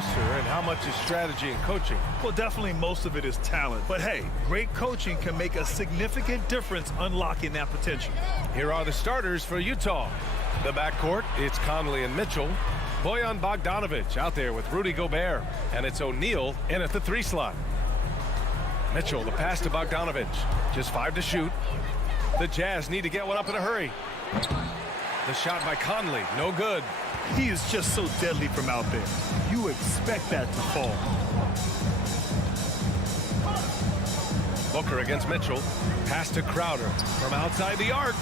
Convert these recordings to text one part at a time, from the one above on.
roster and how much is strategy and coaching? Well, definitely most of it is talent. But hey, great coaching can make a significant difference unlocking that potential. Here are the starters for Utah. The backcourt, it's Conley and Mitchell. Bojan Bogdanovic out there with Rudy Gobert. And it's O'Neal in at the 3 slot. Mitchell, the pass to Bogdanovic. Just 5 to shoot. The Jazz need to get one up in a hurry. The shot by Conley, no good. He is just so deadly from out there. You expect that to fall. Booker against Mitchell. Pass to Crowder from outside the arc.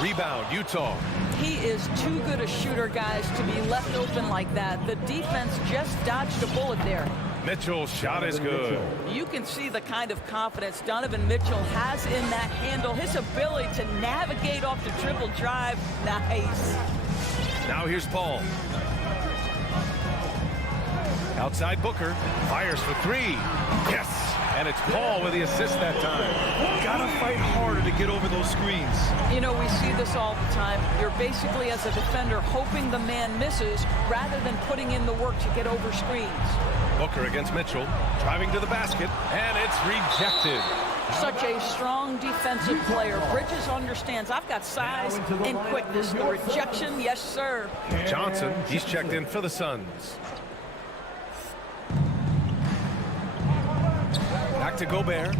Rebound, Utah. He is too good a shooter, guys, to be left open like that. The defense just dodged a bullet there. Mitchell's shot is good. You can see the kind of confidence Donovan Mitchell has in that handle. His ability to navigate off the dribble drive. Nice. Now here's Paul. Outside Booker. Fires for 3. Yes. And it's Paul with the assist that time. Gotta fight harder to get over those screens. You know, we see this all the time. You're basically, as a defender, hoping the man misses rather than putting in the work to get over screens. Booker against Mitchell, driving to the basket, and it's rejected. Such a strong defensive player. Bridges understands I've got size and quickness. The rejection, yes, sir. Johnson, he's checked in for the Suns. Back to Gobert.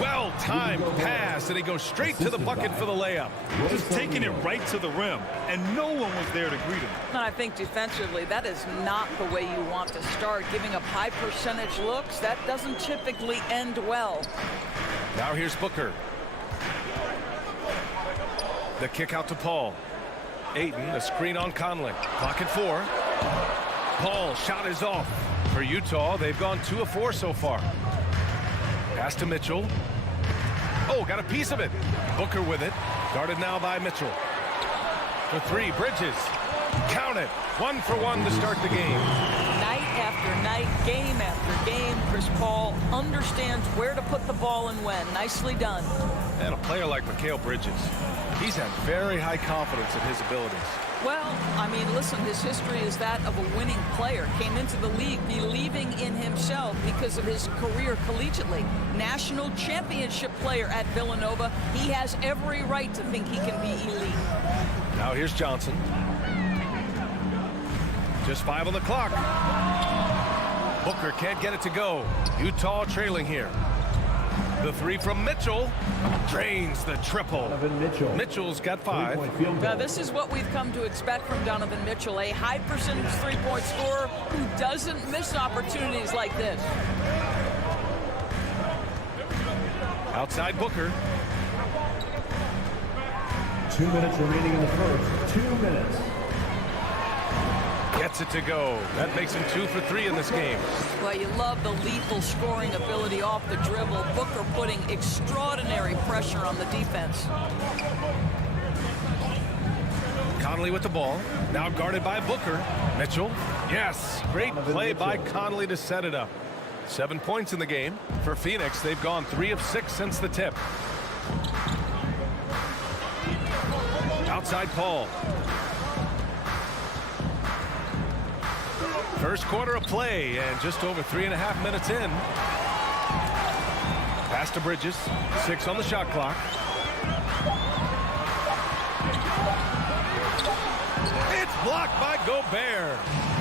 Well-timed pass, and he goes straight to the bucket for the layup. Just taking it right to the rim, and no one was there to greet him. And I think defensively, that is not the way you want to start. Giving up high percentage looks, that doesn't typically end well. Now here's Booker. The kick out to Paul. Ayton, the screen on Conley. Clock at 4. Paul, shot is off. For Utah, they've gone 2 of 4 so far. Pass to Mitchell. Oh, got a piece of it. Booker with it. Guarded now by Mitchell. For 3, Bridges. Count it. 1 for 1 to start the game. Night after night, game after game, Chris Paul understands where to put the ball and when. Nicely done. And a player like Mikal Bridges, he's had very high confidence in his abilities. Well, I mean, listen, his history is that of a winning player. Came into the league believing in himself because of his career collegiately. National championship player at Villanova. He has every right to think he can be elite. Now here's Johnson. Just 5 on the clock. Booker can't get it to go. Utah trailing here. The 3 from Mitchell drains the triple. Mitchell's got 5. Now, this is what we've come to expect from Donovan Mitchell, a high percentage three-point scorer who doesn't miss opportunities like this. Outside Booker. 2 minutes remaining in the first. 2 minutes. Gets it to go. That makes him 2 for 3 in this game. Well, you love the lethal scoring ability off the dribble. Booker putting extraordinary pressure on the defense. Conley with the ball. Now guarded by Booker. Mitchell. Yes. Great play by Conley to set it up. 7 points in the game. For Phoenix, they've gone 3 of 6 since the tip. Outside Paul. First quarter of play and just over 3.5 minutes in. Pass to Bridges. 6 on the shot clock. It's blocked by Gobert.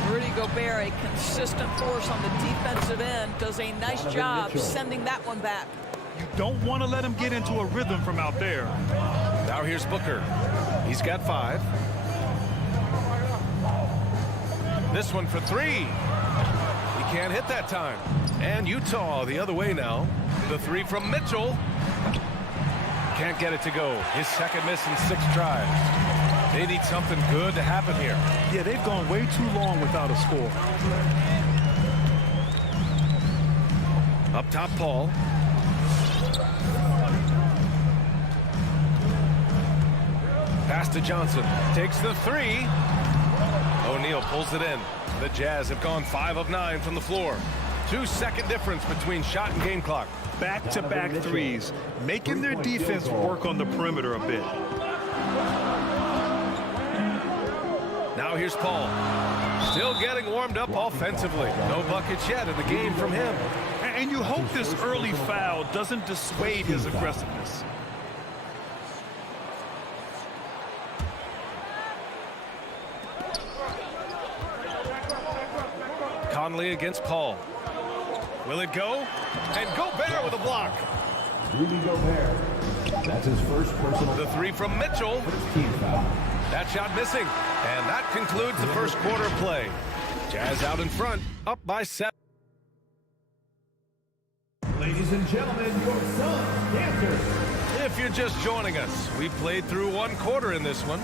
Rudy Gobert, a consistent force on the defensive end, does a nice job sending that one back. You don't want to let him get into a rhythm from out there. Now here's Booker. He's got 5. This one for 3. He can't hit that time. And Utah the other way now. The 3 from Mitchell. Can't get it to go. His second miss in 6 tries. They need something good to happen here. Yeah, they've gone way too long without a score. Up top, Paul. Pass to Johnson. Takes the 3. O'Neal pulls it in. The Jazz have gone 5 of 9 from the floor. 2-second difference between shot and game clock. Back-to-back threes, making their defense work on the perimeter a bit. Now here's Paul. Still getting warmed up offensively. No buckets yet in the game from him. And you hope this early foul doesn't dissuade his aggressiveness. Conley against Paul. Will it go? And Gobert with a block. Rudy Gobert. That's his first personal. The three from Mitchell. First team foul. That shot missing. And that concludes the first quarter play. Jazz out in front, up by 7. Ladies and gentlemen, your Suns Panthers. If you're just joining us, we played through one quarter in this one.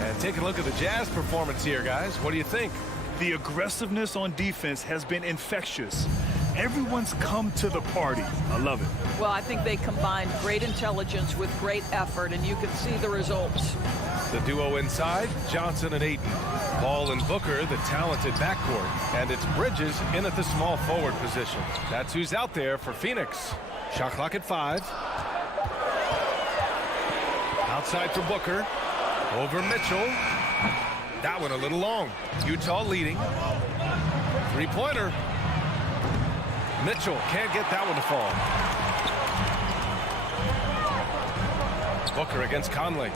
And take a look at the Jazz performance here, guys. What do you think? The aggressiveness on defense has been infectious. Everyone's come to the party. I love it. Well, I think they combined great intelligence with great effort, and you can see the results. The duo inside, Johnson and Ayton. Paul and Booker, the talented backcourt. And it's Bridges in at the small forward position. That's who's out there for Phoenix. Shot clock at 5. Outside for Booker. Over Mitchell. That one a little long. Utah leading. Three-pointer. Mitchell can't get that one to fall. Booker against Conley.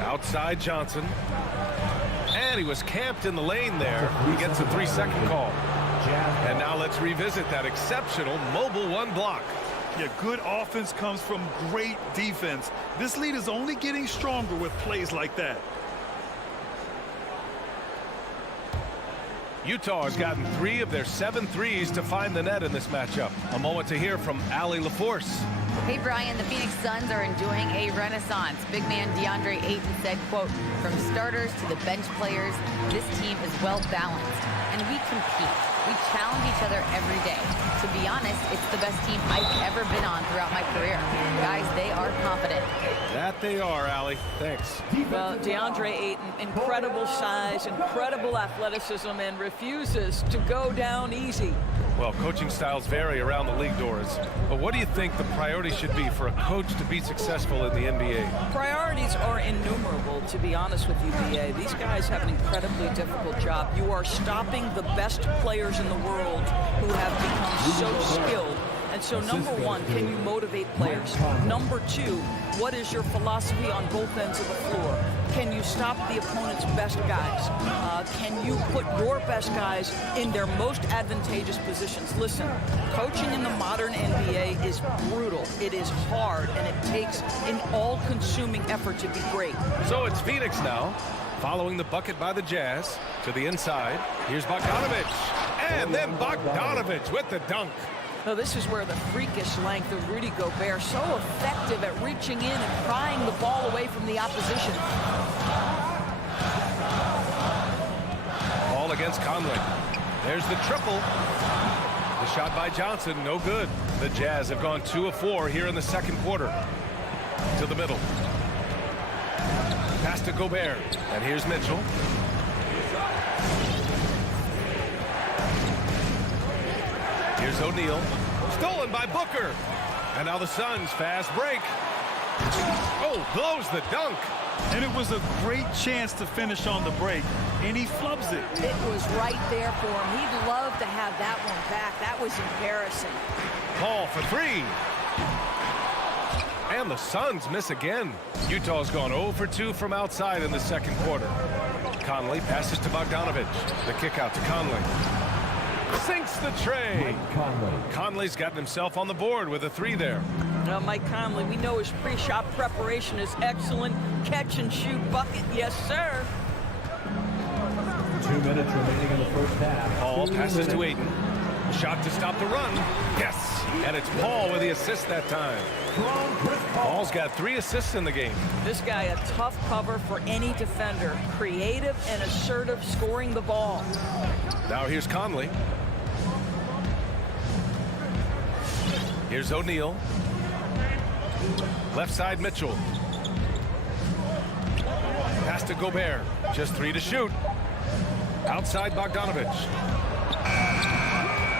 Outside Johnson. And he was camped in the lane there. He gets a 3-second call. And now let's revisit that exceptional mobile one block. Yeah, good offense comes from great defense. This lead is only getting stronger with plays like that. Utah has gotten 3 of their 7 threes to find the net in this matchup. A moment to hear from Allie LaForce. Hey, Brian, the Phoenix Suns are enjoying a renaissance. Big man DeAndre Ayton said, quote, from starters to the bench players, this team is well balanced, and we compete. We challenge each other every day. To be honest, it's the best team I've ever been on throughout my career. Guys, they are confident. That they are, Allie. Thanks. Well, DeAndre Ayton, incredible size, incredible athleticism, and refuses to go down easy. Well, coaching styles vary around the league, Doris. But what do you think the priority should be for a coach to be successful in the NBA? Priorities are innumerable, to be honest with you, BA. These guys have an incredibly difficult job. You are stopping the best players in the world who have become so skilled. And so, number one, can you motivate players? Number two, what is your philosophy on both ends of the floor? Can you stop the opponent's best guys? Can you put your best guys in their most advantageous positions? Listen, coaching in the modern NBA is brutal. It is hard, and it takes an all-consuming effort to be great. So it's Phoenix now, following the bucket by the Jazz to the inside. Here's Bogdanovich, and then Bogdanovich with the dunk. So this is where the freakish length of Rudy Gobert, so effective at reaching in and prying the ball away from the opposition. Ball against Conley. There's the triple. The shot by Johnson, no good. The Jazz have gone 2 of 4 here in the second quarter. To the middle. Pass to Gobert. And here's Mitchell. Here's O'Neal. Stolen by Booker. And now the Suns fast break. Oh, blows the dunk. And it was a great chance to finish on the break, and he flubs it. It was right there for him. He'd love to have that one back. That was embarrassing. Paul for 3. And the Suns miss again. Utah's gone 0 for 2 from outside in the second quarter. Conley passes to Bogdanovich. The kick out to Conley. Sinks the tray. Conley's gotten himself on the board with a 3 there. Mike Conley, we know his pre-shot preparation is excellent. Catch and shoot bucket, yes, sir. 2 minutes remaining in the first half. Paul passes to Ayton. Shot to stop the run. Yes. And it's Paul with the assist that time. Paul's got 3 assists in the game. This guy a tough cover for any defender. Creative and assertive scoring the ball. Now here's Conley. Here's O'Neal. Left side Mitchell. Pass to Gobert. Just 3 to shoot. Outside Bogdanovich.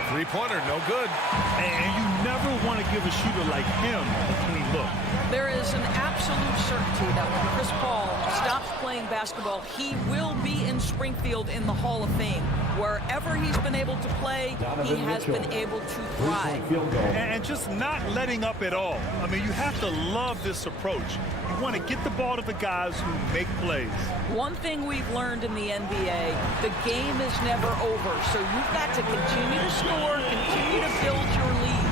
Three-pointer, no good. And you never want to give a shooter like him a clean look. There is an absolute certainty that when Chris Paul stops playing basketball, he will be in Springfield in the Hall of Fame. Wherever he's been able to play, he has been able to thrive. And just not letting up at all. I mean, you have to love this approach. You want to get the ball to the guys who make plays. One thing we've learned in the NBA, the game is never over. So you've got to continue to score, continue to build your lead.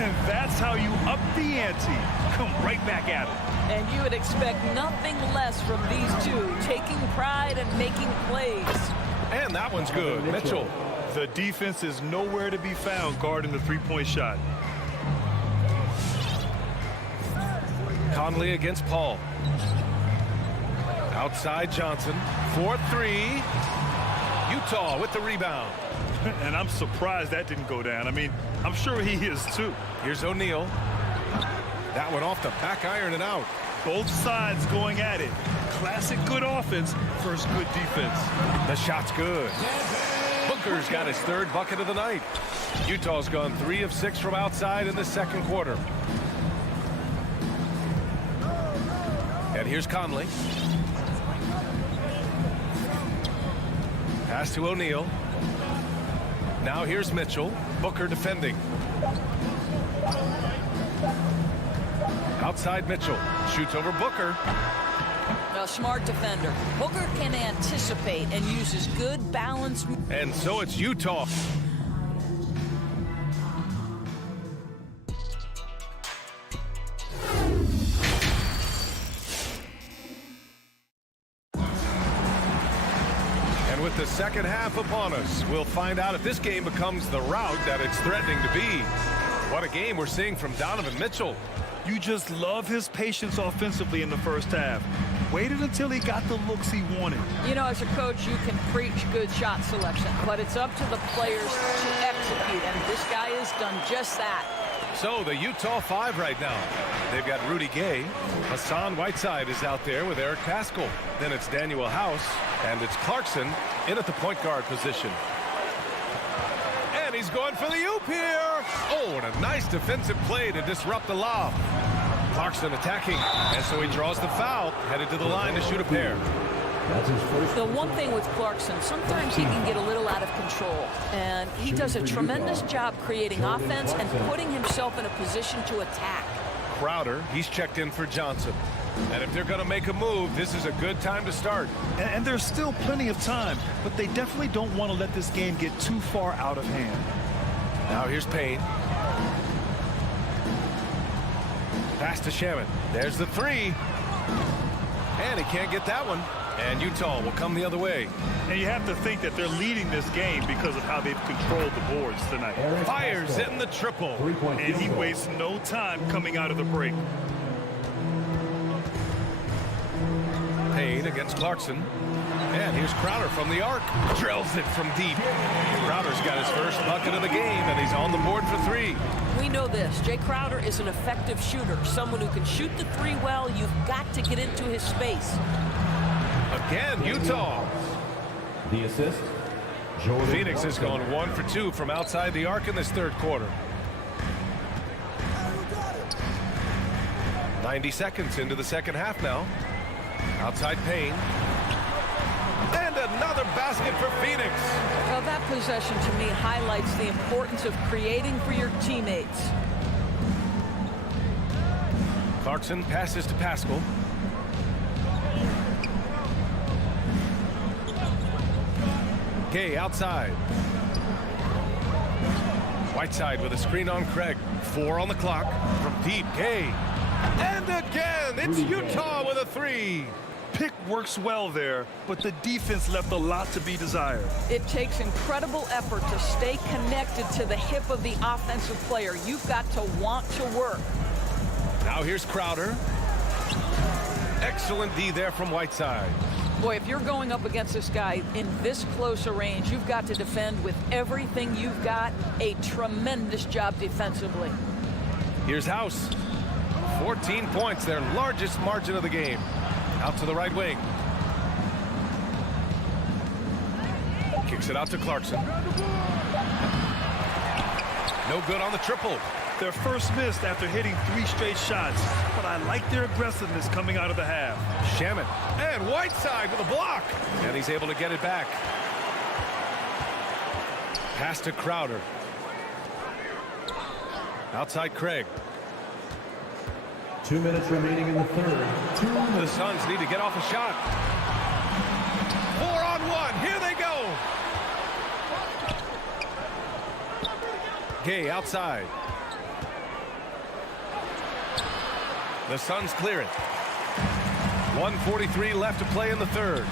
And that's how you up the ante. Come right back at it. And you would expect nothing less from these two, taking pride and making plays. And that one's good. Mitchell. The defense is nowhere to be found guarding the three-point shot. Conley against Paul. Outside Johnson. 4-3. Utah with the rebound. And I'm surprised that didn't go down. I mean, I'm sure he is too. Here's O'Neal. That one off the back iron and out. Both sides going at it. Classic good offense versus good defense. The shot's good. Booker's got his third bucket of the night. Utah's gone 3 of 6 from outside in the second quarter. And here's Conley. Pass to O'Neal. Now here's Mitchell. Booker defending. Outside Mitchell. Shoots over Booker. A smart defender. Booker can anticipate and uses good balance. And so it's Utah. And with the second half upon us, we'll find out if this game becomes the rout that it's threatening to be. What a game we're seeing from Donovan Mitchell. You just love his patience offensively in the first half. Waited until he got the looks he wanted. You know, as a coach, you can preach good shot selection, but it's up to the players to execute, and this guy has done just that. So the Utah 5 right now. They've got Rudy Gay. Hassan Whiteside is out there with Eric Paschall. Then it's Daniel House, and it's Clarkson in at the point guard position. And he's going for the oop here. Oh, and a nice defensive play to disrupt the lob. Clarkson attacking, and so he draws the foul, headed to the line to shoot a pair. The one thing with Clarkson, sometimes he can get a little out of control, and he does a tremendous job creating offense and putting himself in a position to attack. Crowder, he's checked in for Johnson. And if they're going to make a move, this is a good time to start. And there's still plenty of time, but they definitely don't want to let this game get too far out of hand. Now here's Payne. Pass to Shaman. There's the 3. And he can't get that one. And Utah will come the other way. And you have to think that they're leading this game because of how they've controlled the boards tonight. Fires in the triple. And he wastes no time coming out of the break. Payne against Clarkson. And here's Crowder from the arc. Drills it from deep. Crowder's got his first bucket of the game, and he's on the board for 3. We know this. Jay Crowder is an effective shooter, someone who can shoot the 3 well. You've got to get into his space. Again, Utah. The assist, Jordan Phoenix has gone 1 for 2 from outside the arc in this third quarter. 90 seconds into the second half now. Outside Payne. And another basket for Phoenix. Well, that possession to me highlights the importance of creating for your teammates. Clarkson passes to Paschall. Gay outside. Whiteside with a screen on Craig. 4 on the clock. From deep, Gay. And again, it's Utah with a 3. Pick works well there, but the defense left a lot to be desired. It takes incredible effort to stay connected to the hip of the offensive player. You've got to want to work. Now here's Crowder. Excellent D there from Whiteside. Boy, if you're going up against this guy in this close a range, you've got to defend with everything you've got. A tremendous job defensively. Here's House. 14 points, their largest margin of the game. Out to the right wing. Kicks it out to Clarkson. No good on the triple. Their first miss after hitting 3 straight shots, but I like their aggressiveness coming out of the half. Shaman and Whiteside with a block, and he's able to get it back. Pass to Crowder. Outside Craig. 2 minutes remaining in the third. The Suns need to get off a shot. 4-on-1. Here they go. Gay outside. The Suns clear it. 1:43 left to play in the third.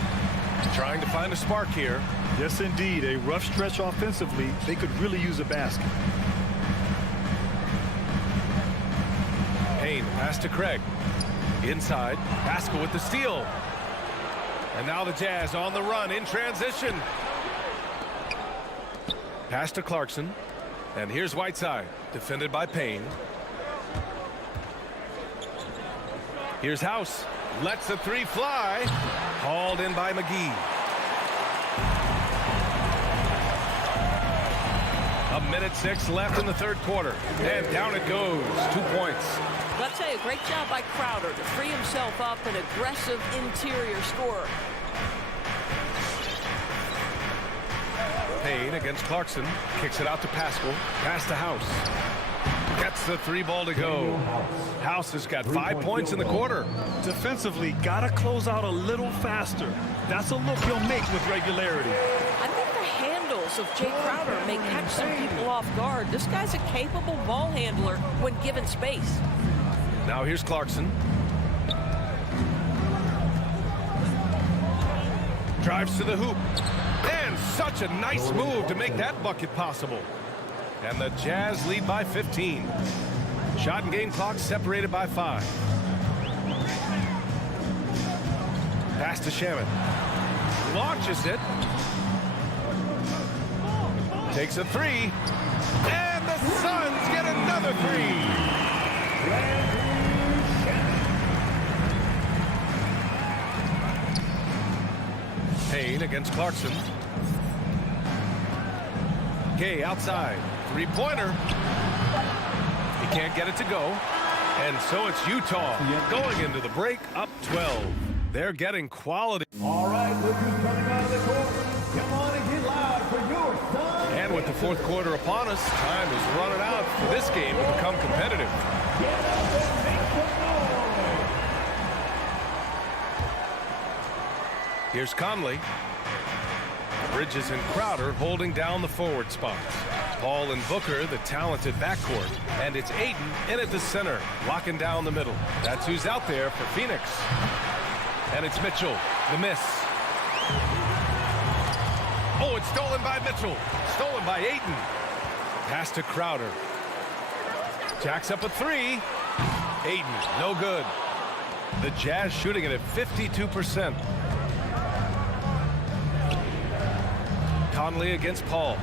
Trying to find a spark here. Yes, indeed. A rough stretch offensively. They could really use a basket. Payne, pass to Craig. Inside, Pascal with the steal. And now the Jazz on the run in transition. Pass to Clarkson. And here's Whiteside, defended by Payne. Here's House. Lets the 3 fly. Hauled in by McGee. A minute 6 left in the third quarter. And down it goes. 2 points. I'll tell you, great job by Crowder to free himself up, an aggressive interior scorer. Payne against Clarkson. Kicks it out to Pascal. Pass to House. Gets the 3 ball to go. House has got 5 points in the quarter. Defensively, gotta close out a little faster. That's a look he'll make with regularity. I think the handles of Jay Crowder may catch some people off guard. This guy's a capable ball handler when given space. Now here's Clarkson. Drives to the hoop. And such a nice move to make that bucket possible. And the Jazz lead by 15. Shot and game clock separated by 5. Pass to Shaman. Launches it. Takes a 3. And the Suns get another 3. Payne against Clarkson. Gay outside. 3-pointer. He can't get it to go. And so it's Utah going into the break up 12. They're getting quality. All right, look who's coming out of the court. Come on and get loud for your Suns. And with the fourth quarter upon us, time is running out for this game to become competitive. Get up and make some noise. Here's Conley. Bridges and Crowder holding down the forward spots. Paul and Booker, the talented backcourt. And it's Ayton in at the center, locking down the middle. That's who's out there for Phoenix. And it's Mitchell, the miss. Oh, it's stolen by Mitchell. Stolen by Ayton. Pass to Crowder. Jacks up a 3. Ayton, no good. The Jazz shooting it at 52%. Conley against Paul.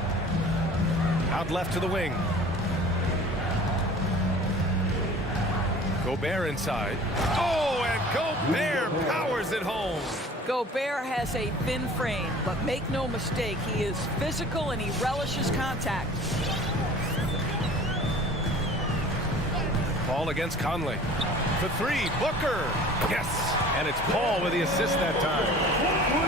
Out left to the wing. Gobert inside. Oh, and Gobert powers it home. Gobert has a thin frame, but make no mistake, he is physical and he relishes contact. Paul against Conley. For 3, Booker. Yes, and it's Paul with the assist that time.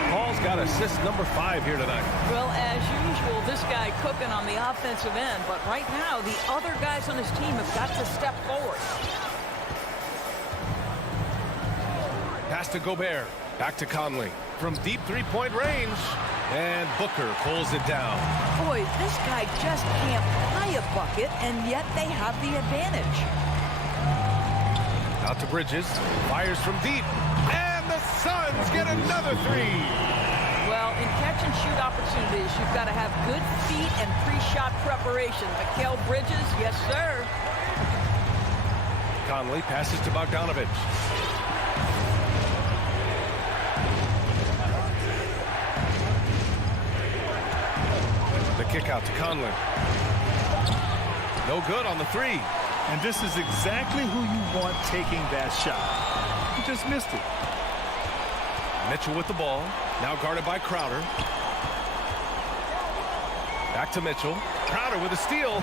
Paul's got assist number 5 here tonight. Well, as usual, this guy cooking on the offensive end, but right now, the other guys on his team have got to step forward. Pass to Gobert. Back to Conley. From deep 3-point range. And Booker pulls it down. Boy, this guy just can't buy a bucket, and yet they have the advantage. Out to Bridges. Fires from deep. And the Suns get another 3. Well, in catch-and-shoot opportunities, you've got to have good feet and pre-shot preparation. Mikal Bridges, yes, sir. Conley passes to Bogdanovich. The kick out to Conley. No good on the 3. And this is exactly who you want taking that shot. He just missed it. Mitchell with the ball. Now guarded by Crowder. Back to Mitchell. Crowder with a steal.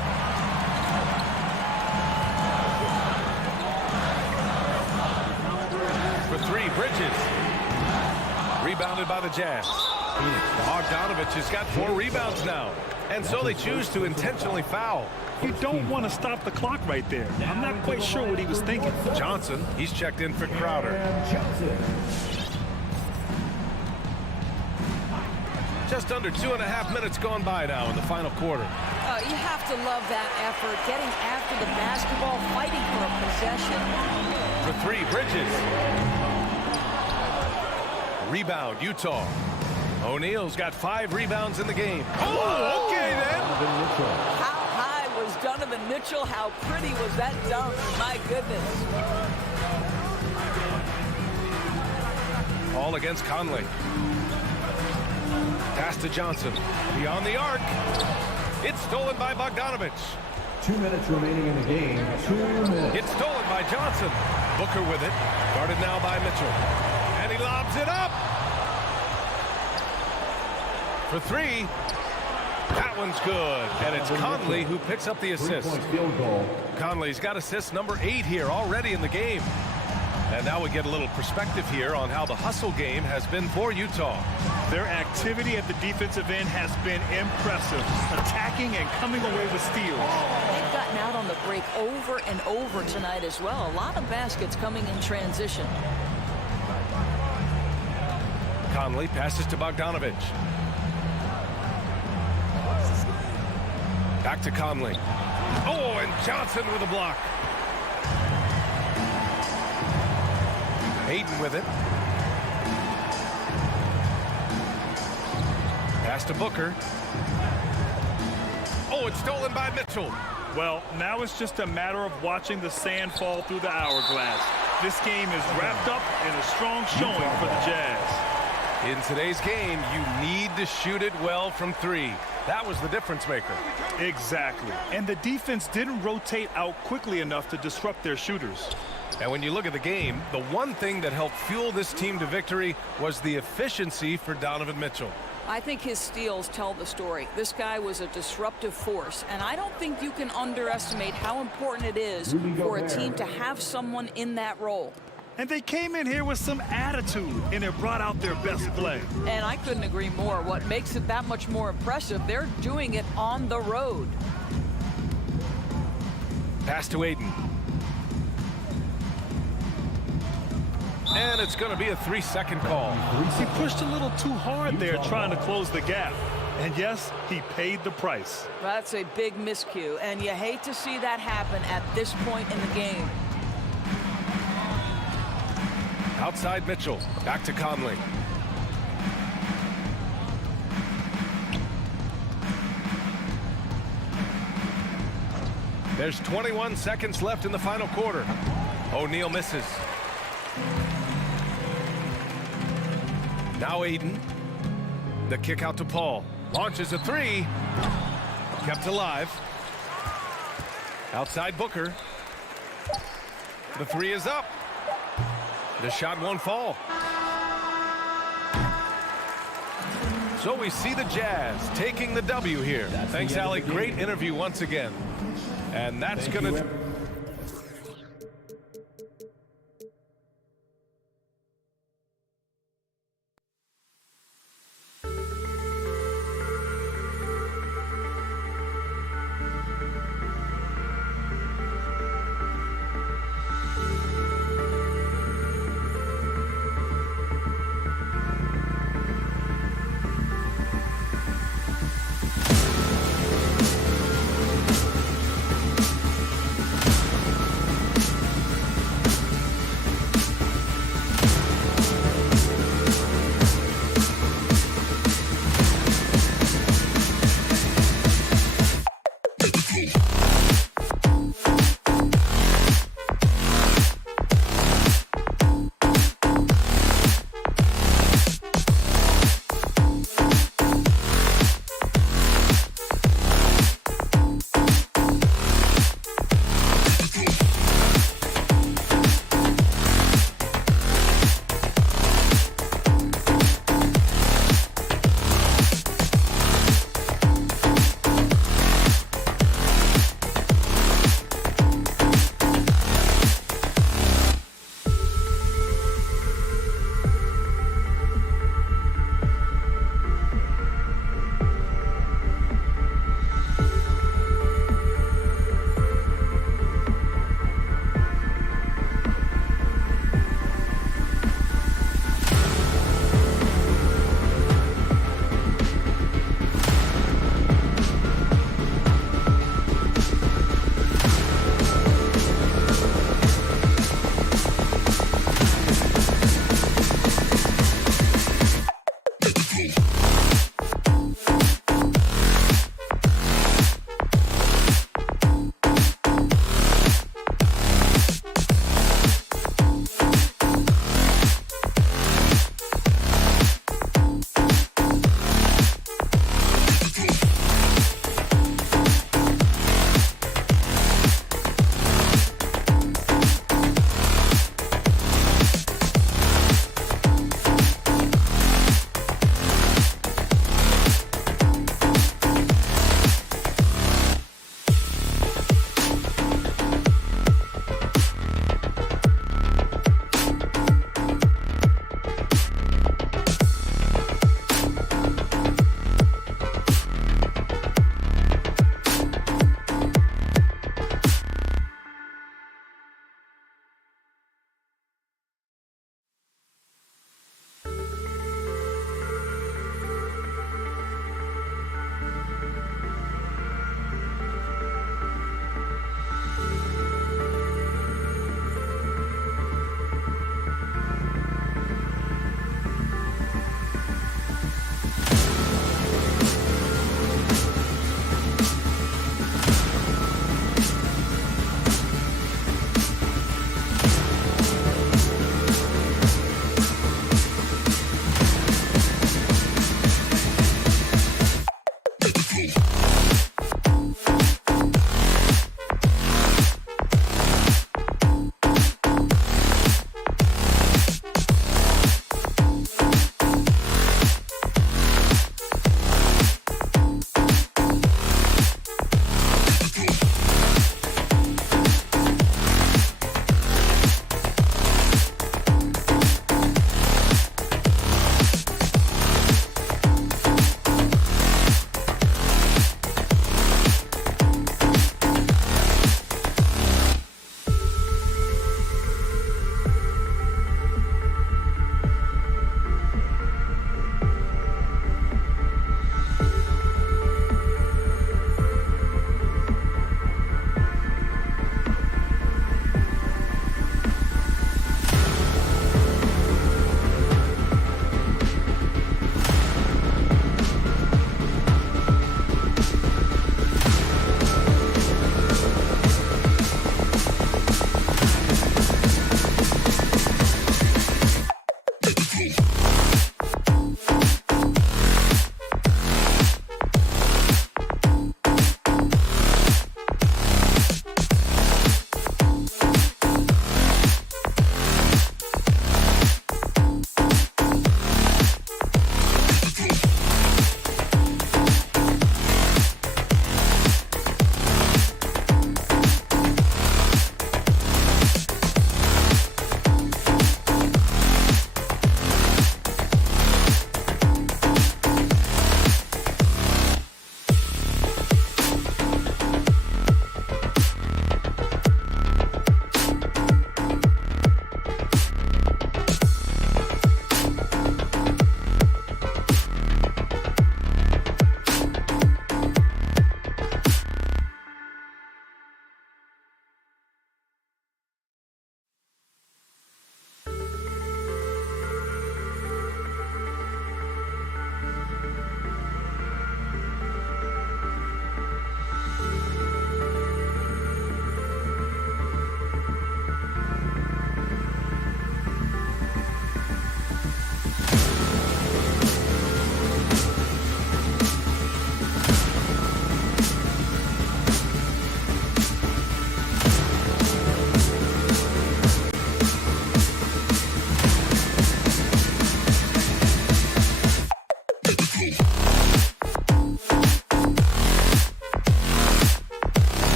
Bridges. Rebounded by the Jazz. Bogdanovich has got 4 rebounds now. And so they choose to intentionally foul. You don't want to stop the clock right there. I'm not quite sure what he was thinking. Johnson, he's checked in for Crowder. Johnson. Just under 2.5 minutes gone by now in the final quarter. You have to love that effort, getting after the basketball, fighting for a possession. For 3, Bridges. Rebound, Utah. O'Neal's got 5 rebounds in the game. Oh, okay then. How high was Donovan Mitchell? How pretty was that dunk? My goodness. All against Conley. Pass to Johnson. Beyond the arc. It's stolen by Bogdanovich. 2 minutes remaining in the game. 2 minutes. It's stolen by Johnson. Booker with it. Guarded now by Mitchell. And he lobs it up. For 3. That one's good. And it's Conley who picks up the assist. 3-point field goal. Conley's got assist number 8 here already in the game. And now we get a little perspective here on how the hustle game has been for Utah. Their activity at the defensive end has been impressive, attacking and coming away with steals. They've gotten out on the break over and over tonight as well. A lot of baskets coming in transition. Conley passes to Bogdanovich. Back to Conley. Oh, and Johnson with a block. Hayden with it. Pass to Booker. Oh, it's stolen by Mitchell. Well, now it's just a matter of watching the sand fall through the hourglass. This game is wrapped up in a strong showing for the Jazz. In today's game, you need to shoot it well from 3. That was the difference maker. Exactly. And the defense didn't rotate out quickly enough to disrupt their shooters. And when you look at the game, the one thing that helped fuel this team to victory was the efficiency for Donovan Mitchell. I think his steals tell the story. This guy was a disruptive force, and I don't think you can underestimate how important it is for a team to have someone in that role. And they came in here with some attitude, and it brought out their best play. And I couldn't agree more. What makes it that much more impressive, they're doing it on the road. Pass to Ayton. And it's going to be a 3-second call. He pushed a little too hard there trying to close the gap. And yes, he paid the price. That's a big miscue, and you hate to see that happen at this point in the game. Outside Mitchell. Back to Conley. There's 21 seconds left in the final quarter. O'Neal misses. Now Ayton. The kick out to Paul. Launches a 3. Kept alive. Outside Booker. The 3 is up. The shot won't fall. So we see the Jazz taking the W here. Thanks, Allie. Great interview once again. And that's going to...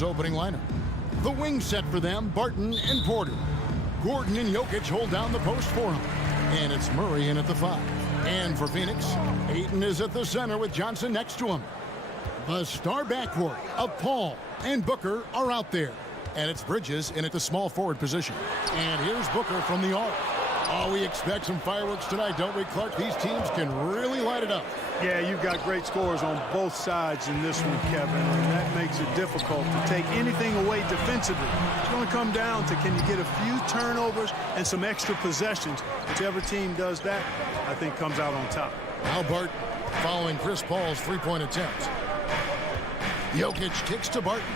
Suns' opening lineup. The wing set for them, Barton and Porter. Gordon and Jokic hold down the post for him. And it's Murray in at the 5. And for Phoenix, Ayton is at the center with Johnson next to him. The star backcourt of Paul and Booker are out there. And it's Bridges in at the small forward position. And here's Booker from the arc. Oh, we expect some fireworks tonight, don't we, Clark? These teams can really light it up. Yeah, you've got great scores on both sides in this one, Kevin, and that makes it difficult to take anything away defensively. It's going to come down to can you get a few turnovers and some extra possessions. Whichever team does that, I think comes out on top. Now Barton following Chris Paul's three-point attempt. Jokic kicks to Barton.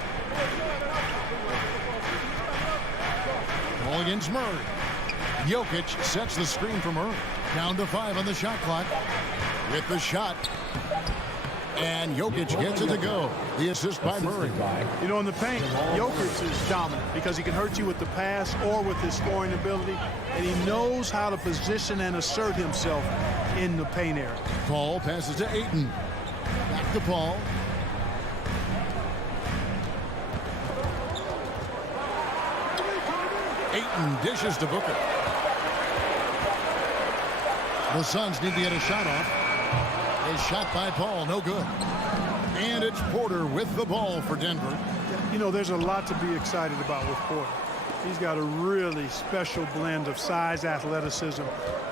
Ball against Murray. Jokic sets the screen for Murray. Down to 5 on the shot clock. With the shot. And Jokic gets it to go. The assist by Murray. You know, in the paint, Jokic is dominant because he can hurt you with the pass or with his scoring ability. And he knows how to position and assert himself in the paint area. Paul passes to Ayton. Back to Paul. Ayton dishes to Booker. The Suns need to get a shot off. A shot by Paul, no good. And it's Porter with the ball for Denver. You know, there's a lot to be excited about with Porter. He's got a really special blend of size, athleticism,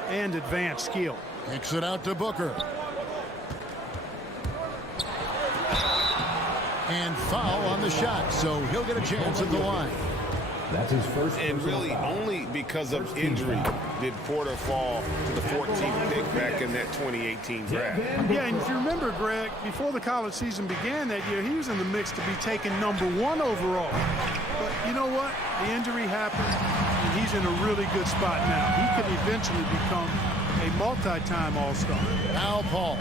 and advanced skill. Kicks it out to Booker. And foul on the shot, so he'll get a chance at the line. That's his first. And really only because of injury did Porter fall to the 14th pick back in that 2018 draft. Yeah, and if you remember, Greg, before the college season began that year, he was in the mix to be taken #1 overall. But you know what? The injury happened, and he's in a really good spot now. He could eventually become a multi-time All-Star. Now Paul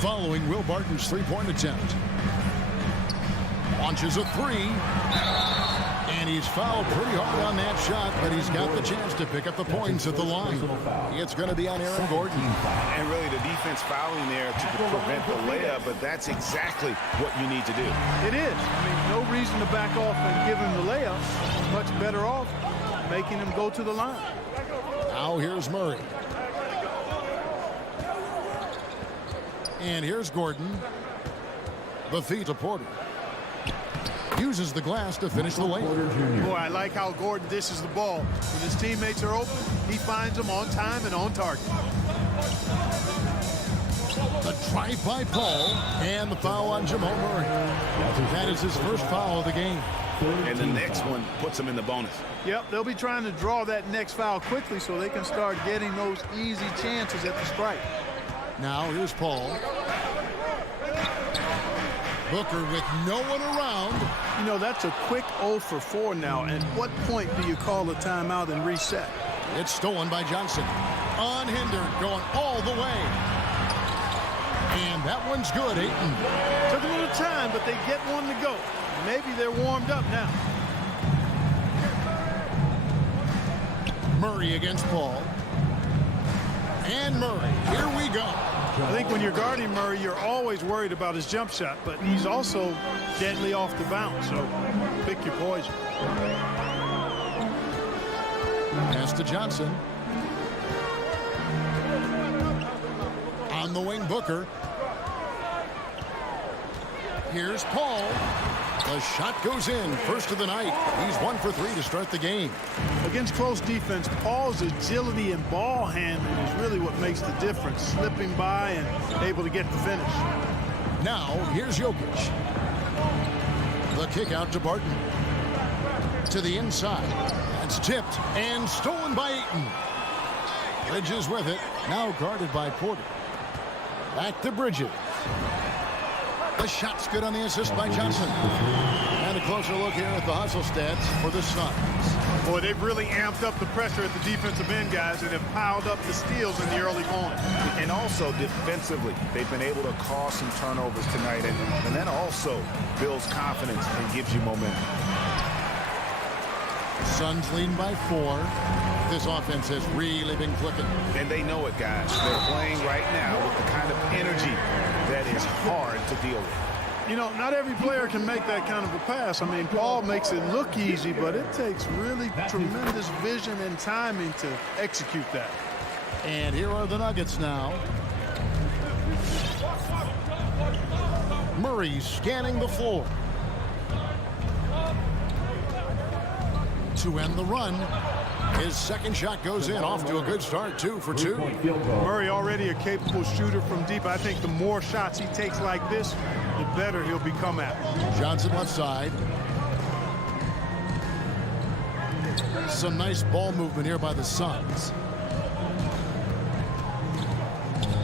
following Will Barton's three-point attempt. Launches a 3. And he's fouled pretty hard on that shot, but he's got the chance to pick up the points at the line. It's going to be on Aaron Gordon. And really the defense fouling there to prevent the layup, but that's exactly what you need to do. It is. I mean, no reason to back off and give him the layup. Much better off making him go to the line. Now here's Murray. And here's Gordon. The feet to Porter. Uses the glass to finish the lane. Boy, I like how Gordon dishes the ball. When his teammates are open, he finds them on time and on target. The drive by Paul and the foul on Jamal Murray. That is his first foul of the game. And the next one puts him in the bonus. Yep, they'll be trying to draw that next foul quickly so they can start getting those easy chances at the strike. Now here's Paul. Booker with no one around. You know, that's a quick 0 for 4 now. At what point do you call a timeout and reset? It's stolen by Johnson. Unhindered, going all the way. And that one's good, Ayton. Took a little time, but they get one to go. Maybe they're warmed up now. Murray against Paul. And Murray, here we go. I think when you're guarding Murray, you're always worried about his jump shot, but he's also deadly off the bounce, so pick your poison. Pass to Johnson. On the wing, Booker. Here's Paul. The shot goes in. First of the night. He's 1 for 3 to start the game. Against close defense, Paul's agility and ball handling is really what makes the difference. Slipping by and able to get the finish. Now, here's Jokic. The kick out to Barton. To the inside. That's tipped and stolen by Ayton. Bridges with it. Now guarded by Porter. Back to Bridges. The shot's good on the assist by Johnson. And a closer look here at the hustle stats for the Suns. Boy, they've really amped up the pressure at the defensive end, guys, and have piled up the steals in the early going. And also defensively, they've been able to cause some turnovers tonight, and that also builds confidence and gives you momentum. Suns leading by 4. This offense has really been clicking. And they know it, guys. They're playing right now with the kind of energy that is hard to deal with. You know, not every player can make that kind of a pass. I mean, Paul makes it look easy, but it takes really tremendous vision and timing to execute that. And here are the Nuggets now. Murray scanning the floor. To end the run. His second shot goes in. Off to a good start, 2 for 2. Murray already a capable shooter from deep. I think the more shots he takes like this, the better he'll become at it. Johnson left side. Some nice ball movement here by the Suns.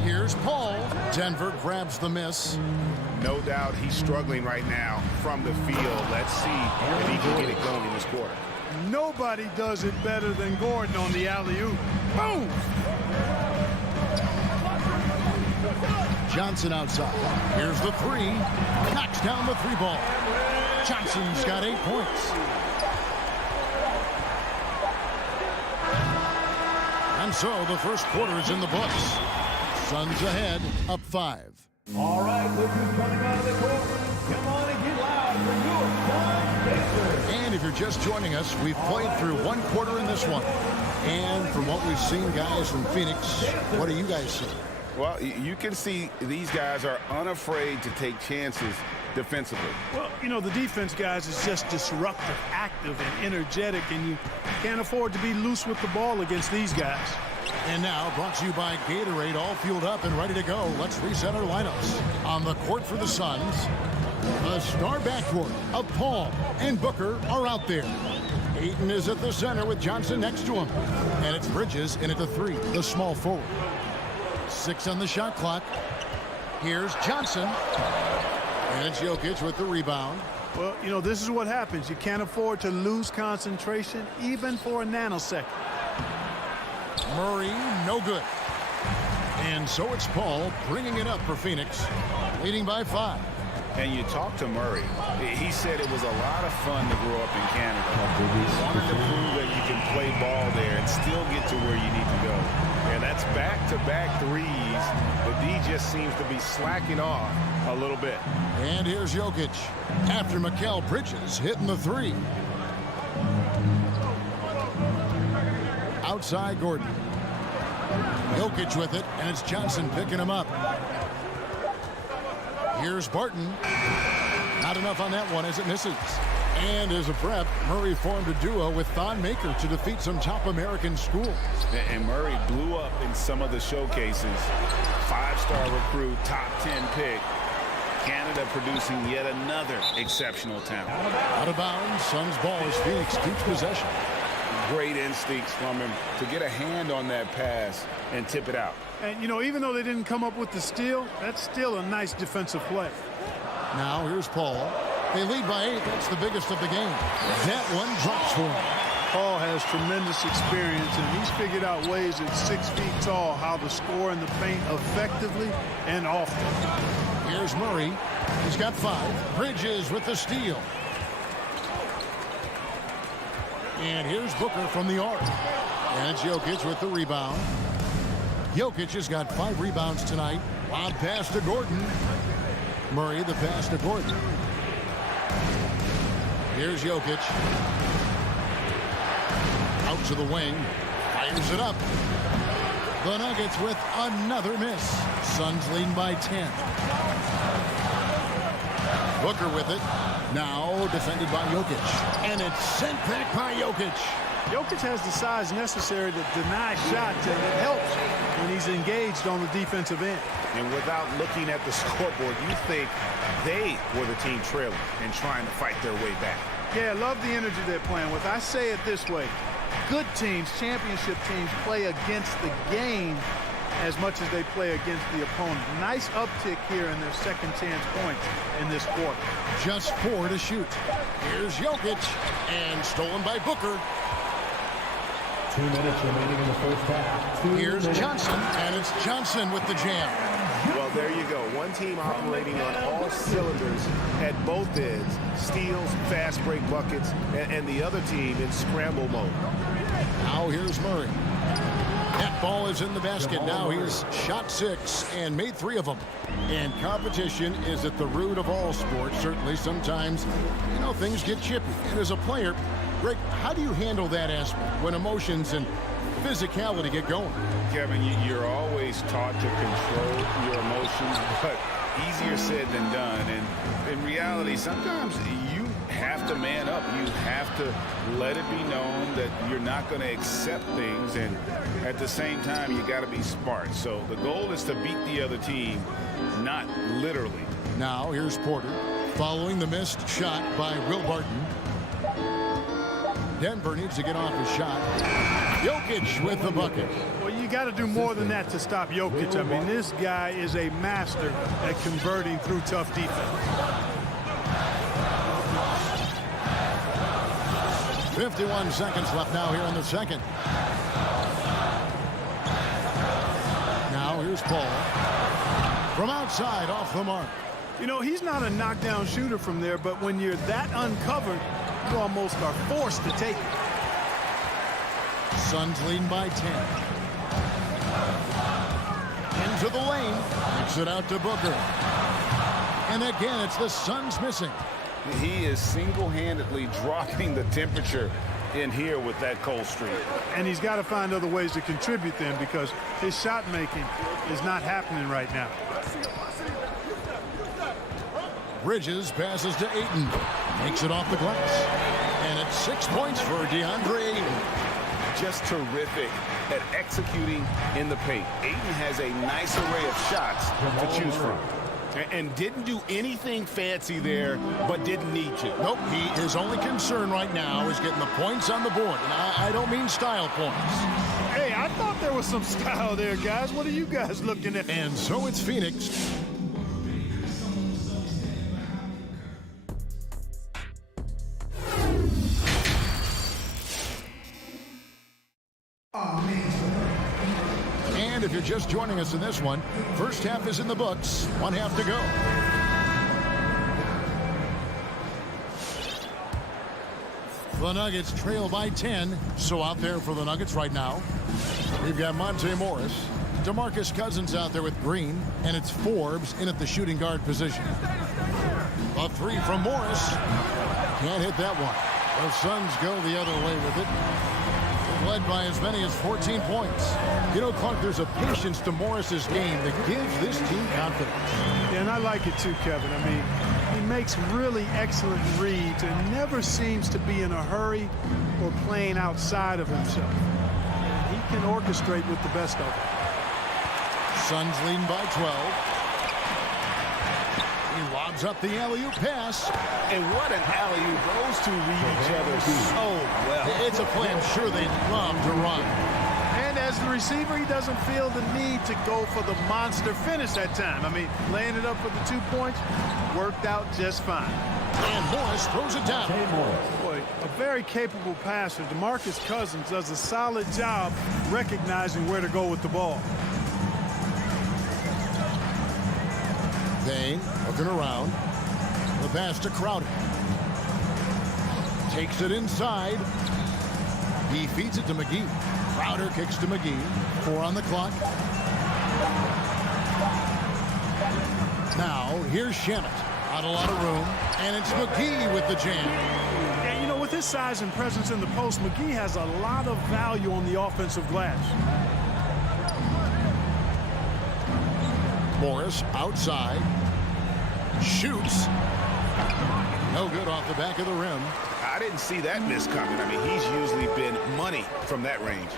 Here's Paul. Denver grabs the miss. No doubt he's struggling right now from the field. Let's see if he can get it going in this quarter. Nobody does it better than Gordon on the alley-oop. Boom! Johnson outside. Here's the three. Knocks down the three ball. Johnson's got 8 points. And so the first quarter is in the books. Suns ahead, up 5. All right, look who's coming out of the court. Come on and get loud for your Son Pacers. And if you're just joining us, we've played through one quarter in this one. And from what we've seen, guys, from Phoenix, what do you guys see? Well, you can see these guys are unafraid to take chances defensively. Well, you know, the defense, guys, is just disruptive, active, and energetic, and you can't afford to be loose with the ball against these guys. And now, brought to you by Gatorade, all fueled up and ready to go. Let's reset our lineups. On the court for the Suns, the star backcourt of Paul and Booker are out there. Ayton is at the center with Johnson next to him. And it's Bridges in at the 3, the small forward. 6 on the shot clock. Here's Johnson. And it's Jokic with the rebound. Well, you know, this is what happens. You can't afford to lose concentration even for a nanosecond. Murray, no good. And so it's Paul bringing it up for Phoenix, leading by 5. And you talk to Murray. He said it was a lot of fun to grow up in Canada. He wanted to prove that you can play ball there and still get to where you need to go. And that's back-to-back threes. The D just seems to be slacking off a little bit. And here's Jokic after Mikal Bridges hitting the 3. Outside Gordon. Jokic with it, and it's Johnson picking him up. Here's Barton. Not enough on that one as it misses. And as a prep, Murray formed a duo with Thon Maker to defeat some top American schools. And Murray blew up in some of the showcases. 5-star recruit, top 10 pick. Canada producing yet another exceptional talent. Out of bounds, Suns ball as Phoenix keeps possession. Great instincts from him to get a hand on that pass and tip it out. And, you know, even though they didn't come up with the steal, that's still a nice defensive play. Now here's Paul. They lead by 8. That's the biggest of the game. That one drops for him. Paul has tremendous experience, and he's figured out ways at 6 feet tall how to score in the paint effectively and often. Here's Murray. He's got 5. Bridges with the steal. And here's Booker from the arc. And it's Jokic with the rebound. Jokic has got 5 rebounds tonight. Loud pass to Gordon. Murray the pass to Gordon. Here's Jokic. Out to the wing. Fires it up. The Nuggets with another miss. Suns leading by 10. Booker with it. Now defended by Jokic. And it's sent back by Jokic. Jokic has the size necessary to deny shots, and it helps when he's engaged on the defensive end. And without looking at the scoreboard, you think they were the team trailing and trying to fight their way back. Yeah, I love the energy they're playing with. I say it this way. Good teams, championship teams, play against the game as much as they play against the opponent. Nice uptick here in their second chance points in this quarter. Just 4 to shoot. Here's Jokic, and stolen by Booker. 2 minutes remaining in the first half. Here's Johnson, and it's Johnson with the jam. Well, there you go. One team operating on all cylinders at both ends. Steals, fast break buckets, and the other team in scramble mode. Now here's Murray. That ball is in the basket. Now he's shot 6 and made 3 of them. And competition is at the root of all sports. Certainly sometimes, things get chippy. And as a player, Greg, how do you handle that aspect when emotions and physicality get going? Kevin, you're always taught to control your emotions, but easier said than done. And in reality, sometimes you have to man up. You have to let it be known that you're not going to accept things, and at the same time, you got to be smart. So the goal is to beat the other team, not literally. Now here's Porter following the missed shot by Will Barton. Denver needs to get off his shot. Jokic with the bucket. Well, you got to do more than that to stop Jokic. I mean, this guy is a master at converting through tough defense. 51 seconds left now here in the second. Now here's Paul. From outside, off the mark. He's not a knockdown shooter from there, but when you're that uncovered, you almost are forced to take it. Suns leading by 10. Into the lane. Kicks it out to Booker. And again, it's the Suns missing. He is single-handedly dropping the temperature in here with that cold streak. And he's got to find other ways to contribute then, because his shot making is not happening right now. Bridges passes to Ayton. Makes it off the glass. And it's 6 points for DeAndre Ayton. Just terrific at executing in the paint. Ayton has a nice array of shots to choose from. And didn't do anything fancy there, but didn't need to. Nope, his only concern right now is getting the points on the board. And I don't mean style points. Hey, I thought there was some style there, guys. What are you guys looking at? And so it's Phoenix. And if you're just joining us in this one, first half is in the books. 1 half to go. The Nuggets trail by 10. So out there for the Nuggets right now, we've got Monte Morris, DeMarcus Cousins out there with Green, and it's Forbes in at the shooting guard position. A 3 from Morris. Can't hit that one. The Suns go the other way with it. Led by as many as 14 points. Clark, there's a patience to Morris's game that gives this team confidence. Yeah, and I like it too, Kevin. I mean, he makes really excellent reads and never seems to be in a hurry or playing outside of himself. And he can orchestrate with the best of them. Suns leading by 12. He lobs up the alley-oop pass. And what an alley-oop. Those two read each other so well. It's a play I'm sure they'd love to run. And as the receiver, he doesn't feel the need to go for the monster finish that time. I mean, laying it up for the 2 points worked out just fine. And Morris throws it down. Boy, a very capable passer. DeMarcus Cousins does a solid job recognizing where to go with the ball. Bang, looking around. The pass to Crowder. Takes it inside. He feeds it to McGee. Crowder kicks to McGee. 4 on the clock. Now, here's Shamet. Not a lot of room. And it's McGee with the jam. Yeah, with his size and presence in the post, McGee has a lot of value on the offensive glass. Morris outside. Shoots. No good off the back of the rim. I didn't see that miss coming. I mean, he's usually been money from that range.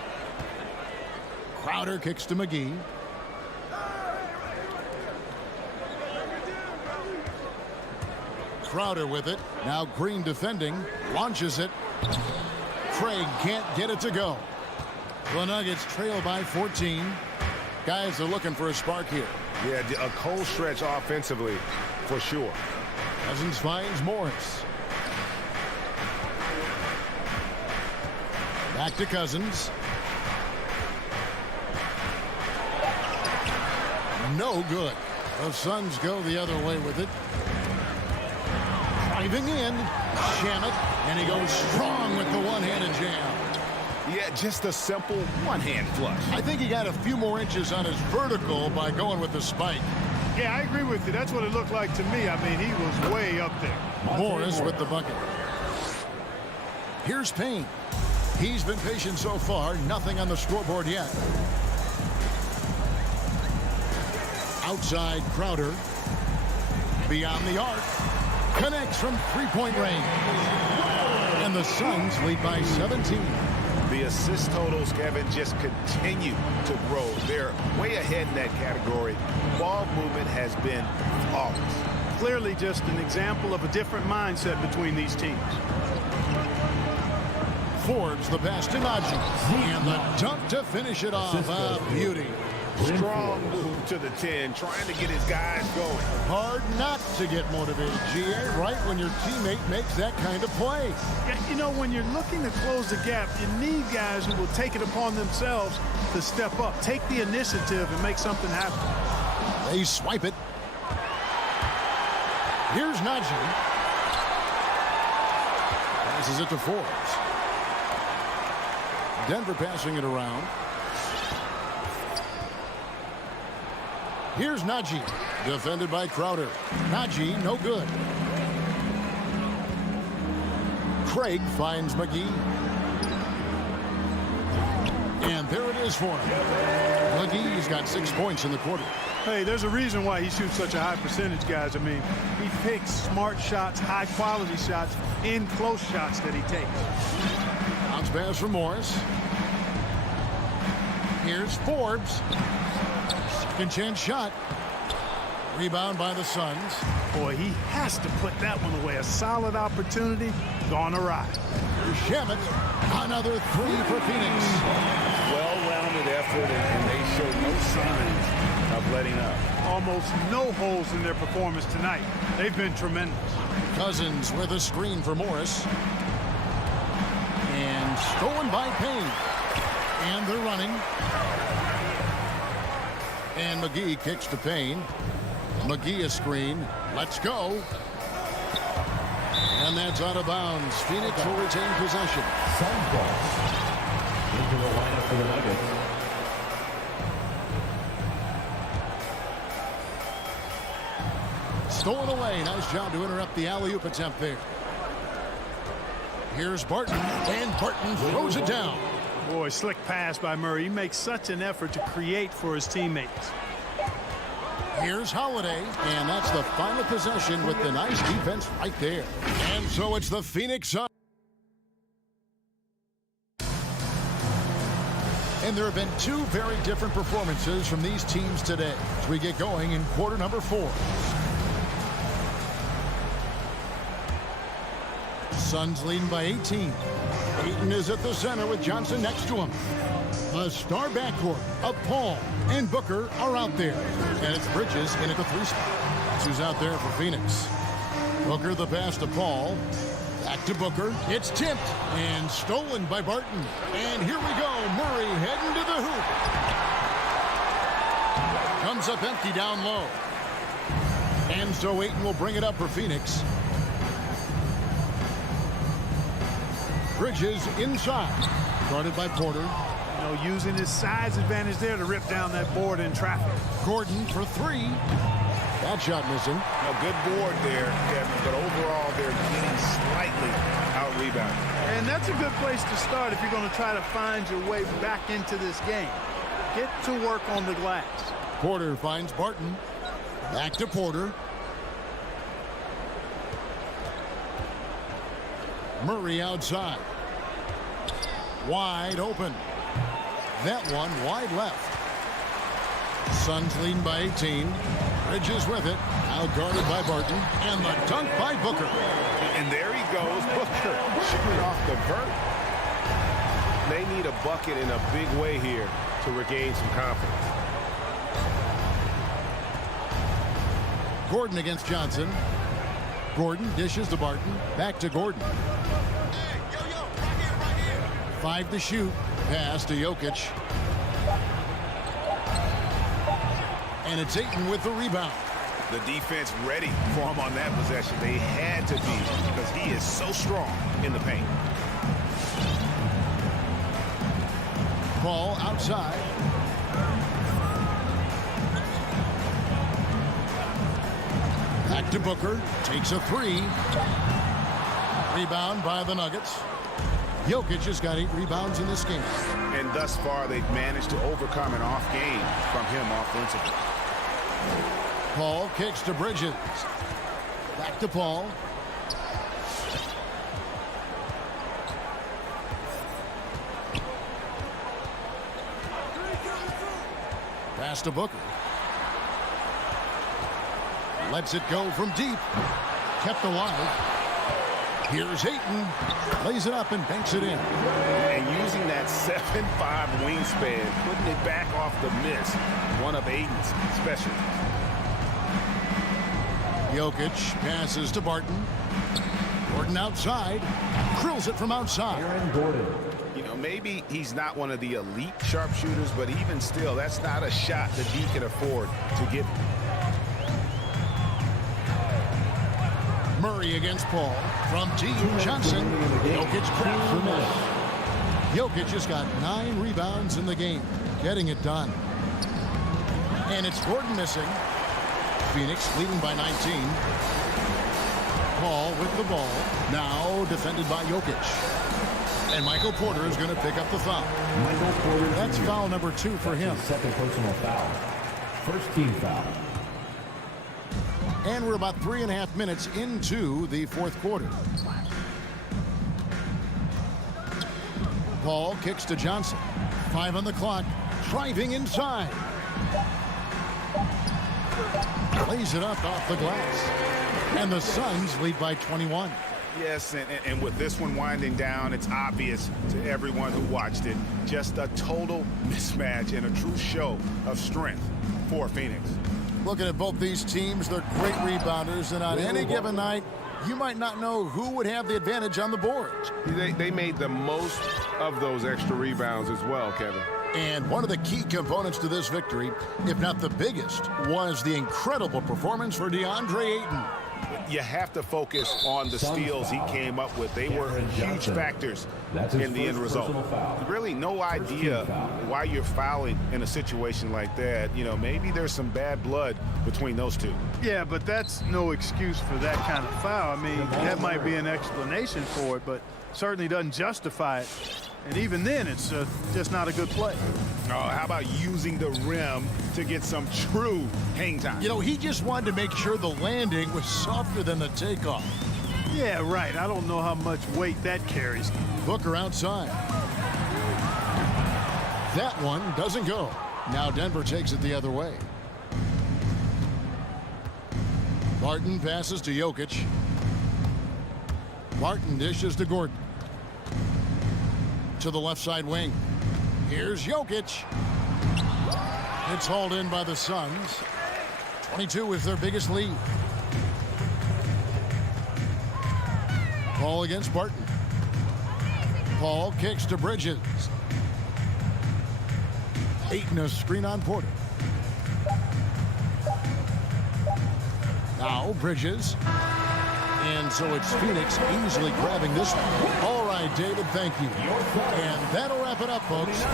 Crowder kicks to McGee. Crowder with it. Now Green defending. Launches it. Craig can't get it to go. The Nuggets trail by 14. Guys are looking for a spark here. Yeah, a cold stretch offensively, for sure. Cousins finds Morris. Back to Cousins. No good. The Suns go the other way with it. Driving in. Shamet. And he goes strong with the one-handed jam. Yeah, just a simple one-hand flush. I think he got a few more inches on his vertical by going with the spike. Yeah, I agree with you. That's what it looked like to me. I mean, he was way up there. Morris with the bucket. Here's Payne. He's been patient so far. Nothing on the scoreboard yet. Outside Crowder. Beyond the arc. Connects from three-point range. And the Suns lead by 17. The assist totals, Kevin, just continue to grow. They're way ahead in that category. Ball movement has been flawless. Clearly just an example of a different mindset between these teams. Forbes the pass to Najee. And the dunk to finish it off. A beauty. Strong move to the 10, trying to get his guys going. Hard not to get motivated, GA, right when your teammate makes that kind of play. Yeah, you know, when you're looking to close the gap, you need guys who will take it upon themselves to step up, take the initiative, and make something happen. They swipe it. Here's Najee. Passes it to Forbes. Denver passing it around. Here's Najee. Defended by Crowder. Najee, no good. Craig finds McGee. And there it is for him. McGee's got 6 points in the quarter. Hey, there's a reason why he shoots such a high percentage, guys. I mean, he picks smart shots, high-quality shots, in close shots that he takes. Bounce pass from Morris. Here's Forbes. Second chance shot. Rebound by the Suns. Boy, he has to put that one away. A solid opportunity gone awry. Shamet. Another three for Phoenix. Well-rounded effort, and they show no signs of letting up. Almost no holes in their performance tonight. They've been tremendous. Cousins with a screen for Morris. And stolen by Payne. And they're running. And McGee kicks to Payne. McGee a screen. Let's go. And that's out of bounds. Phoenix will retain possession. Suns ball. Into the lineup for the Nuggets. Stolen away. Nice job to interrupt the alley-oop attempt there. Here's Barton. And Barton throws it down. Boy, slick pass by Murray. He makes such an effort to create for his teammates. Here's Holiday, and that's the final possession with the nice defense right there. And so it's the Phoenix Suns. And there have been two very different performances from these teams today as we get going in quarter number 4. Suns leading by 18. Ayton is at the center with Johnson next to him. The star backcourt of Paul and Booker are out there. And it's Bridges in at the 3 spot. Who's out there for Phoenix. Booker the pass to Paul. Back to Booker. It's tipped and stolen by Barton. And here we go. Murray heading to the hoop. Comes up empty down low. And so Ayton will bring it up for Phoenix. Bridges inside. Guarded by Porter. You know, using his size advantage there to rip down that board in traffic. Gordon for 3. That shot missing. A good board there, Kevin, but overall they're getting slightly out-rebounded. And that's a good place to start if you're going to try to find your way back into this game. Get to work on the glass. Porter finds Barton. Back to Porter. Murray outside. Wide open. That one wide left. Suns leading by 18. Bridges with it. Out guarded by Barton. And the dunk by Booker. And there he goes. Booker shooting off the vert. They need a bucket in a big way here to regain some confidence. Gordon against Johnson. Gordon dishes to Barton. Back to Gordon. 5 to shoot. Pass to Jokic. And it's Ayton with the rebound. The defense ready for him on that possession. They had to be because he is so strong in the paint. Paul outside. Back to Booker. Takes a three. Rebound by the Nuggets. Jokic has got 8 rebounds in this game. And thus far, they've managed to overcome an off game from him offensively. Paul kicks to Bridges. Back to Paul. Pass to Booker. Lets it go from deep. Kept alive. Here's Ayton. Lays it up and banks it in. And using that 7'5" wingspan, putting it back off the miss. One of Ayton's special. Jokic passes to Barton. Gordon outside. Drills it from outside. Aaron Gordon. You know, maybe he's not one of the elite sharpshooters, but even still, that's not a shot that he can afford to get. Murray against Paul. From T. Johnson. Jokic cracked for miss. Jokic has got 9 rebounds in the game. Getting it done. And it's Gordon missing. Phoenix leading by 19. Paul with the ball. Now defended by Jokic. And Michael Porter is going to pick up the foul. Michael Porter. That's foul number 2 for him. Second personal foul. First team foul. And we're about 3.5 minutes into the fourth quarter. Paul kicks to Johnson. 5 on the clock. Driving inside. Lays it up off the glass. And the Suns lead by 21. Yes, and with this one winding down, it's obvious to everyone who watched it. Just a total mismatch and a true show of strength for Phoenix. Looking at both these teams, they're great rebounders, and on any given night, you might not know who would have the advantage on the boards. They made the most of those extra rebounds as well, Kevin. And one of the key components to this victory, if not the biggest, was the incredible performance for DeAndre Ayton. You have to focus on the steals he came up with. They were huge factors in the end result. Really no idea why you're fouling in a situation like that. You know, maybe there's some bad blood between those two. Yeah, but that's no excuse for that kind of foul. I mean, that might be an explanation for it, but certainly doesn't justify it. And even then, it's just not a good play. Oh, how about using the rim to get some true hang time? You know, he just wanted to make sure the landing was softer than the takeoff. Yeah, right. I don't know how much weight that carries. Booker outside. That one doesn't go. Now Denver takes it the other way. Barton passes to Jokic. Barton dishes to Gordon. To the left side wing. Here's Jokic. It's hauled in by the Suns. 22 is their biggest lead. Paul against Barton. Paul kicks to Bridges. Ayton a screen on Porter. Now Bridges. And so it's Phoenix easily grabbing this one. All right, David, thank you. And that'll wrap it up, folks.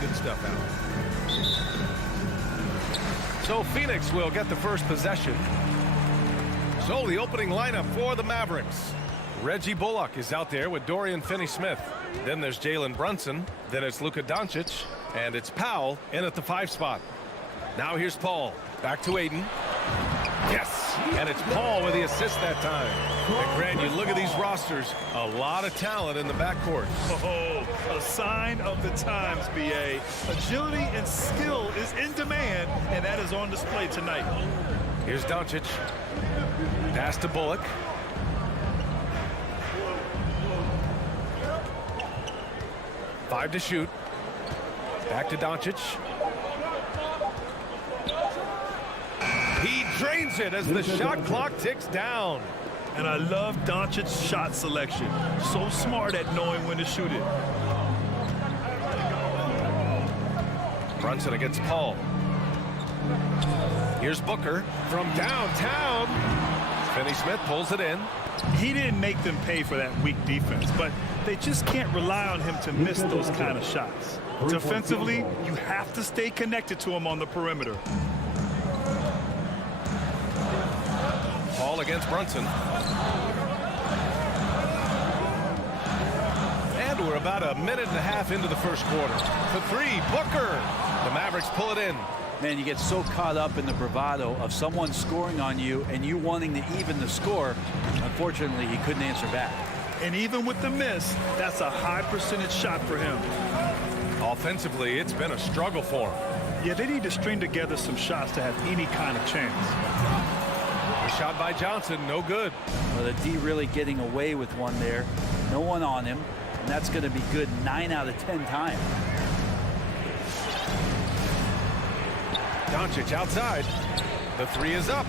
Good stuff, Alan. So Phoenix will get the first possession. So the opening lineup for the Mavericks. Reggie Bullock is out there with Dorian Finney-Smith. Then there's Jalen Brunson. Then it's Luka Doncic. And it's Powell in at the 5 spot. Now here's Paul. Back to Ayton. Yes, and it's Paul with the assist that time. And Grant, you look at these rosters, a lot of talent in the backcourt. Oh, a sign of the times, B.A. Agility and skill is in demand, and that is on display tonight. Here's Doncic. Pass to Bullock. Five to shoot. Back to Doncic. He drains it as the shot clock ticks down. And I love Doncic's shot selection. So smart at knowing when to shoot it. Brunson against Paul. Here's Booker from downtown. Finney-Smith pulls it in. He didn't make them pay for that weak defense, but they just can't rely on him to miss those kind of shots. Defensively, you have to stay connected to him on the perimeter. Paul against Brunson. And we're about a minute and a half into the first quarter. For three, Booker. The Mavericks pull it in. Man, you get so caught up in the bravado of someone scoring on you and you wanting to even the score. Unfortunately, he couldn't answer back. And even with the miss, that's a high percentage shot for him. Offensively, it's been a struggle for him. Yeah, they need to string together some shots to have any kind of chance. A shot by Johnson, no good. Well, the D really getting away with one there. No one on him, and that's going to be good 9 out of 10 times. Doncic outside. The three is up.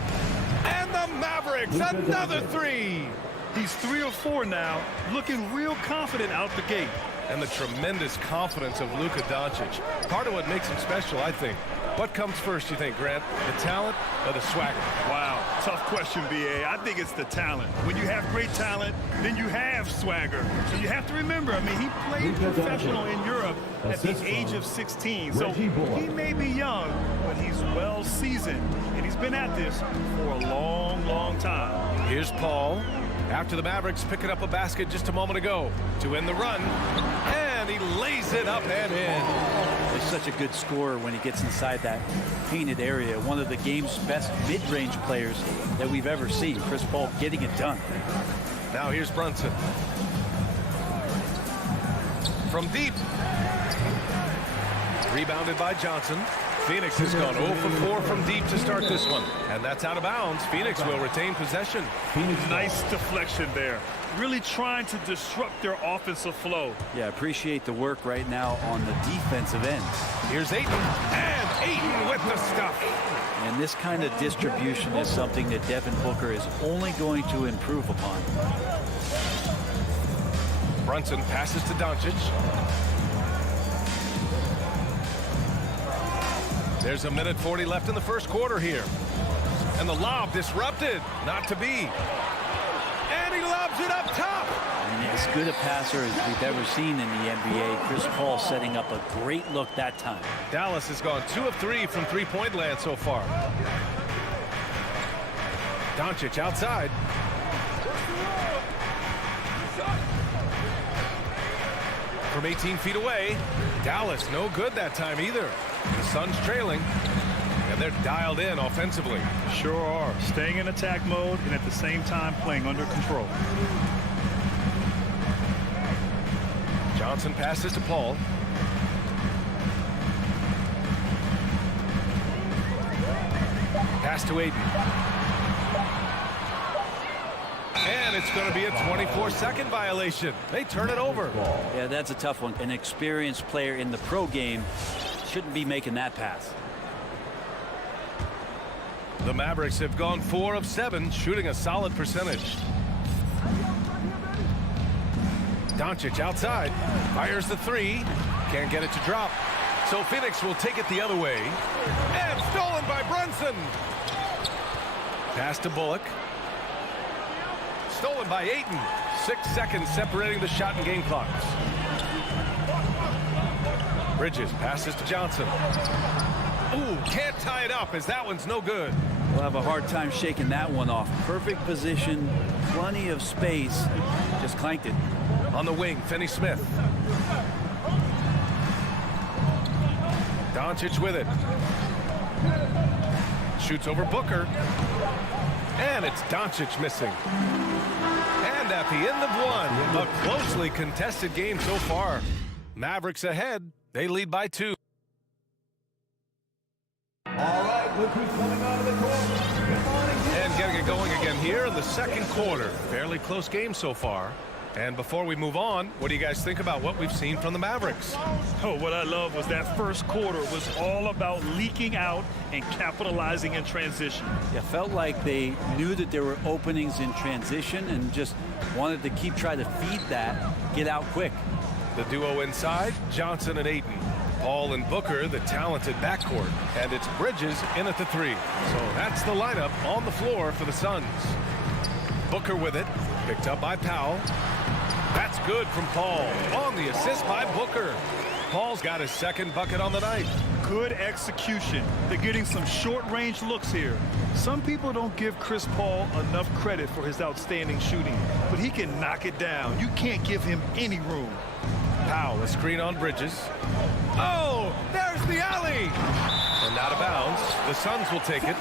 And the Mavericks, another three. He's 3 of 4 now, looking real confident out the gate. And the tremendous confidence of Luka Doncic. Part of what makes him special, I think. What comes first, you think, Grant? The talent or the swagger? Wow, tough question, B.A. I think it's the talent. When you have great talent, then you have swagger. So you have to remember, I mean, he played professional in Europe at the age of 16. So he may be young, but he's well seasoned. And he's been at this for a long, long time. Here's Paul. After the Mavericks picking up a basket just a moment ago to end the run. And he lays it up and in. He's such a good scorer when he gets inside that painted area. One of the game's best mid-range players that we've ever seen. Chris Paul getting it done. Now here's Brunson. From deep. Rebounded by Johnson. Phoenix has gone 0 for 4 from deep to start this one. And that's out of bounds. Phoenix will retain possession. Nice deflection there. Really trying to disrupt their offensive flow. Yeah, appreciate the work right now on the defensive end. Here's Ayton. And Ayton with the stuff. And this kind of distribution is something that Devin Booker is only going to improve upon. Brunson passes to Doncic. There's a minute 40 left in the first quarter here. And the lob disrupted. Not to be. And he lobs it up top. And as good a passer as we've ever seen in the NBA. Chris Paul setting up a great look that time. Dallas has gone 2 of 3 from three-point land so far. Doncic outside. From 18 feet away. Dallas no good that time either. The Suns trailing, and they're dialed in offensively. Sure are. Staying in attack mode and at the same time playing under control. Johnson passes to Paul. Pass to Ayton. And it's going to be a 24-second violation. They turn it over. Yeah, that's a tough one. An experienced player in the pro game shouldn't be making that pass. The Mavericks have gone 4 of 7, shooting a solid percentage. Doncic outside, fires the three, can't get it to drop. So Phoenix will take it the other way. And stolen by Brunson. Pass to Bullock. Stolen by Ayton. 6 seconds separating the shot and game clocks. Bridges passes to Johnson. Ooh, can't tie it up as that one's no good. We'll have a hard time shaking that one off. Perfect position, plenty of space. Just clanked it. On the wing, Finney-Smith. Doncic with it. Shoots over Booker. And it's Doncic missing. And at the end of one, a closely contested game so far. Mavericks ahead. They lead by 2. All right, look who's coming out of the court. Come on And getting it going again here in the second quarter. Fairly close game so far. And before we move on, what do you guys think about what we've seen from the Mavericks? Oh, what I love was that first quarter was all about leaking out and capitalizing in transition. Yeah, felt like they knew that there were openings in transition and just wanted to keep trying to feed that, get out quick. The duo inside, Johnson and Ayton. Paul and Booker, the talented backcourt. And it's Bridges in at the 3. So that's the lineup on the floor for the Suns. Booker with it, picked up by Powell. That's good from Paul. On the assist by Booker. Paul's got his second bucket on the night. Good execution. They're getting some short-range looks here. Some people don't give Chris Paul enough credit for his outstanding shooting, but he can knock it down. You can't give him any room. Powell, a screen on Bridges. Oh, there's the alley! And out of bounds. The Suns will take it.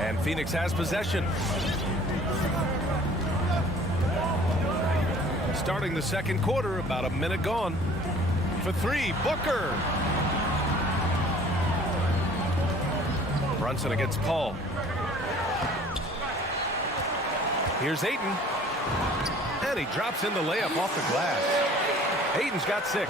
And Phoenix has possession. Starting the second quarter, about a minute gone. For 3, Booker. Brunson against Paul. Here's Ayton. And he drops in the layup off the glass. Ayton's got 6.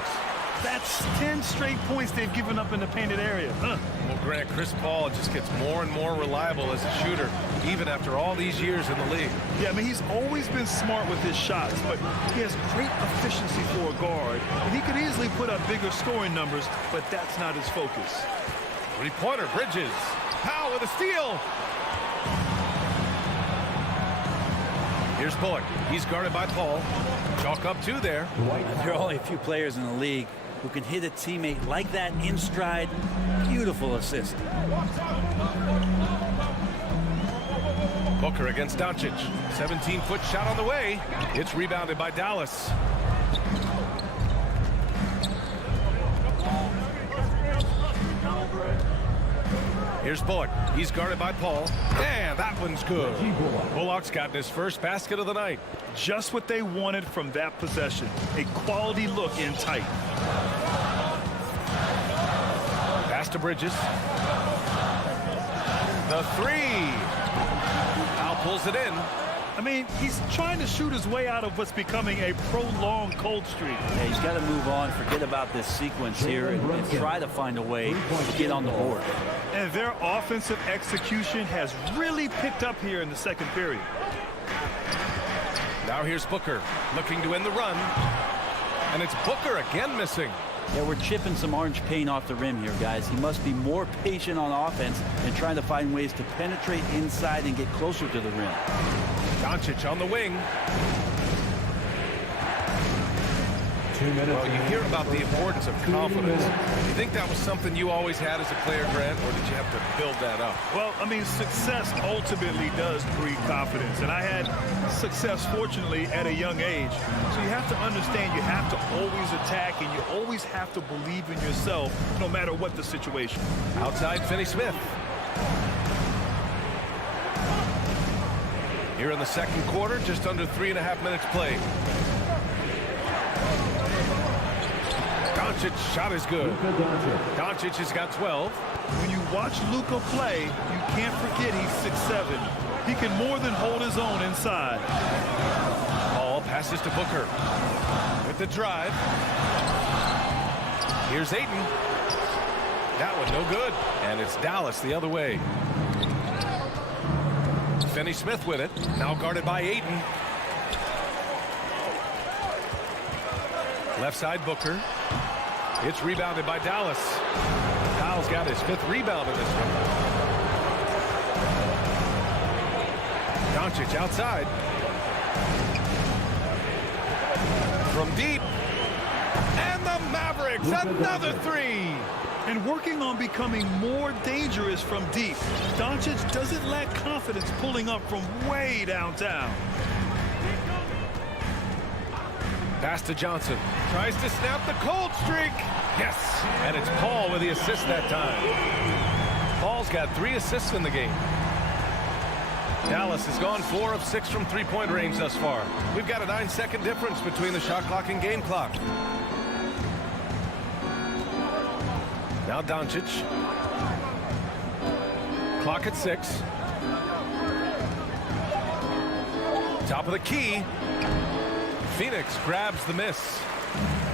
That's 10 straight points they've given up in the painted area. Well, Grant, Chris Paul just gets more and more reliable as a shooter, even after all these years in the league. Yeah, I mean, he's always been smart with his shots, but he has great efficiency for a guard. And he could easily put up bigger scoring numbers, but that's not his focus. Three-pointer, Bridges. Powell with a steal. Here's Bullock. He's guarded by Paul. Chalk up 2 there. There are only a few players in the league who can hit a teammate like that in stride. Beautiful assist. Booker against Doncic. 17-foot shot on the way. It's rebounded by Dallas. Here's Bullock. He's guarded by Paul. And that one's good. Bullock's gotten his first basket of the night. Just what they wanted from that possession. A quality look in tight. Pass to Bridges. The 3. Powell pulls it in. I mean, he's trying to shoot his way out of what's becoming a prolonged cold streak. Yeah, he's got to move on, forget about this sequence here, and try to find a way to get on the board. And their offensive execution has really picked up here in the second period. Now here's Booker looking to end the run. And it's Booker again missing. Yeah, we're chipping some orange paint off the rim here, guys. He must be more patient on offense and trying to find ways to penetrate inside and get closer to the rim. Doncic on the wing. 2 minutes. Well, you hear about the importance of confidence. Do you think that was something you always had as a player, Grant, or did you have to build that up? Well, I mean, success ultimately does breed confidence. And I had success, fortunately, at a young age. So you have to understand you have to always attack and you always have to believe in yourself no matter what the situation. Outside, Finney-Smith. Here in the second quarter, just under 3.5 minutes played. Doncic shot is good. Doncic has got 12. When you watch Luka play, you can't forget he's 6'7". He can more than hold his own inside. Paul passes to Booker. With the drive. Here's Ayton. That one no good. And it's Dallas the other way. Finney-Smith with it. Now guarded by Ayton. Left side Booker. It's rebounded by Dallas. Powell's got his 5th rebound in this one. Doncic outside. From deep. And the Mavericks, another three. And working on becoming more dangerous from deep. Doncic doesn't lack confidence pulling up from way downtown. Pass to Johnson. Tries to snap the cold streak. Yes. And it's Paul with the assist that time. Paul's got 3 assists in the game. Dallas has gone 4 of 6 from three-point range thus far. We've got a 9-second difference between the shot clock and game clock. Now Doncic. Clock at 6. Top of the key. Phoenix grabs the miss.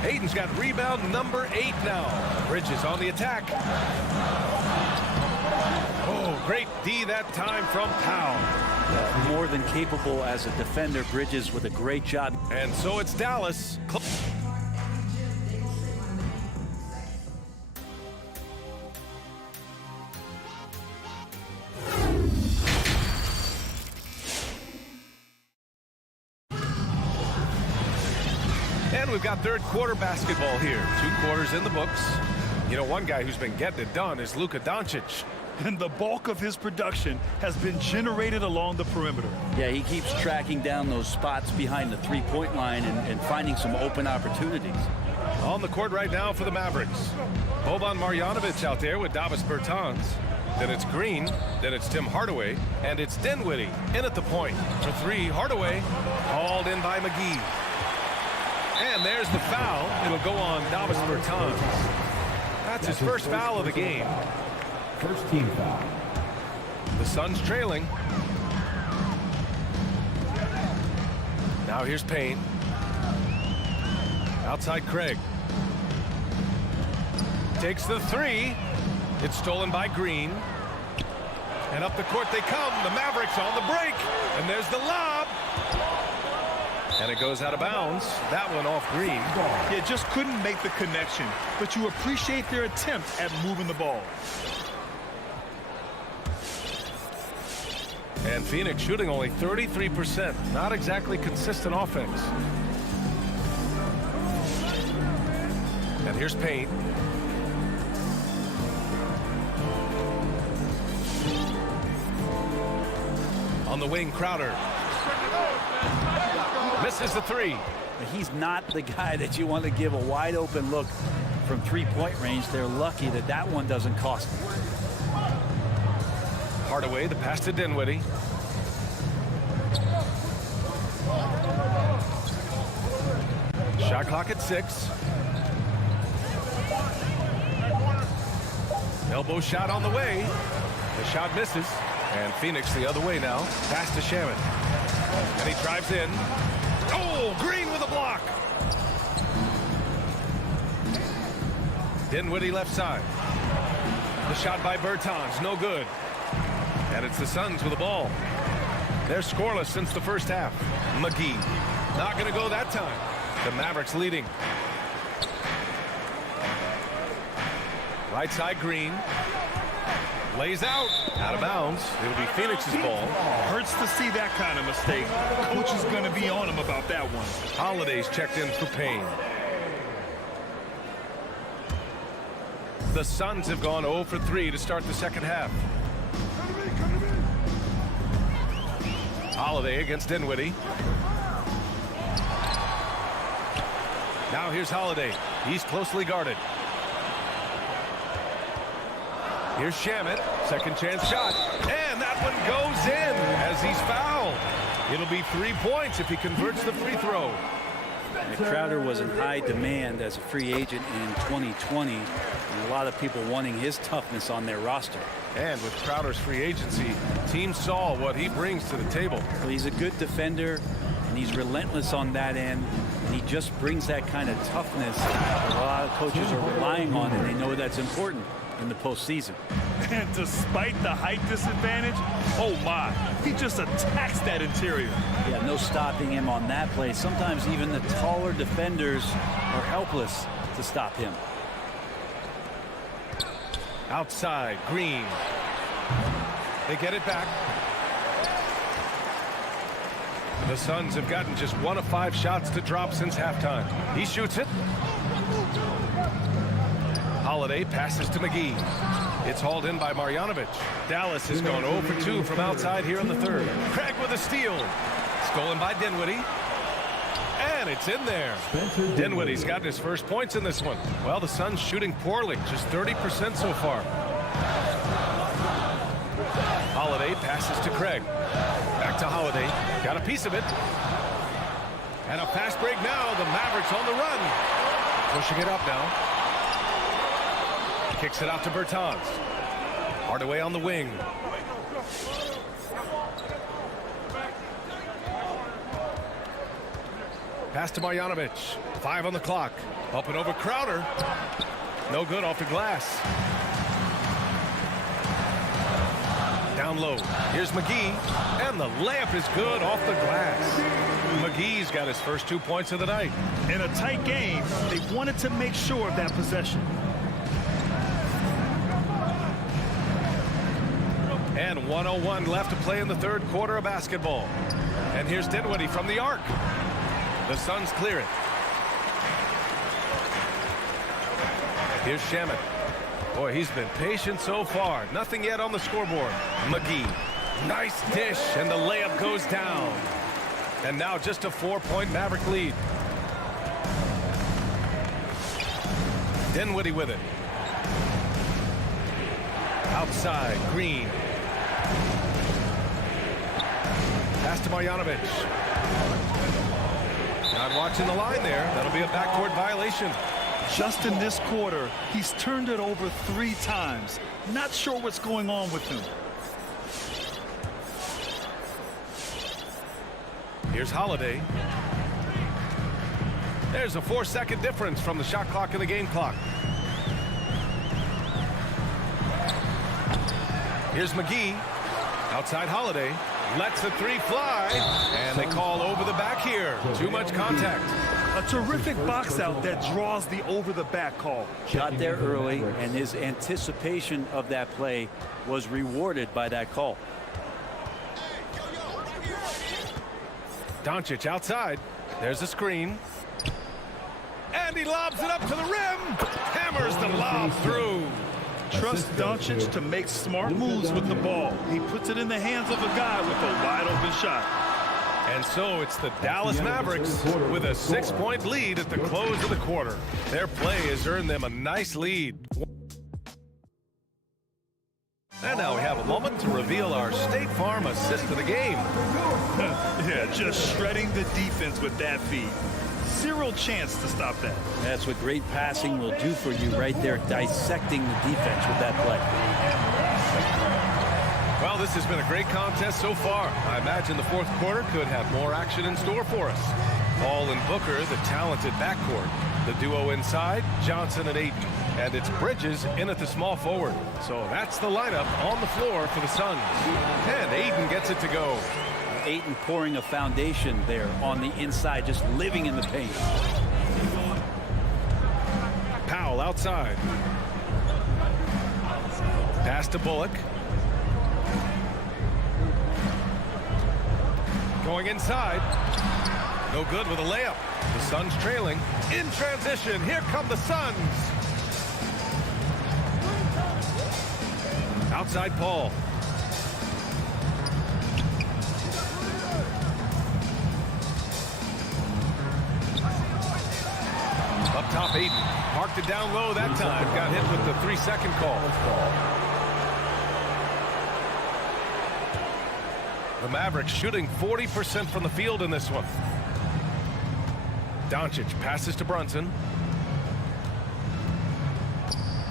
Ayton's got rebound number 8 now. Bridges on the attack. Oh, great D that time from Powell. More than capable as a defender. Bridges with a great job. And so it's Dallas. And we've got third quarter basketball here. 2 quarters in the books. You know, one guy who's been getting it done is Luka Doncic. And the bulk of his production has been generated along the perimeter. Yeah, he keeps tracking down those spots behind the three-point line and finding some open opportunities. On the court right now for the Mavericks. Boban Marjanovic out there with Davis Bertans. Then it's Green. Then it's Tim Hardaway. And it's Dinwiddie in at the point. For 3, Hardaway hauled in by McGee. And there's the foul. It'll go on Davis Bertans. That's his first foul of the game. First team foul. The Suns trailing. Now here's Payne. Outside Craig. Takes the 3. It's stolen by Green. And up the court they come. The Mavericks on the break. And there's the lob. And it goes out of bounds. That one off Green. Yeah, just couldn't make the connection. But you appreciate their attempt at moving the ball. And Phoenix shooting only 33%. Not exactly consistent offense. And here's Payne. On the wing, Crowder. Misses the 3. He's not the guy that you want to give a wide open look from three-point range. They're lucky that that one doesn't cost them. Hardaway, the pass to Dinwiddie. Shot clock at 6. Elbow shot on the way. The shot misses. And Phoenix the other way now. Pass to Shaman. And he drives in. Oh, Green with a block. Dinwiddie left side. The shot by Bertans, no good. And it's the Suns with the ball. They're scoreless since the first half. McGee, not going to go that time. The Mavericks leading. Right side, Green. Lays out of bounds. It'll be Phoenix's ball. Hurts to see that kind of mistake. Coach is going to be on him about that one. Holiday's checked in for Payne. The Suns have gone 0 for 3 to start the second half. Holiday against Dinwiddie. Now here's Holiday. He's closely guarded. Here's Shamet. Second chance shot. And that one goes in as he's fouled. It'll be 3 points if he converts the free throw. And Crowder was in high demand as a free agent in 2020. And a lot of people wanting his toughness on their roster. And with Crowder's free agency, teams saw what he brings to the table. Well, he's a good defender, and he's relentless on that end. And he just brings that kind of toughness that a lot of coaches are relying on, and they know that's important in the postseason. And despite the height disadvantage, oh my, he just attacks that interior. Yeah, no stopping him on that play. Sometimes even the taller defenders are helpless to stop him. Outside, Green. They get it back. The Suns have gotten just 1 of 5 shots to drop since halftime. He shoots it. Holiday passes to McGee. It's hauled in by Marjanovic. Dallas has gone 0 for 2 from outside here in the third. Craig with a steal. Stolen by Dinwiddie. And it's in there. Dinwiddie's gotten his first points in this one. Well, the Suns shooting poorly, just 30% so far. Holiday passes to Craig. Back to Holiday. Got a piece of it. And a fast break now. The Mavericks on the run. Pushing it up now. Kicks it out to Bertans. Hardaway on the wing. Pass to Marjanovic. 5 on the clock. Up and over Crowder. No good off the glass. Down low. Here's McGee. And the layup is good off the glass. McGee's got his first 2 points of the night. In a tight game, they wanted to make sure of that possession. And 1:01 left to play in the third quarter of basketball. And here's Dinwiddie from the arc. The Suns clear it. Here's Shamet. Boy, he's been patient so far. Nothing yet on the scoreboard. McGee. Nice dish, and the layup goes down. And now just a 4-point Maverick lead. Dinwiddie with it. Outside, Green. Pass to Marjanovic. Not watching the line there. That'll be a backcourt violation. Just in this quarter, he's turned it over 3 times. Not sure what's going on with him. Here's Holiday. There's a 4-second difference from the shot clock and the game clock. Here's McGee. Outside Holiday. Lets the 3 fly. And they call over the back here. Too much contact. A terrific box out that draws the over-the-back call. Got there early, and his anticipation of that play was rewarded by that call. Doncic outside. There's a screen. And he lobs it up to the rim. Hammers the lob through. Trust Doncic to make smart moves with the ball. He puts it in the hands of a guy with a wide-open shot. And so it's the Dallas Mavericks with a 6-point lead at the close of the quarter. Their play has earned them a nice lead. And now we have a moment to reveal our State Farm assist of the game. Yeah, just shredding the defense with that feed. Zero chance to stop that. That's what great passing will do for you right there, dissecting the defense with that play. Well, this has been a great contest so far. I imagine the fourth quarter could have more action in store for us. Paul and Booker, the talented backcourt. The duo inside, Johnson and Ayton. And it's Bridges in at the small forward. So that's the lineup on the floor for the Suns. And Ayton gets it to go. Ayton pouring a foundation there on the inside, just living in the paint. Powell outside. Pass to Bullock. Going inside. No good with a layup. The Suns trailing. In transition, here come the Suns. Outside Paul. Up top, Ayton. Marked it down low that time. Got hit with the 3-second call. The Mavericks shooting 40% from the field in this one. Doncic passes to Brunson.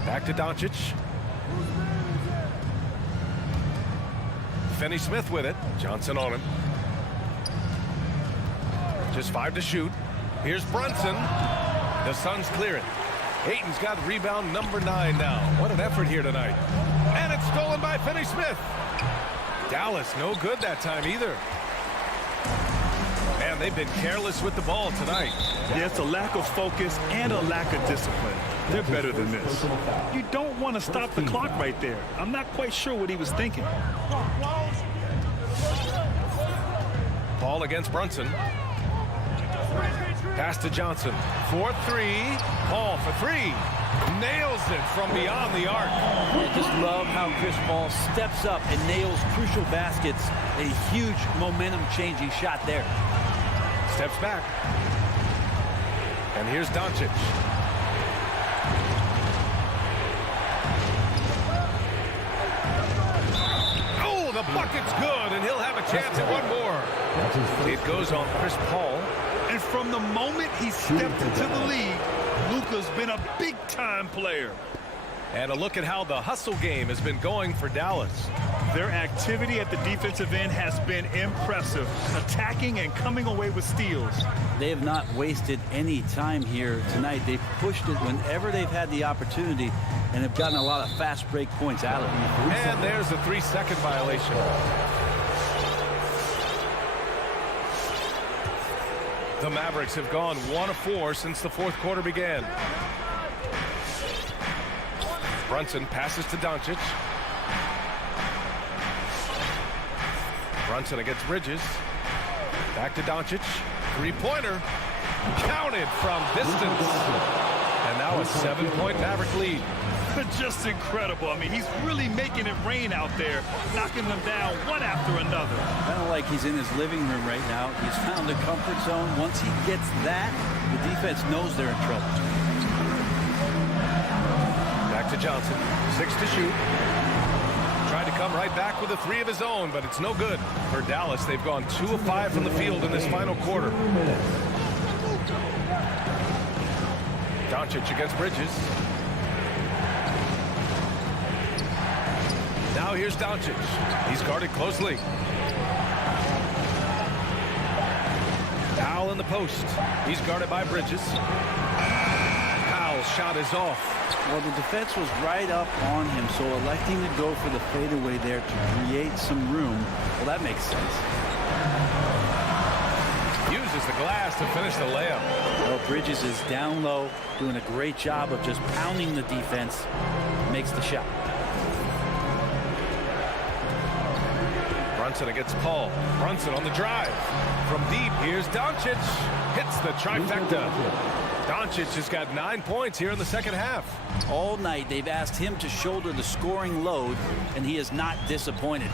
Back to Doncic. Finney-Smith with it. Johnson on him. Just 5 to shoot. Here's Brunson. The Suns clear it. Ayton's got rebound number 9 now. What an effort here tonight. And it's stolen by Finney-Smith. Dallas no good that time either. Man, they've been careless with the ball tonight. Yeah, it's a lack of focus and a lack of discipline. They're better than this. You don't want to stop the clock right there. I'm not quite sure what he was thinking. Paul against Brunson. Pass to Johnson. 4-3. Paul for three. Nails it from beyond the arc. I just love how Chris Paul steps up and nails crucial baskets. A huge momentum-changing shot there. Steps back. And here's Doncic. Oh, the bucket's good, and he'll have a chance at one more. It goes on Chris Paul. And from the moment he stepped into the league, Luka's been a big-time player. And a look at how the hustle game has been going for Dallas. Their activity at the defensive end has been impressive, attacking and coming away with steals. They have not wasted any time here tonight. They've pushed it whenever they've had the opportunity and have gotten a lot of fast break points out of it. And there's a 3-second violation. The Mavericks have gone 1 of 4 since the fourth quarter began. Brunson passes to Doncic. Brunson against Bridges. Back to Doncic. Three-pointer. Counted from distance. And now a 7-point Maverick lead. Just incredible. I mean, he's really making it rain out there, knocking them down one after another. Kind of like he's in his living room right now. He's found a comfort zone. Once he gets that, the defense knows they're in trouble. Back to Johnson. 6 to shoot. Tried to come right back with a 3 of his own, but it's no good. For Dallas, they've gone 2 of 5 from the field in this final quarter. Doncic against Bridges. Now here's Doncic. He's guarded closely. Powell in the post. He's guarded by Bridges. Powell's shot is off. Well, the defense was right up on him, so electing to go for the fadeaway there to create some room, well, that makes sense. Uses the glass to finish the layup. Well, Bridges is down low, doing a great job of just pounding the defense. Makes the shot. Brunson against Paul. Brunson on the drive. From deep, here's Doncic. Hits the trifecta. Doncic has got 9 points here in the second half. All night, they've asked him to shoulder the scoring load, and he is not disappointed.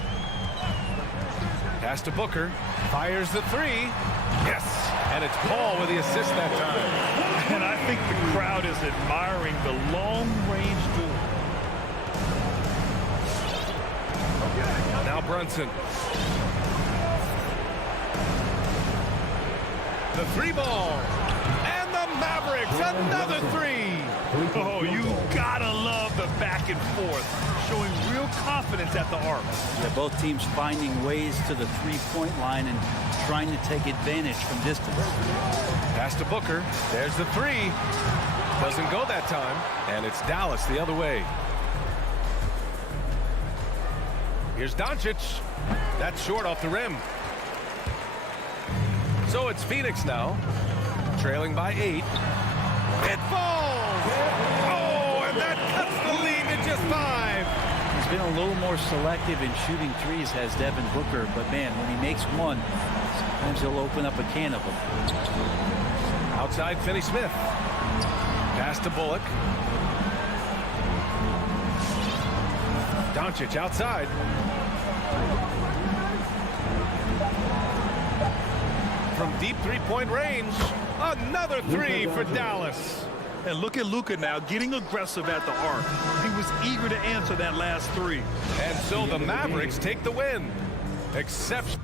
Pass to Booker. Fires the 3. Yes. And it's Paul with the assist that time. And I think the crowd is admiring the long-range duel. Now Brunson. The 3-ball. And the Mavericks, another 3. Oh, you gotta love the back and forth, showing real confidence at the arc. Yeah, both teams finding ways to the three-point line and trying to take advantage from distance. Pass to Booker. There's the 3. Doesn't go that time. And it's Dallas the other way. Here's Doncic. That's short off the rim. So it's Phoenix now, trailing by 8. It falls! Oh, and that cuts the lead to just 5. He's been a little more selective in shooting threes, has Devin Booker, but man, when he makes one, sometimes he'll open up a can of them. Outside Finney-Smith. Pass to Bullock. Doncic outside. From deep three-point range, another 3 for Dallas. And look at Luka now getting aggressive at the arc. He was eager to answer that last 3. And so the Mavericks take the win. Exception.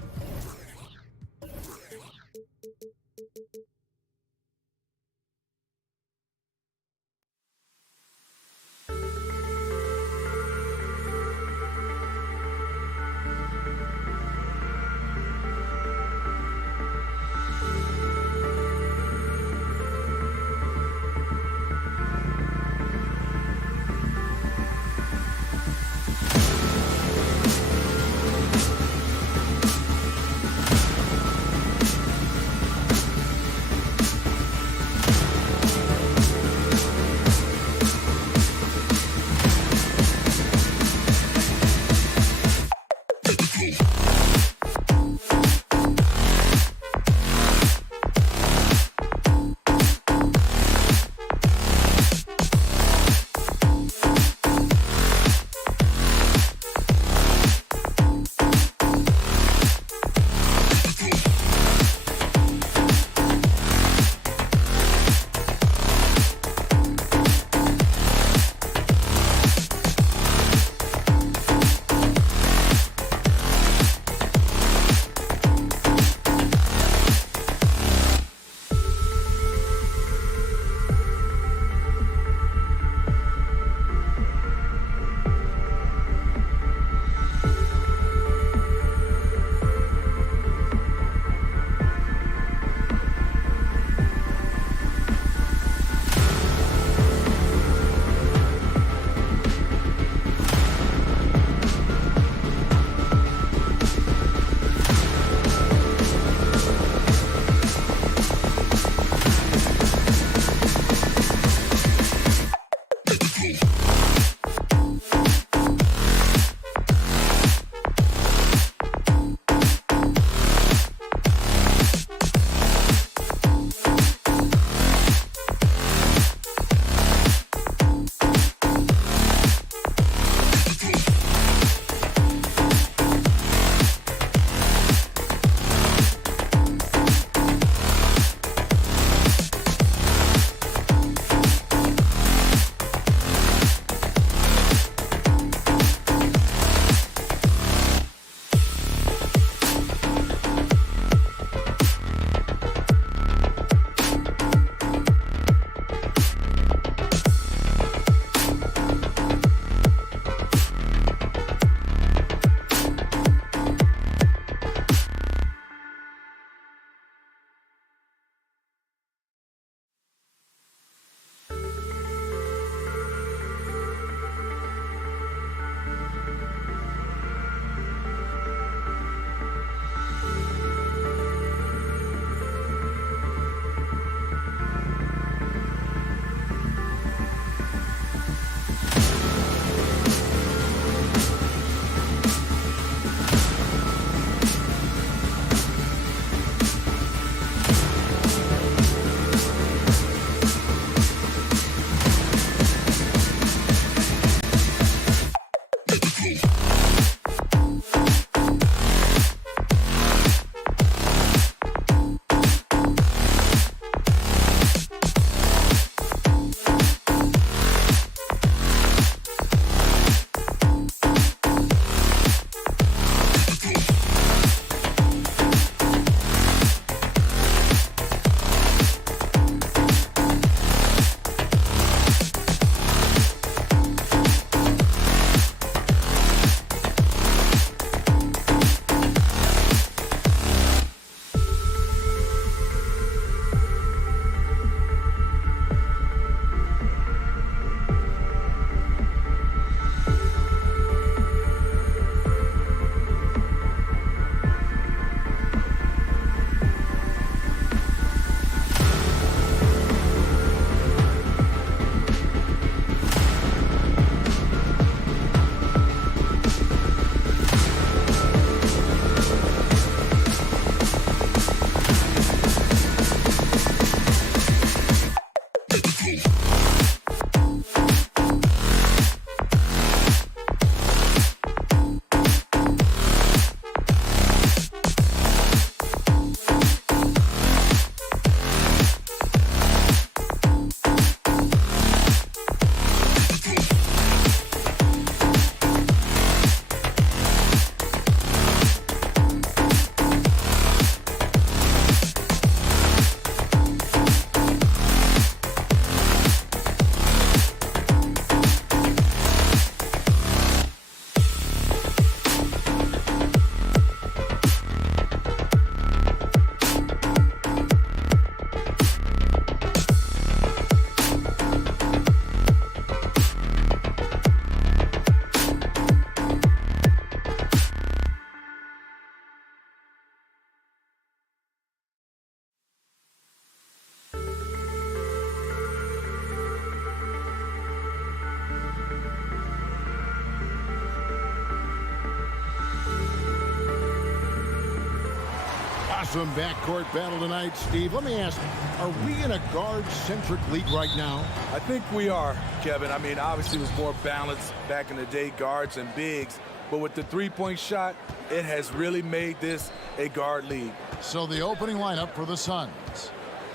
Awesome backcourt battle tonight, Steve. Let me ask, are we in a guard-centric league right now? I think we are, Kevin. I mean, obviously it was more balanced back in the day, guards and bigs. But with the three-point shot, it has really made this a guard league. So the opening lineup for the Suns.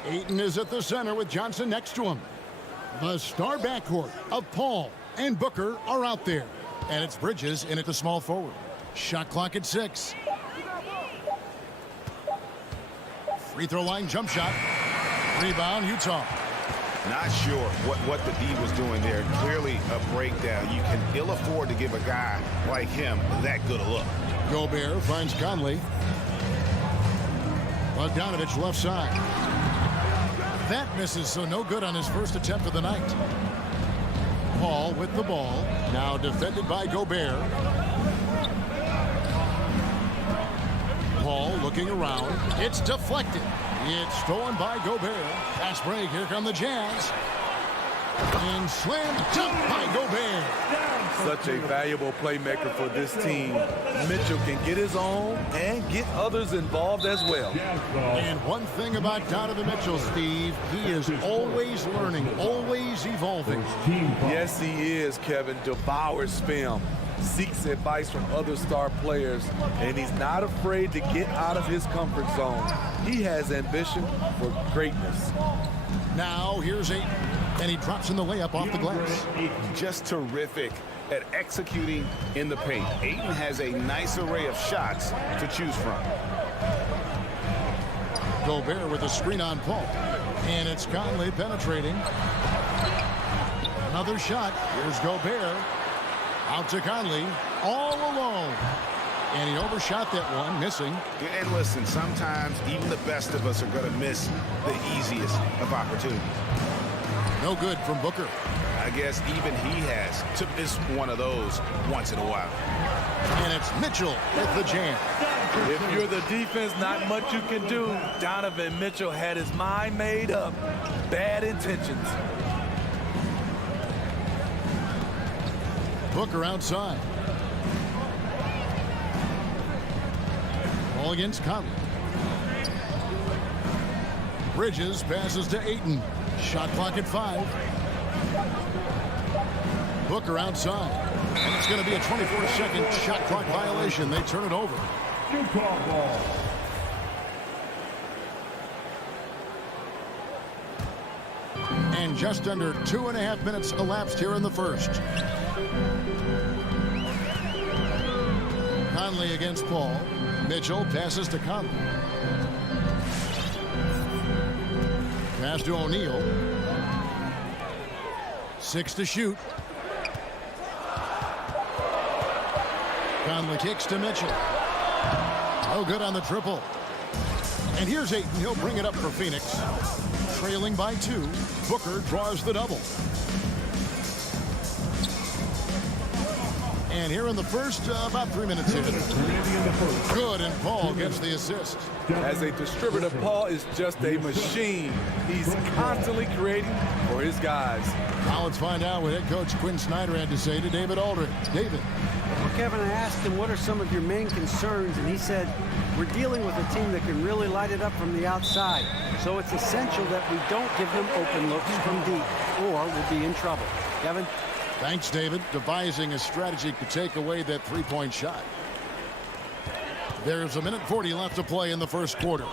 Ayton is at the center with Johnson next to him. The star backcourt of Paul and Booker are out there. And it's Bridges in at the small forward. Shot clock at 6. Free throw line jump shot. Rebound, Utah. Not sure what the D was doing there. Clearly a breakdown. You can ill afford to give a guy like him that good a look. Gobert finds Conley. Bogdanovich left side. That misses, so no good on his first attempt of the night. Paul with the ball. Now defended by Gobert. Paul looking around. It's deflected. It's stolen by Gobert. Fast break. Here come the Jazz. And slam dunk by Gobert. Such a valuable playmaker for this team. Mitchell can get his own and get others involved as well. And one thing about Donovan Mitchell, Steve, he is always learning, always evolving. Yes, he is, Kevin. Devours film, seeks advice from other star players, and he's not afraid to get out of his comfort zone. He has ambition for greatness. Now here's Ayton, and he drops in the layup off the glass. Just terrific at executing in the paint. Ayton has a nice array of shots to choose from. Gobert with a screen on Paul. And it's Conley penetrating. Another shot. Here's Gobert. Out to Conley. All alone. And he overshot that one, missing. And listen, sometimes even the best of us are going to miss the easiest of opportunities. No good from Booker. I guess even he has to miss one of those once in a while. And it's Mitchell with the jam. If you're the defense, not much you can do. Donovan Mitchell had his mind made up. Bad intentions. Booker outside. Ball against Conley. Bridges passes to Ayton. Shot clock at 5. Booker outside. And it's going to be a 24-second shot clock violation. They turn it over. Utah ball. And just under 2.5 minutes elapsed here in the first. Conley against Paul. Mitchell passes to Conley. Pass to O'Neal. 6 to shoot. Conley kicks to Mitchell. No good on the triple. And here's Ayton. He'll bring it up for Phoenix. Trailing by 2. Booker draws the double. And here in the first, about 3 minutes in. Good, and Paul gets the assist. As a distributor, Paul is just a machine. He's constantly creating for his guys. Now let's find out what head coach Quinn Snyder had to say to David Aldridge. David. Well, Kevin, I asked him, what are some of your main concerns? And he said, we're dealing with a team that can really light it up from the outside. So it's essential that we don't give them open looks from deep, or we'll be in trouble. Kevin? Thanks, David. Devising a strategy to take away that three-point shot. There's 1:40 left to play in the first quarter.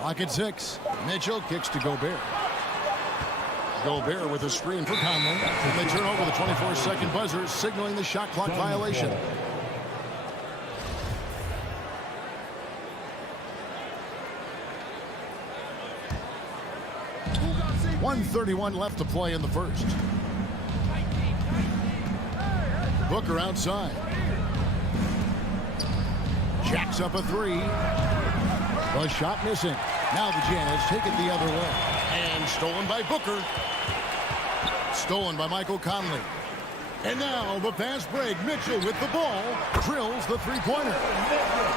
Clock at 6. Mitchell kicks to Gobert. Gobert with a screen for Conley. And they turn over the 24-second buzzer, signaling the shot clock violation. .131 left to play in the first. Booker outside. Jacks up a 3. The shot missing. Now the Jazz take it the other way. And stolen by Booker. Stolen by Michael Conley. And now the fast break. Mitchell with the ball. Drills the three-pointer.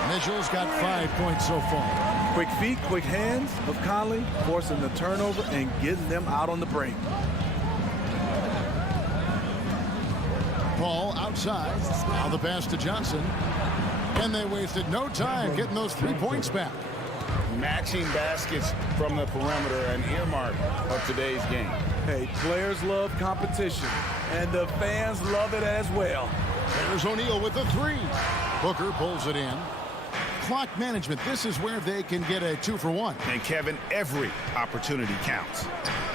Mitchell's got 5 points so far. Quick feet, quick hands of Conley, forcing the turnover and getting them out on the break. Paul outside. Now the pass to Johnson. And they wasted no time getting those 3 points back. matching baskets from the perimeter, an earmark of today's game. Hey, players love competition, and the fans love it as well. There's O'Neal with the three. Booker pulls it in. Clock management, this is where they can get a 2-for-1. And Kevin, every opportunity counts.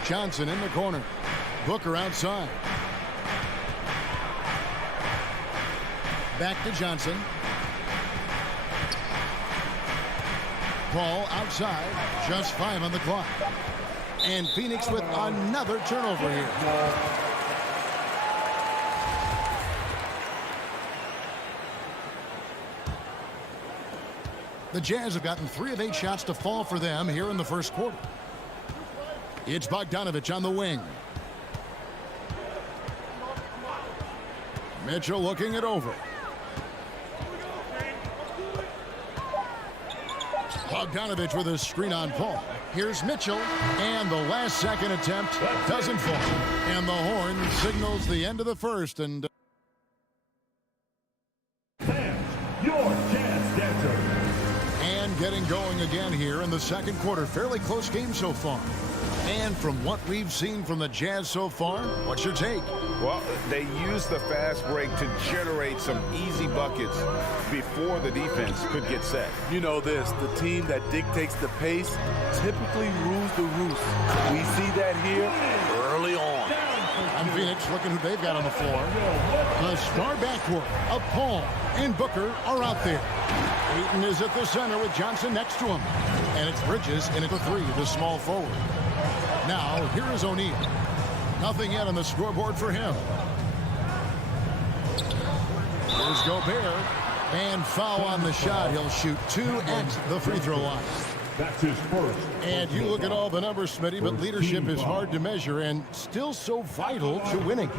Johnson in the corner. Booker outside. Back to Johnson. Ball outside. Just 5 on the clock. And Phoenix with another turnover here. The Jazz have gotten 3 of 8 shots to fall for them here in the first quarter. It's Bogdanovich on the wing. Mitchell looking it over. Bogdanovich with a screen on Paul. Here's Mitchell, and the last second attempt doesn't fall. And the horn signals the end of the first. And your Jazz dancer. And getting going again here in the second quarter. Fairly close game so far. And from what we've seen from the Jazz so far, what's your take? Well, they used the fast break to generate some easy buckets before the defense could get set. You know this, the team that dictates the pace typically rules the roost. We see that here early on. And Phoenix looking who they've got on the floor. The star backcourt of Paul and Booker are out there. Ayton is at the center with Johnson next to him. And it's Bridges in at the 3, the small forward. Now, here is O'Neal. Nothing yet on the scoreboard for him. Here's Gobert. And foul on the shot. He'll shoot 2 at the free throw line. That's his first. And you look at all the numbers, Smitty, but leadership is hard to measure and still so vital to winning.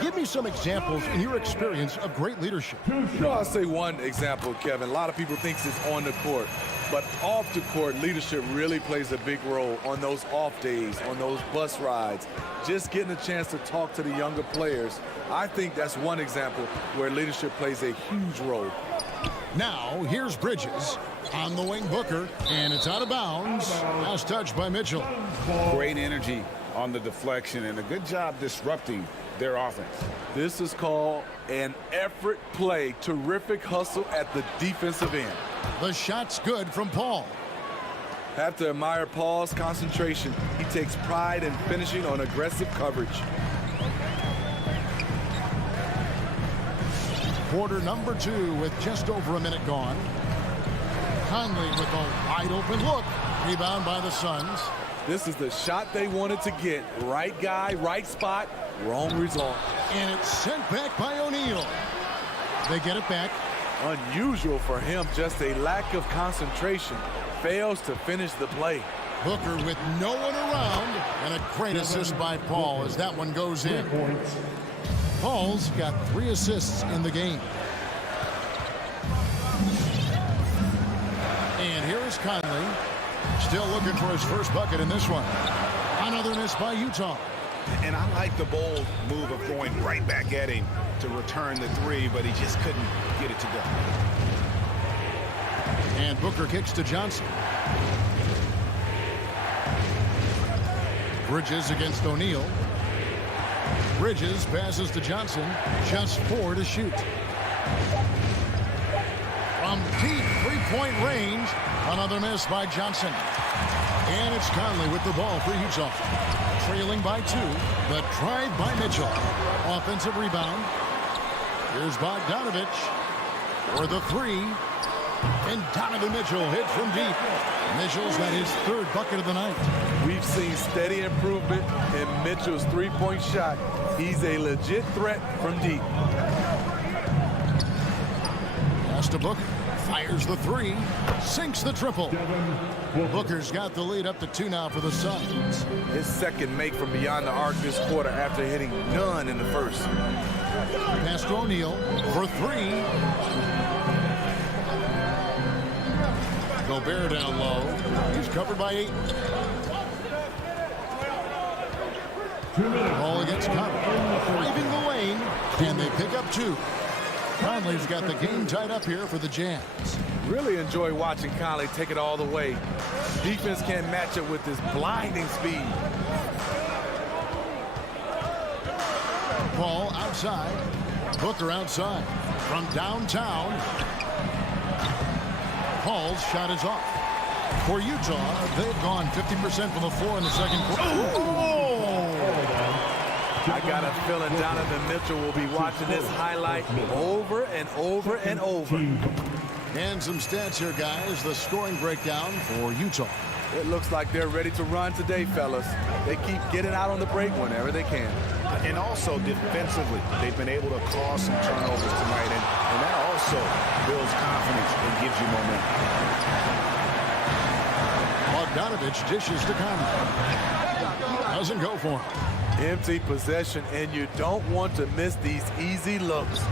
Give me some examples in your experience of great leadership. I'll say one example, Kevin. A lot of people think it's on the court, but off the court, leadership really plays a big role on those off days, on those bus rides, just getting a chance to talk to the younger players. I think that's one example where leadership plays a huge role. Now, here's Bridges. On the wing, Booker, and it's out of bounds. Last touch by Mitchell. Great energy on the deflection and a good job disrupting their offense. This is called an effort play. Terrific hustle at the defensive end. The shot's good from Paul. Have to admire Paul's concentration. He takes pride in finishing on aggressive coverage. Quarter number 2 with just over a minute gone. Conley with a wide open look. Rebound by the Suns. This is the shot they wanted to get. Right guy, right spot, wrong result. And it's sent back by O'Neal. They get it back. Unusual for him, just a lack of concentration. Fails to finish the play. Booker with no one around. And a great assist by Paul as that one goes in. Paul's got 3 assists in the game. And here is Conley. Still looking for his first bucket in this one. Another miss by Utah. And I like the bold move of going right back at him to return the 3, but he just couldn't get it to go. And Booker kicks to Johnson. Bridges against O'Neal. Bridges passes to Johnson. Just 4 to shoot. From deep three-point range, another miss by Johnson. And it's Conley with the ball for Utah. Trailing by 2. The drive by Mitchell. Offensive rebound. Here's Bogdanovich for the 3. And Donovan Mitchell hit from deep. Mitchell's got his 3rd bucket of the night. We've seen steady improvement in Mitchell's three-point shot. He's a legit threat from deep. Pass to Booker. Fires the 3. Sinks the triple. Booker's got the lead up to 2 now for the Suns. His second make from beyond the arc this quarter after hitting none in the first. Pass to O'Neal for 3. Gobert down low. He's covered by 8. Ball against Conley. Driving the lane. And they pick up 2. Conley's got the game tied up here for the Jazz. Really enjoy watching Conley take it all the way. Defense can't match it with his blinding speed. Ball outside. Booker outside. From downtown. Paul's shot is off. For Utah, they've gone 50% from the floor in the second quarter. I got a feeling Donovan Mitchell will be watching this highlight over and over and over. And some stats here, guys. The scoring breakdown for Utah. It looks like they're ready to run today, fellas. They keep getting out on the break whenever they can. And also defensively, they've been able to cause some turnovers tonight, and that also builds confidence and gives you momentum. Bogdanovich dishes to Conley. Doesn't go for him. Empty possession, and you don't want to miss these easy looks.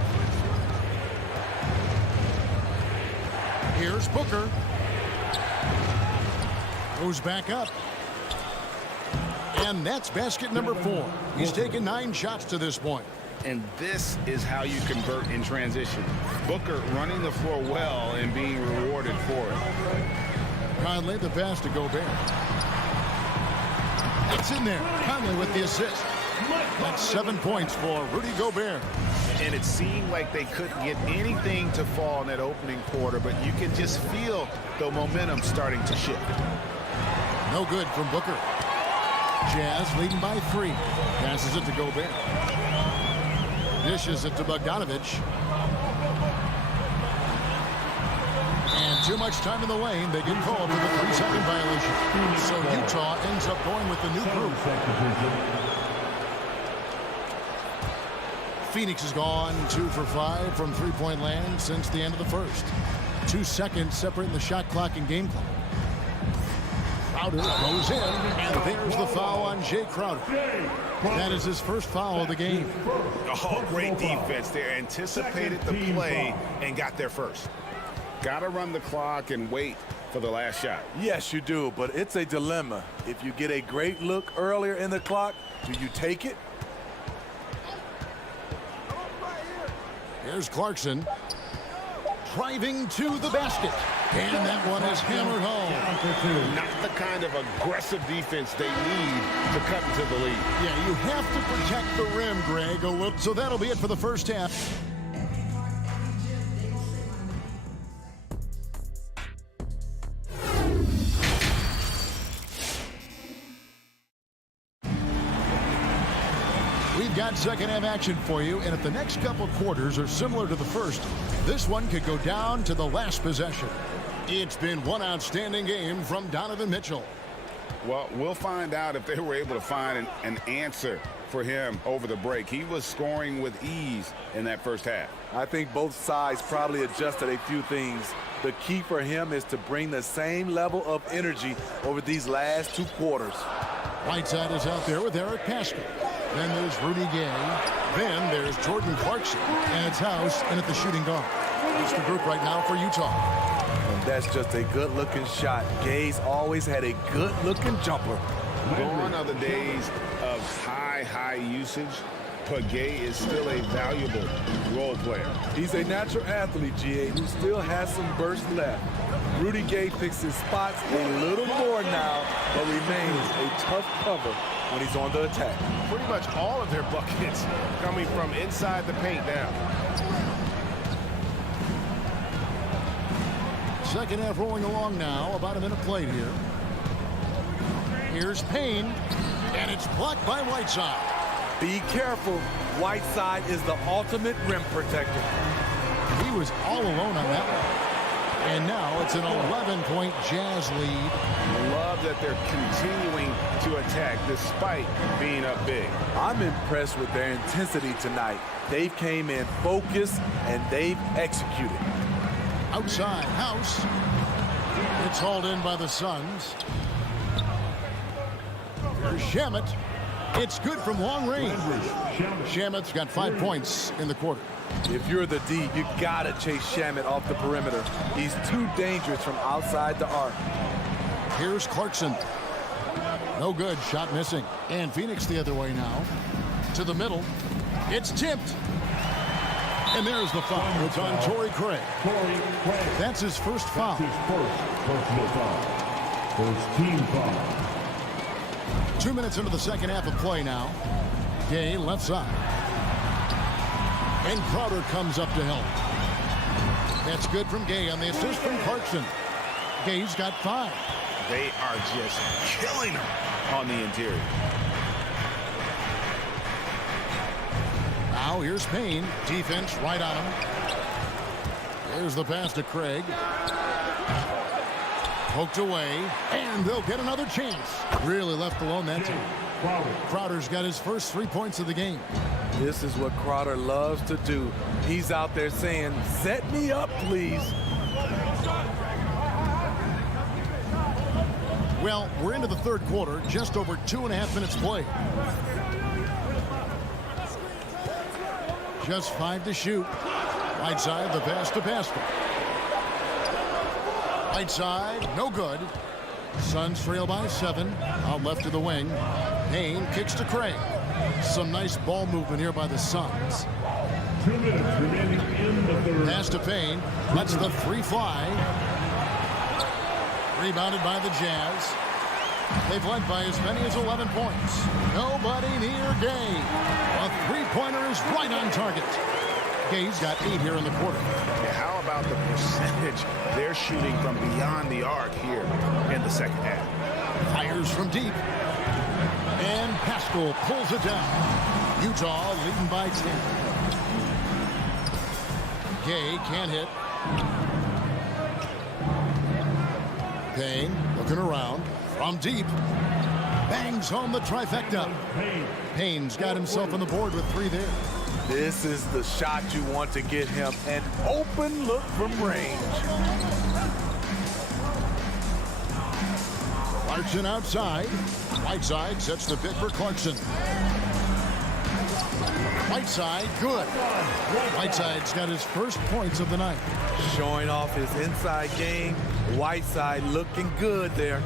Here's Booker. Goes back up. And that's basket number 4. He's taken 9 shots to this point. And this is how you convert in transition. Booker running the floor well and being rewarded for it. Conley, the pass to Gobert. It's in there. Conley with the assist. That's 7 points for Rudy Gobert. And it seemed like they couldn't get anything to fall in that opening quarter, but you can just feel the momentum starting to shift. No good from Booker. Jazz leading by 3. Passes it to Gobert. Dishes it to Bogdanovich. And too much time in the lane. They get called for the 3-second violation. So Utah ends up going with the new group. Phoenix has gone 2 for 5 from three-point land since the end of the first. 2 seconds separating the shot clock and game clock. Crowder goes in, and there's the foul on Jay Crowder. That is his first foul of the game. Oh, great defense there. Anticipated the play and got there first. Got to run the clock and wait for the last shot. Yes, you do, but it's a dilemma. If you get a great look earlier in the clock, do you take it? Here's Clarkson. Driving to the basket. And that one is hammered home. Not the kind of aggressive defense they need to cut into the lead. Yeah, you have to protect the rim, Greg, a little. So that'll be it for the first half. We've got second half action for you, and if the next couple quarters are similar to the first, this one could go down to the last possession. It's been one outstanding game from Donovan Mitchell. Well, we'll find out if they were able to find an answer for him over the break. He was scoring with ease in that first half. I think both sides probably adjusted a few things. The key for him is to bring the same level of energy over these last 2 quarters. Whiteside is out there with Eric Pascal. Then there's Rudy Gay. Then there's Jordan Clarkson. And it's House in at the shooting guard. It's the group right now for Utah. And that's just a good-looking shot. Gay's always had a good-looking jumper. Gone are the days of high usage, but Gay is still a valuable role player. He's a natural athlete, G.A., who still has some burst left. Rudy Gay picks his spots a little more now, but remains a tough cover when he's on the attack. Pretty much all of their buckets coming from inside the paint now. Second half rolling along now. About a minute played here. Here's Payne, and it's blocked by Whiteside. Be careful. Whiteside is the ultimate rim protector. He was all alone on that one. And now it's an 11-point Jazz lead. Love that they're continuing to attack despite being up big. I'm impressed with their intensity tonight. They've came in focused and they've executed. Outside, House. It's hauled in by the Suns. Here's Shamet. It's good from long range. Shamet's got 5 points in the quarter. If you're the D, you gotta chase Shamet off the perimeter. He's too dangerous from outside the arc. Here's Clarkson. No good, shot missing. And Phoenix the other way now. To the middle. It's tipped. And there's the foul. It's on Torrey Craig. That's his first foul. His first personal foul. First team foul. 2 minutes into the second half of play now. Gay left side. And Crowder comes up to help. That's good from Gay on the assist from Clarkson. Gay's got 5. They are just killing him on the interior. Now here's Payne. Defense right on him. There's the pass to Craig. Poked away. And they'll get another chance. Really left alone that time. Crowder's got his first 3 points of the game. This is what Crowder loves to do. He's out there saying, set me up, please. Well, we're into the third quarter. Just over 2.5 minutes played. Just 5 to shoot. Right side, the pass to Pascal. Right side, no good. Suns trail by 7. Out left to the wing. Payne kicks to Craig. Some nice ball movement here by the Suns. 2 minutes remaining in the third. Pass to Payne. Lets the 3 fly. Rebounded by the Jazz. They've led by as many as 11 points. Nobody near Gay. A 3-pointer is right on target. Gay's got 8 here in the quarter. Yeah, how about the percentage they're shooting from beyond the arc here in the second half? Fires from deep. And Pascal pulls it down. Utah leading by 10. Gay can't hit. Payne looking around. From deep. Bangs home the trifecta. Payne's got himself on the board with 3 there. This is the shot you want to get him. An open look from range. Clarkson outside. Whiteside sets the pick for Clarkson. Whiteside, good. Whiteside's got his first points of the night. Showing off his inside game. Whiteside looking good there.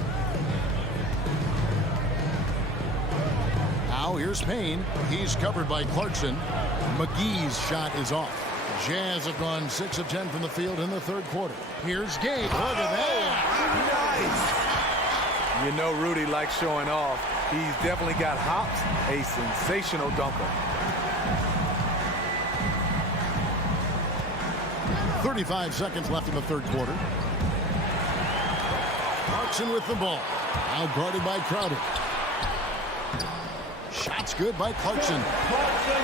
Now here's Payne. He's covered by Clarkson. McGee's shot is off. Jazz have gone 6 of 10 from the field in the third quarter. Here's Gay. Look at that. Nice. You know Rudy likes showing off. He's definitely got hops. A sensational dunker. 35 seconds left in the third quarter. Clarkson with the ball. Now guarded by Crowder. Shots good by Clarkson.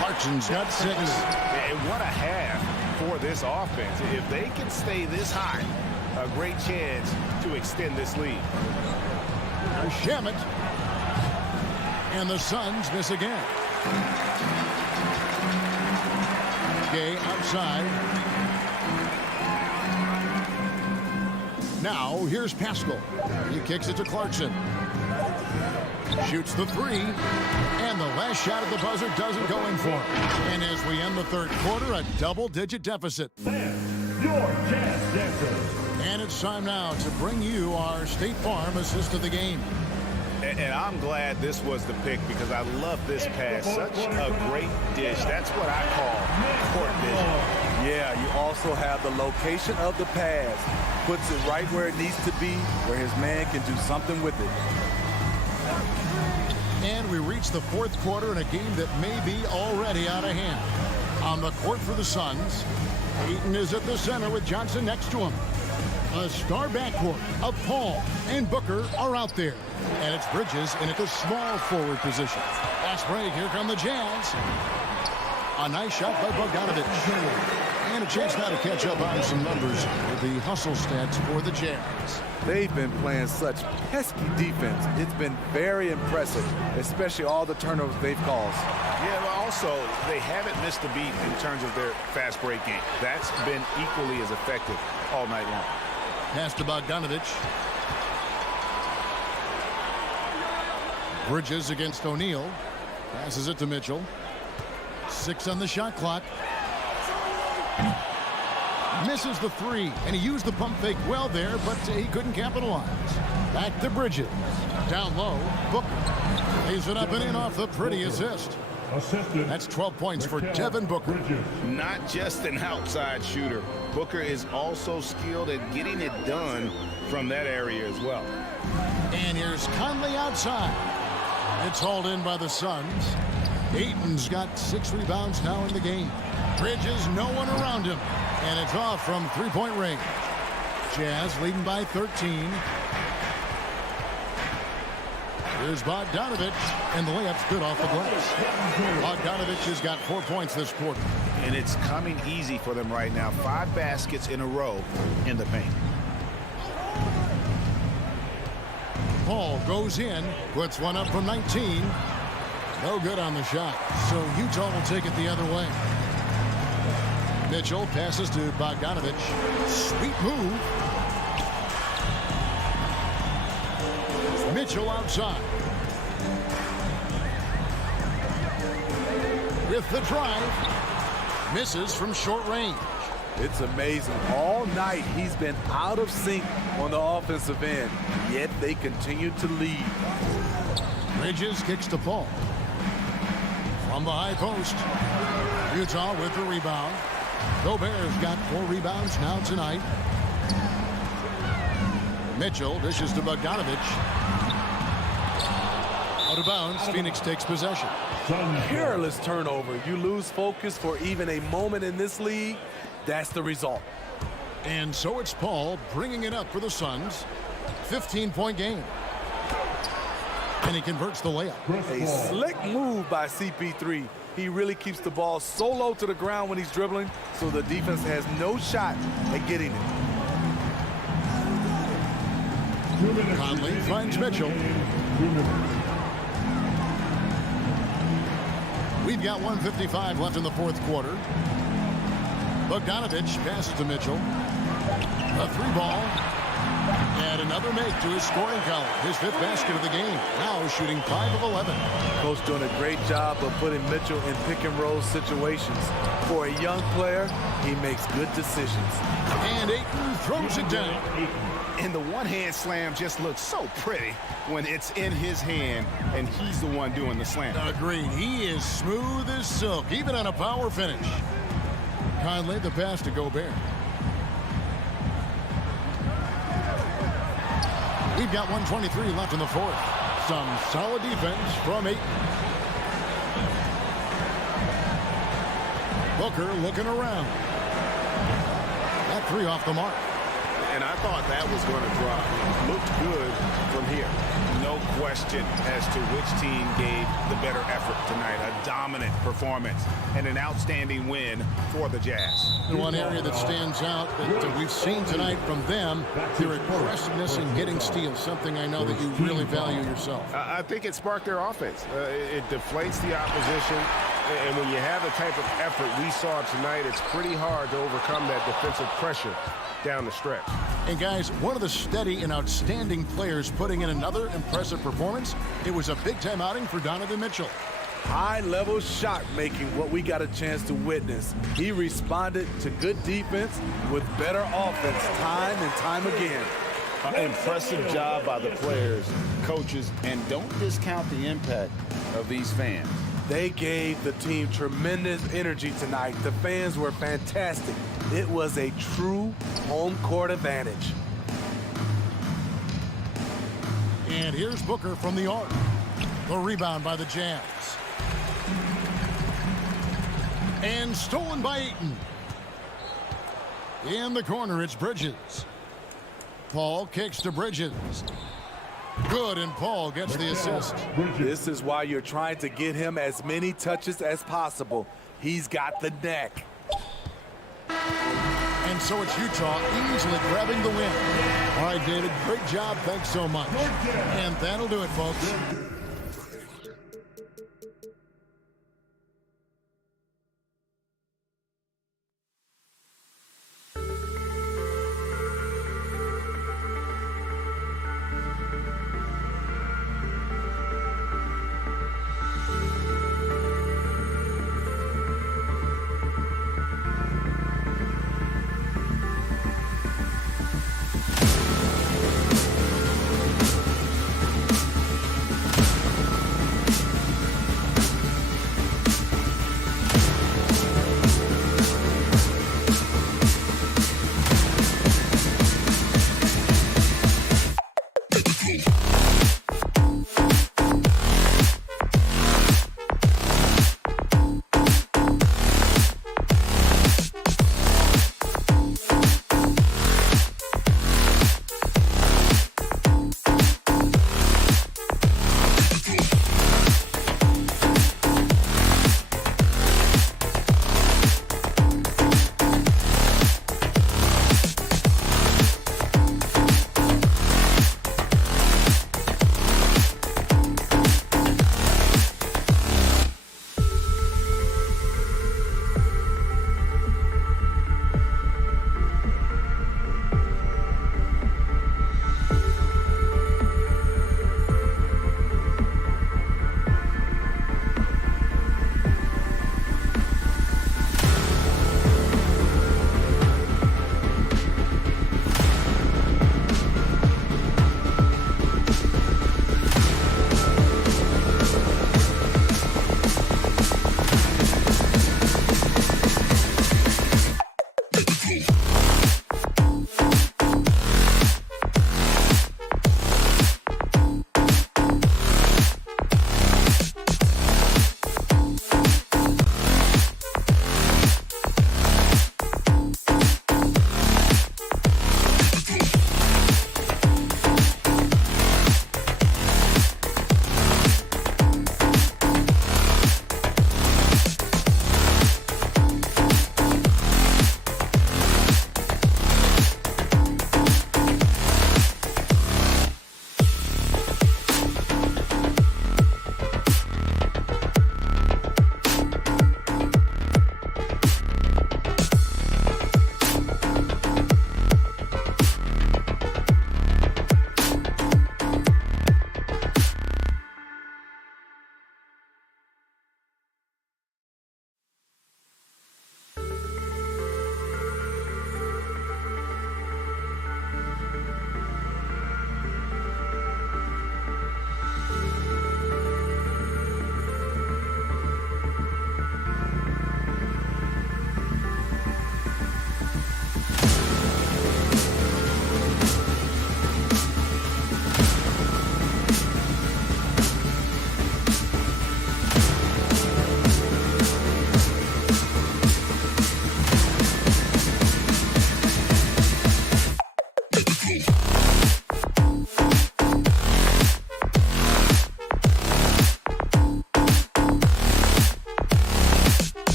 Clarkson's got 6. And what a half for this offense. If they can stay this high, a great chance to extend this lead. Shamet. And the Suns miss again. Gay outside. Now here's Pascal. He kicks it to Clarkson. Shoots the 3. And the last shot at the buzzer doesn't go in for him. And as we end the third quarter, a double-digit deficit. Your Jazz Dancers. And it's time now to bring you our State Farm assist of the game. And I'm glad this was the pick because I love this pass. Such a great dish. That's what I call court vision. Yeah, you also have the location of the pass. Puts it right where it needs to be, where his man can do something with it. And we reach the fourth quarter in a game that may be already out of hand. On the court for the Suns, Ayton is at the center with Johnson next to him. A star backcourt of Paul and Booker are out there. And it's Bridges in at the small forward position. Fast break, here come the Jazz. A nice shot by Bogdanovic. And a chance now to catch up on some numbers with the hustle stats for the Jazz. They've been playing such pesky defense. It's been very impressive, especially all the turnovers they've caused. Yeah, but also, they haven't missed a beat in terms of their fast break game. That's been equally as effective all night long. Pass to Bogdanovic. Bridges against O'Neal. Passes it to Mitchell. 6 on the shot clock. Misses the 3, and he used the pump fake well there, but he couldn't capitalize. Back to Bridges. Down low, Booker. Lays it up and in off the pretty assist. Assistant. That's 12 points for Devin Booker. Not just an outside shooter. Booker is also skilled at getting it done from that area as well. And here's Conley outside. It's hauled in by the Suns. Ayton's got 6 rebounds now in the game. Bridges, no one around him. And it's off from three-point range. Jazz leading by 13. Here's Bogdanovic, and the layup's good off the glass. Bogdanovic has got 4 points this quarter. And it's coming easy for them right now. 5 baskets in a row in the paint. Paul goes in, puts one up from 19. No good on the shot, so Utah will take it the other way. Mitchell passes to Bogdanovic. Sweet move. Mitchell outside. With the drive. Misses from short range. It's amazing. All night he's been out of sync on the offensive end, yet they continue to lead. Bridges kicks to Paul. From the high post. Utah with the rebound. Gobert's got 4 rebounds now tonight. Mitchell dishes to Bogdanovic. Out of bounds, Phoenix takes possession. Careless turnover. You lose focus for even a moment in this league. That's the result. And so it's Paul bringing it up for the Suns. 15-point game. And he converts the layup. A slick move by CP3. He really keeps the ball so low to the ground when he's dribbling, so the defense has no shot at getting it. Conley finds Mitchell. We've got 1:55 left in the fourth quarter. Bogdanovic passes to Mitchell. A 3-ball. And another make to his scoring column. His 5th basket of the game. Now shooting 5 of 11. Coach doing a great job of putting Mitchell in pick-and-roll situations. For a young player, he makes good decisions. And Ayton throws it down. And the one-hand slam just looks so pretty when it's in his hand and he's the one doing the slam. Agreed. He is smooth as silk, even on a power finish. Conley the pass to Gobert. We've got 1:23 left in the fourth. Some solid defense from Ayton. Booker looking around. That 3 off the mark. And I thought that was going to drop. Looked good from here. No question as to which team gave the better effort tonight. A dominant performance and an outstanding win for the Jazz. And one area that stands out that we've seen tonight from them, their aggressiveness in getting steals, something I know that you really value yourself. I think it sparked their offense. It deflates the opposition. And when you have the type of effort we saw tonight, it's pretty hard to overcome that defensive pressure down the stretch. And guys, one of the steady and outstanding players putting in another impressive performance. It was a big-time outing for Donovan Mitchell. High-level shot making, what we got a chance to witness. He responded to good defense with better offense time and time again. Impressive job by the players, coaches, and don't discount the impact of these fans. They gave the team tremendous energy tonight. The fans were fantastic. It was a true home court advantage. And here's Booker from the arc. The rebound by the Jazz. And stolen by Ayton. In the corner, it's Bridges. Paul kicks to Bridges. Good, and Paul gets the assist. This is why you're trying to get him as many touches as possible. He's got the neck. And so it's Utah easily grabbing the win. All right, David, great job. Thanks so much. And that'll do it, folks.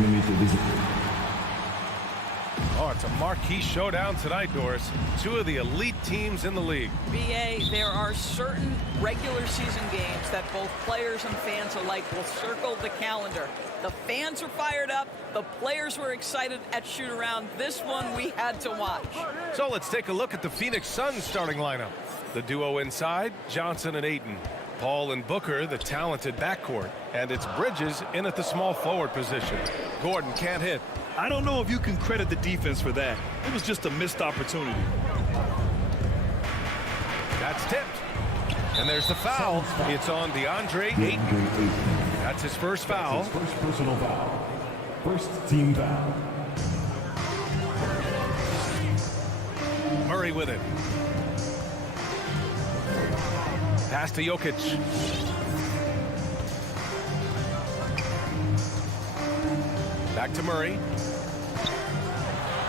centimeter visible. Oh, it's a marquee showdown tonight, Doris. Two of the elite teams in the league. BA, there are certain regular season games that both players and fans alike will circle the calendar. The fans were fired up. The players were excited at shoot-around. This one we had to watch. So let's take a look at the Phoenix Suns starting lineup. The duo inside, Johnson and Ayton. Paul and Booker, the talented backcourt. And it's Bridges in at the small forward position. Gordon can't hit. I don't know if you can credit the defense for that. It was just a missed opportunity. That's tipped. And there's the foul. It's on DeAndre Ayton. That's his first foul. That's his first personal foul. First team foul. Murray with it. Pass to Jokic. Back to Murray.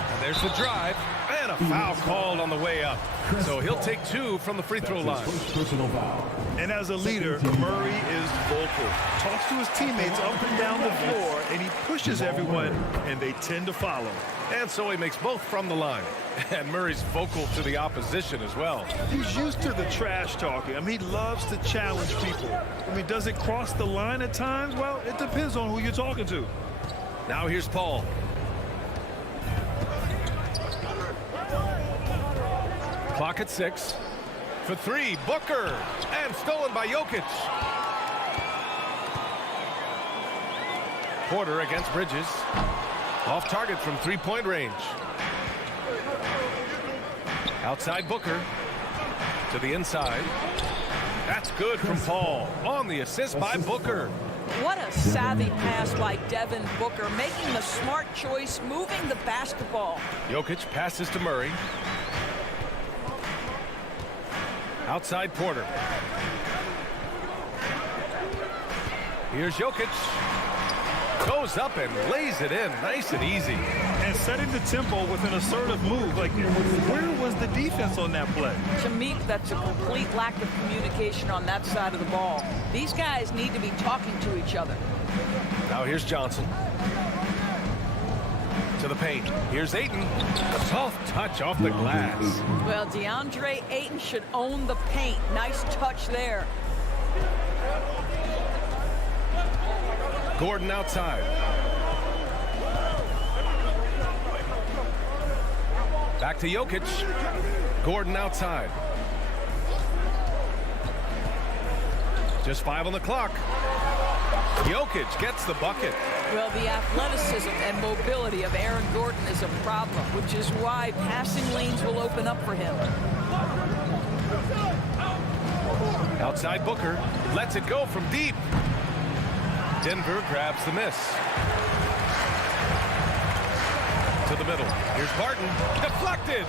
And there's the drive. And a foul called on the way up. So he'll take two from the free throw line. Personal foul. And as a leader, Murray is vocal. Talks to his teammates up and down the floor, and he pushes everyone, and they tend to follow. And so he makes both from the line. And Murray's vocal to the opposition as well. He's used to the trash talking. I mean, he loves to challenge people. I mean, does it cross the line at times? Well, it depends on who you're talking to. Now here's Paul. Clock at 6. For three, Booker. And stolen by Jokic. Porter against Bridges. Off target from three-point range. Outside Booker. To the inside. That's good from Paul. On the assist by Booker. What a savvy pass by Devin Booker, making the smart choice, moving the basketball. Jokic passes to Murray. Outside Porter. Here's Jokic. Goes up and lays it in nice and easy. And setting the tempo with an assertive move. Like, where was the defense on that play? To me, that's a complete lack of communication on that side of the ball. These guys need to be talking to each other. Now here's Johnson. To the paint. Here's Ayton. A soft touch off the glass. Well, DeAndre Ayton should own the paint. Nice touch there. Gordon outside. Back to Jokic. Gordon outside. Just 5 on the clock. Jokic gets the bucket. Well, the athleticism and mobility of Aaron Gordon is a problem, which is why passing lanes will open up for him. Outside Booker. Lets it go from deep. Denver grabs the miss. To the middle. Here's Barton. Deflected.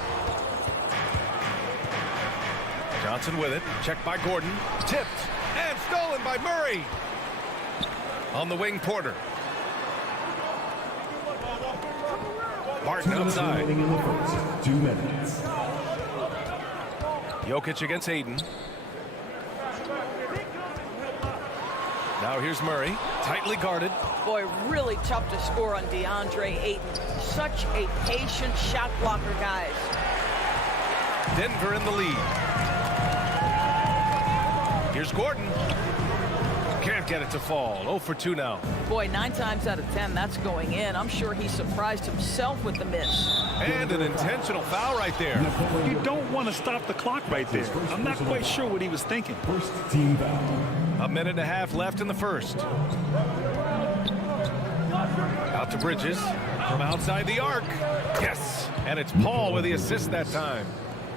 Johnson with it. Checked by Gordon. Tipped. And stolen by Murray. On the wing, Porter. Barton outside. 2 minutes. Jokic against Ayton. Now here's Murray, tightly guarded. Boy, really tough to score on DeAndre Ayton. Such a patient shot blocker, guys. Denver in the lead. Here's Gordon. Can't get it to fall. 0 for 2 now. Boy, 9 times out of 10, that's going in. I'm sure he surprised himself with the miss. And an intentional foul right there. You don't want to stop the clock right there. I'm not quite sure what he was thinking. First team foul. 1.5 minutes left in the first. Out to Bridges from outside the arc. Yes, and it's Paul with the assist that time.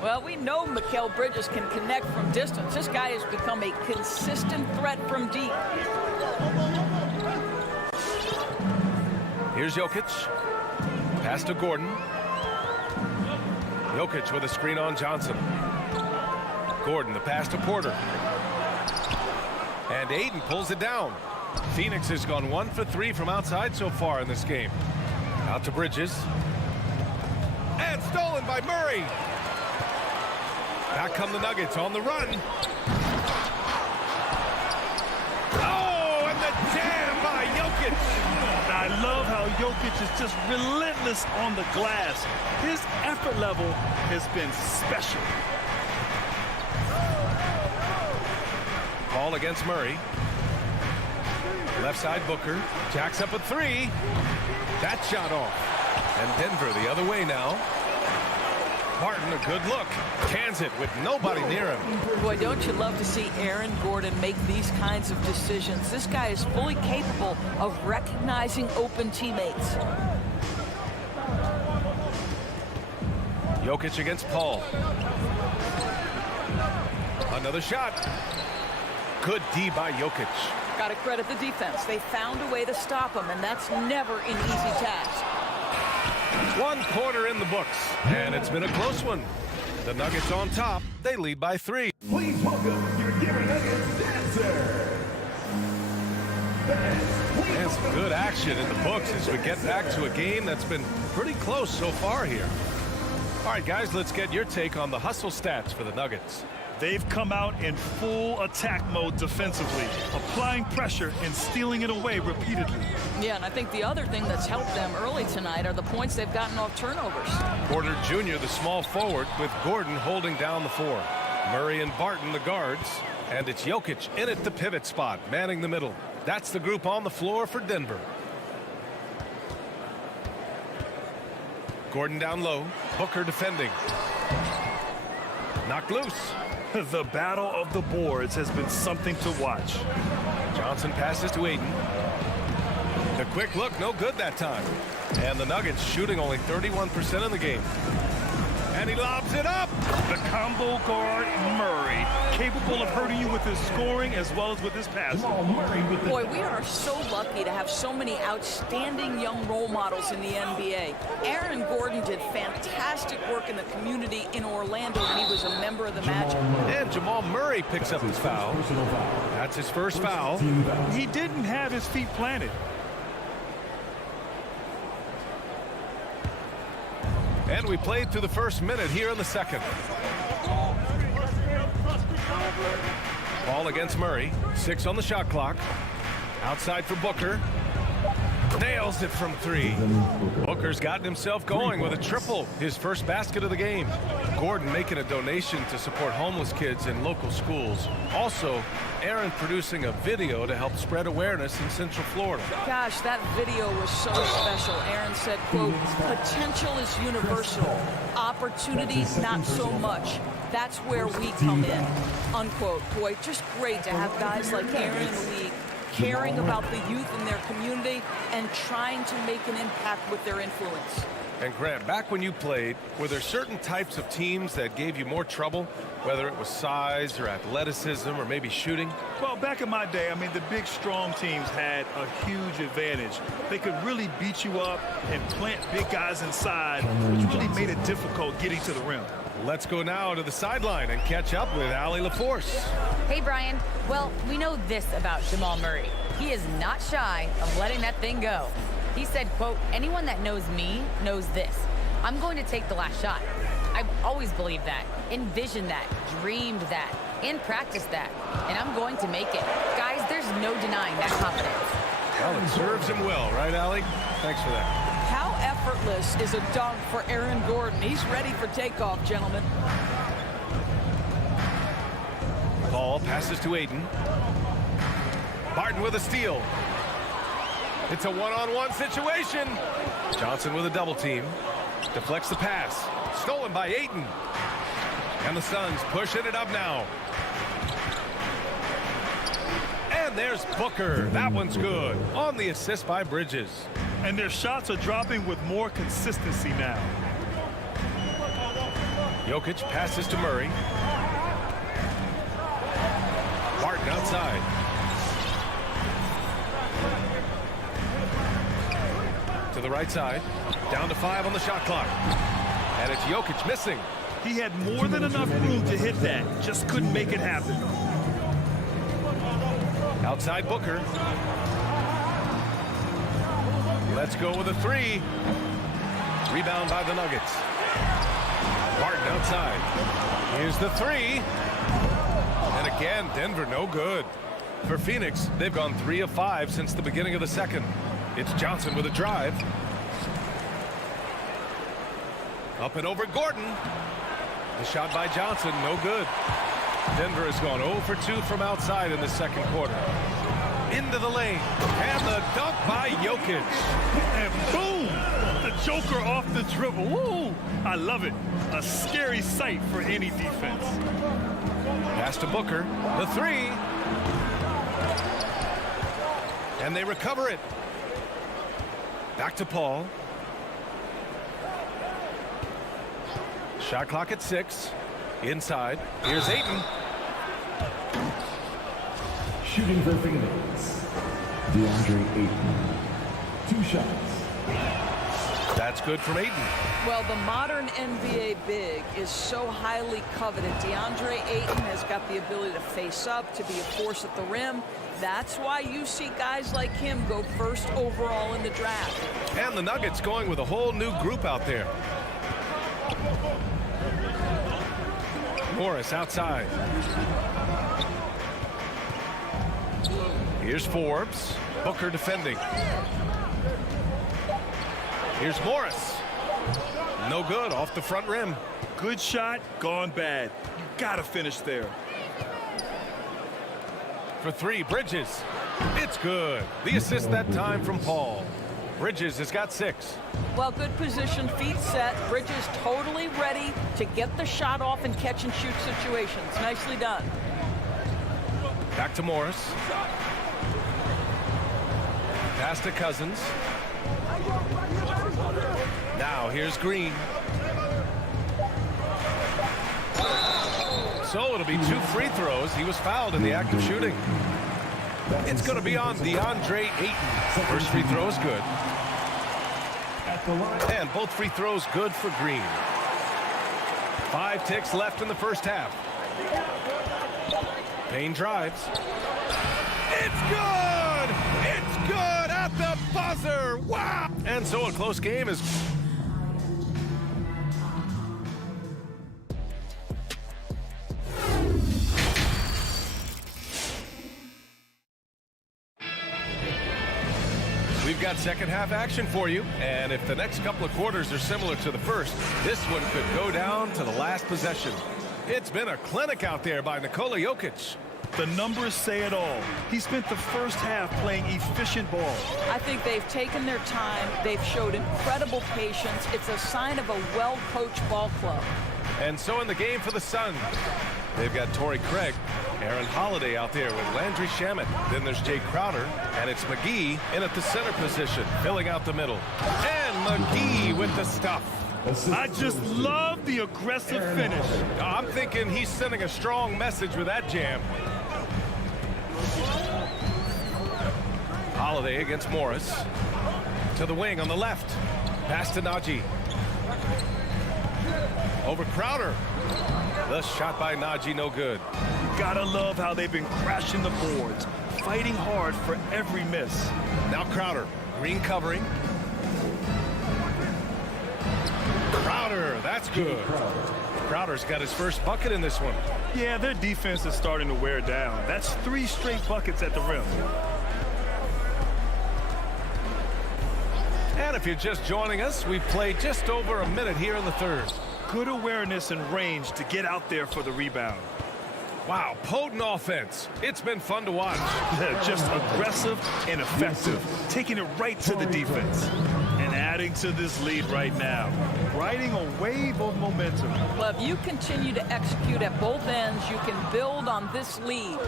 Well, we know Mikal Bridges can connect from distance. This guy has become a consistent threat from deep. Here's Jokic. Pass to Gordon. Jokic with a screen on Johnson. Gordon, the pass to Porter. And Ayton pulls it down. Phoenix has gone 1 for 3 from outside so far in this game. Out to Bridges. And stolen by Murray. Back come the Nuggets on the run. Oh, and the jam by Jokic. I love how Jokic is just relentless on the glass. His effort level has been special. Ball against Murray. Left side Booker. Jacks up a three. That shot off. And Denver the other way now. Barton, a good look. Cans it with nobody near him. Boy, don't you love to see Aaron Gordon make these kinds of decisions. This guy is fully capable of recognizing open teammates. Jokic against Paul. Another shot. Good D by Jokic. Got to credit the defense. They found a way to stop him, and that's never an easy task. 1 quarter in the books, and it's been a close one. The Nuggets on top. They lead by 3. Please welcome your Denver Nuggets dancer. And some good action in the books as we get back to a game that's been pretty close so far here. All right, guys, let's get your take on the hustle stats for the Nuggets. They've come out in full attack mode defensively, applying pressure and stealing it away repeatedly. Yeah, and I think the other thing that's helped them early tonight are the points they've gotten off turnovers. Porter Jr., the small forward, with Gordon holding down the 4. Murray and Barton, the guards. And it's Jokic in at the pivot spot, manning the middle. That's the group on the floor for Denver. Gordon down low. Booker defending. Knocked loose. The battle of the boards has been something to watch. Johnson passes to Ayton. The quick look, no good that time. And the Nuggets shooting only 31% in the game. And he lobs it up. The combo guard, Murray, capable of hurting you with his scoring as well as with his passing. Boy, we are so lucky to have so many outstanding young role models in the NBA. Aaron Gordon did fantastic work in the community in Orlando when he was a member of the Magic. And Jamal Murray picks up his foul. That's his first foul. He didn't have his feet planted. And we played through the first minute here in the second. Ball against Murray. 6 on the shot clock. Outside for Booker. Nails it from 3. Booker's gotten himself going with a triple. His first basket of the game. Gordon making a donation to support homeless kids in local schools. Also, Aaron producing a video to help spread awareness in Central Florida. Gosh, that video was so special. Aaron said, quote, potential is universal. Opportunity, not so much. That's where we come in, unquote. Boy, just great to have guys like Aaron in the league caring about the youth in their community and trying to make an impact with their influence. And Grant, back when you played, were there certain types of teams that gave you more trouble, whether it was size or athleticism or maybe shooting? Well, back in my day, I mean, the big, strong teams had a huge advantage. They could really beat you up and plant big guys inside, which really made it difficult getting to the rim. Let's go now to the sideline and catch up with Allie LaForce. Hey, Brian. Well, we know this about Jamal Murray. He is not shy of letting that thing go. He said, quote, anyone that knows me knows this. I'm going to take the last shot. I've always believed that, envisioned that, dreamed that, and practiced that. And I'm going to make it. Guys, there's no denying that confidence. Well, it serves him well, right, Allie? Thanks for that. How effortless is a dunk for Aaron Gordon? He's ready for takeoff, gentlemen. Ball passes to Ayton. Barton with a steal. It's a one-on-one situation. Johnson with a double team. Deflects the pass. Stolen by Ayton. And the Suns pushing it up now. And there's Booker. That one's good. On the assist by Bridges. And their shots are dropping with more consistency now. Jokic passes to Murray. Barton outside. To the right side. Down to 5 on the shot clock. And it's Jokic missing. He had more than enough room to hit that. Just couldn't make it happen. Outside Booker. Let's go with a 3. Rebound by the Nuggets. Barton outside. Here's the 3. And again, Denver no good. For Phoenix, they've gone 3 of 5 since the beginning of the second. It's Johnson with a drive. Up and over Gordon. The shot by Johnson, no good. Denver has gone 0 for 2 from outside in the second quarter. Into the lane. And the dunk by Jokic. And boom! The Joker off the dribble. Woo! I love it. A scary sight for any defense. Pass to Booker. The three. And they recover it. Back to Paul. Shot clock at 6. Inside. Here's Ayton. Shooting for Phoenix, DeAndre Ayton. 2 shots. That's good from Ayton. Well, the modern NBA big is so highly coveted. DeAndre Ayton has got the ability to face up, to be a force at the rim. That's why you see guys like him go first overall in the draft. And the Nuggets going with a whole new group out there. Morris outside. Here's Forbes. Booker defending. Here's Morris. No good, off the front rim. Good shot, gone bad. You gotta finish there. For 3, Bridges. It's good. The assist that time from Paul. Bridges has got 6. Well, good position, feet set. Bridges totally ready to get the shot off in catch-and-shoot situations. Nicely done. Back to Morris. Pass to Cousins. Now here's Green. So it'll be 2 free throws. He was fouled in the act of shooting. It's going to be on DeAndre Ayton. First free throw is good. And both free throws good for Green. 5 ticks left in the first half. Payne drives. It's good! It's good at the buzzer! Wow! And so a close game is... We've got second half action for you, and if the next couple of quarters are similar to the first, this one could go down to the last possession. It's been a clinic out there by Nikola Jokic. The numbers say it all. He spent the first half playing efficient ball. I think they've taken their time. They've showed incredible patience. It's a sign of a well-coached ball club. And so in the game for the Suns, they've got Torrey Craig, Aaron Holiday out there with Landry Shamet. Then there's Jay Crowder, and it's McGee in at the center position, filling out the middle. And McGee with the stuff. I just love the aggressive finish. I'm thinking he's sending a strong message with that jam. Holiday against Morris. To the wing on the left. Pass to Najee. Over Crowder. The shot by Najee, no good. Gotta love how they've been crashing the boards, fighting hard for every miss. Now Crowder, Green covering. Crowder, that's good. Crowder's got his first bucket in this one. Yeah, their defense is starting to wear down. That's 3 straight buckets at the rim. And if you're just joining us, we've played just over a minute here in the third. Good awareness and range to get out there for the rebound. Wow, potent offense. It's been fun to watch. Just aggressive and effective, taking it right to the defense. And adding to this lead right now, riding a wave of momentum. Well, if you continue to execute at both ends, you can build on this lead.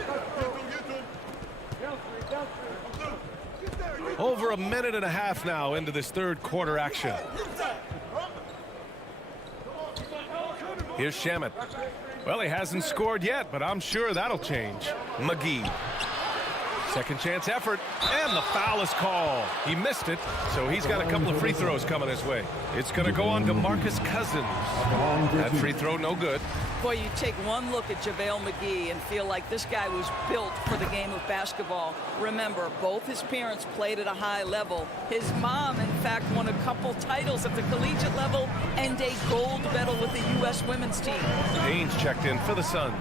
Over a minute and a half now into this third quarter action. Here's Shamet. Well, he hasn't scored yet, but I'm sure that'll change. McGee. Second chance effort, and the foul is called. He missed it, so he's got a couple of free throws coming his way. It's going to go on to Marcus Cousins. That free throw no good. Boy, you take one look at JaVale McGee and feel like this guy was built for the game of basketball. Remember, both his parents played at a high level. His mom, in fact, won a couple titles at the collegiate level and a gold medal with the U.S. women's team. Haynes checked in for the Suns.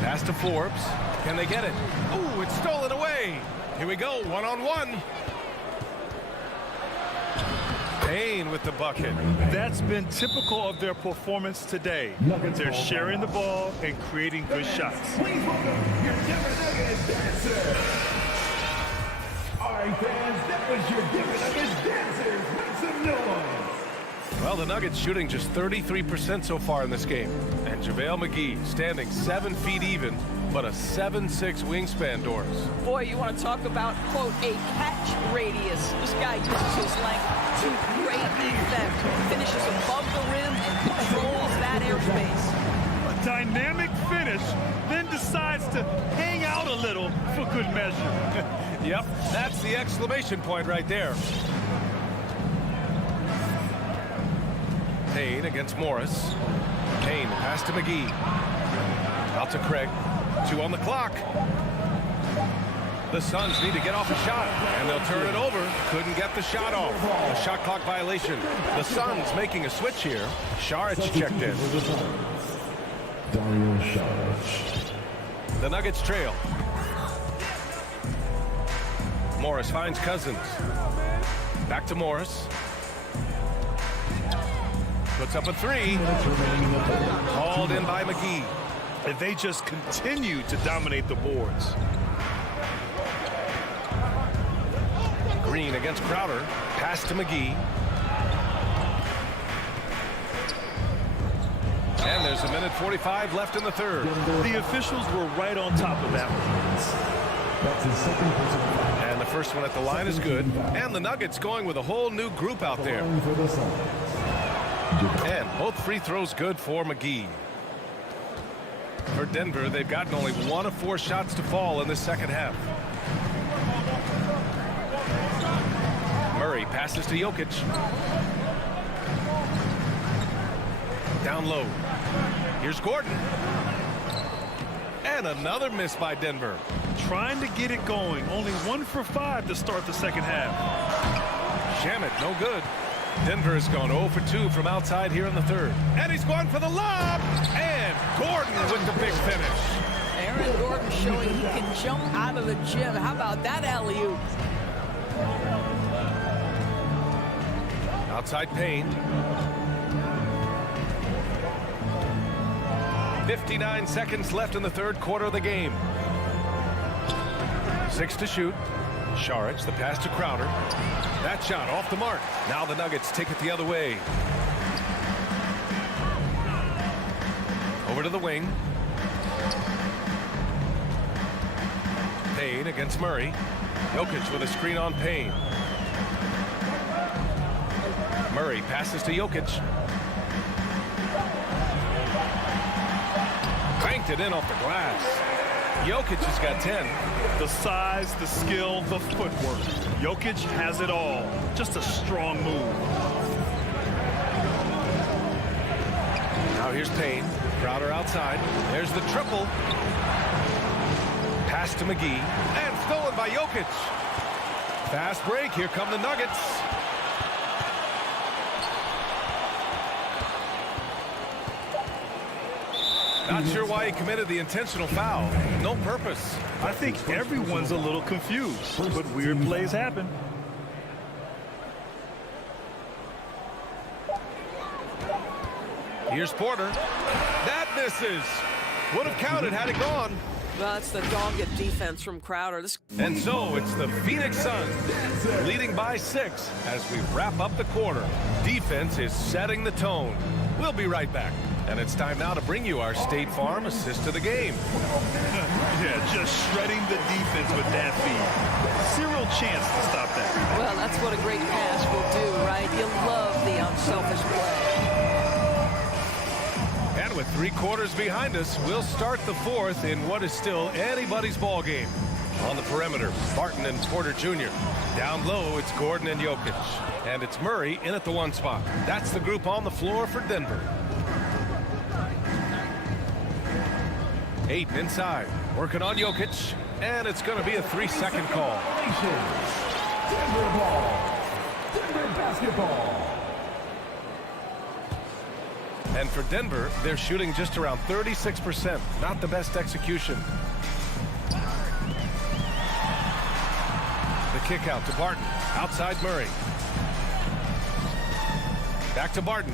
Pass to Forbes. Can they get it? Ooh, it's stolen away. Here we go, one-on-one. Payne with the bucket. That's been typical of their performance today. They're sharing the ball and creating good shots. Please welcome your Denver Nuggets dancers. All right, fans, that was your Denver Nuggets dancers. Make some noise. Well, the Nuggets shooting just 33% so far in this game. And JaVale McGee standing 7 feet even, but a 7'6" wingspan, Doris. Boy, you want to talk about, quote, a catch radius. This guy uses his length to great effect. Finishes above the rim and controls that airspace. A dynamic finish, then decides to hang out a little for good measure. Yep, that's the exclamation point right there. Payne against Morris. Payne pass to McGee. Out to Craig. 2 on the clock. The Suns need to get off a shot, and they'll turn it over. Couldn't get the shot off. A shot clock violation. The Suns making a switch here. Saric checked in. Dario Saric. The Nuggets trail. Morris finds Cousins. Back to Morris. Puts up a 3. Called in by McGee. And they just continue to dominate the boards. Green against Crowder. Pass to McGee. And there's a minute 45 left in the third. The officials were right on top of that one. That's his second personal foul. And the first one at the line is good. And the Nuggets going with a whole new group out there. For the Suns. And both free throws good for McGee. For Denver, they've gotten only 1 of 4 shots to fall in the second half. Murray passes to Jokic. Down low. Here's Gordon. And another miss by Denver. Trying to get it going. Only 1 for 5 to start the second half. Shamet, no good. Denver has gone 0 for 2 from outside here in the third. And he's going for the lob. And Gordon with the big finish. Aaron Gordon showing he can jump out of the gym. How about that alley-oop? Outside Payne. 59 seconds left in the third quarter of the game. 6 to shoot. Saric, the pass to Crowder. That shot off the mark. Now the Nuggets take it the other way. Over to the wing. Payne against Murray. Jokic with a screen on Payne. Murray passes to Jokic. Banked it in off the glass. Jokic has got 10. The size, the skill, the footwork. Jokic has it all. Just a strong move. Now here's Payne. Crowder outside. There's the triple. Pass to McGee. And stolen by Jokic. Fast break. Here come the Nuggets. Not sure why he committed the intentional foul. No purpose. I think everyone's a little confused, but weird plays happen. Here's Porter. That misses. Would have counted had it gone. Well, that's the dogged defense from Crowder. And so it's the Phoenix Suns leading by 6 as we wrap up the quarter. Defense is setting the tone. We'll be right back. And it's time now to bring you our State Farm assist to the game. Yeah, just shredding the defense with that feed. Zero chance to stop that. Well, that's what a great pass will do, right? You love the unselfish play. And with 3 quarters behind us, we'll start the 4th in what is still anybody's ball game. On the perimeter, Barton and Porter Jr. Down low, it's Gordon and Jokic. And it's Murray in at the 1 spot. That's the group on the floor for Denver. Ayton inside, working on Jokic, and it's going to be a 3-second call. Denver ball. Denver basketball. And for Denver, they're shooting just around 36%. Not the best execution. kick out to Barton. Outside Murray. Back to Barton.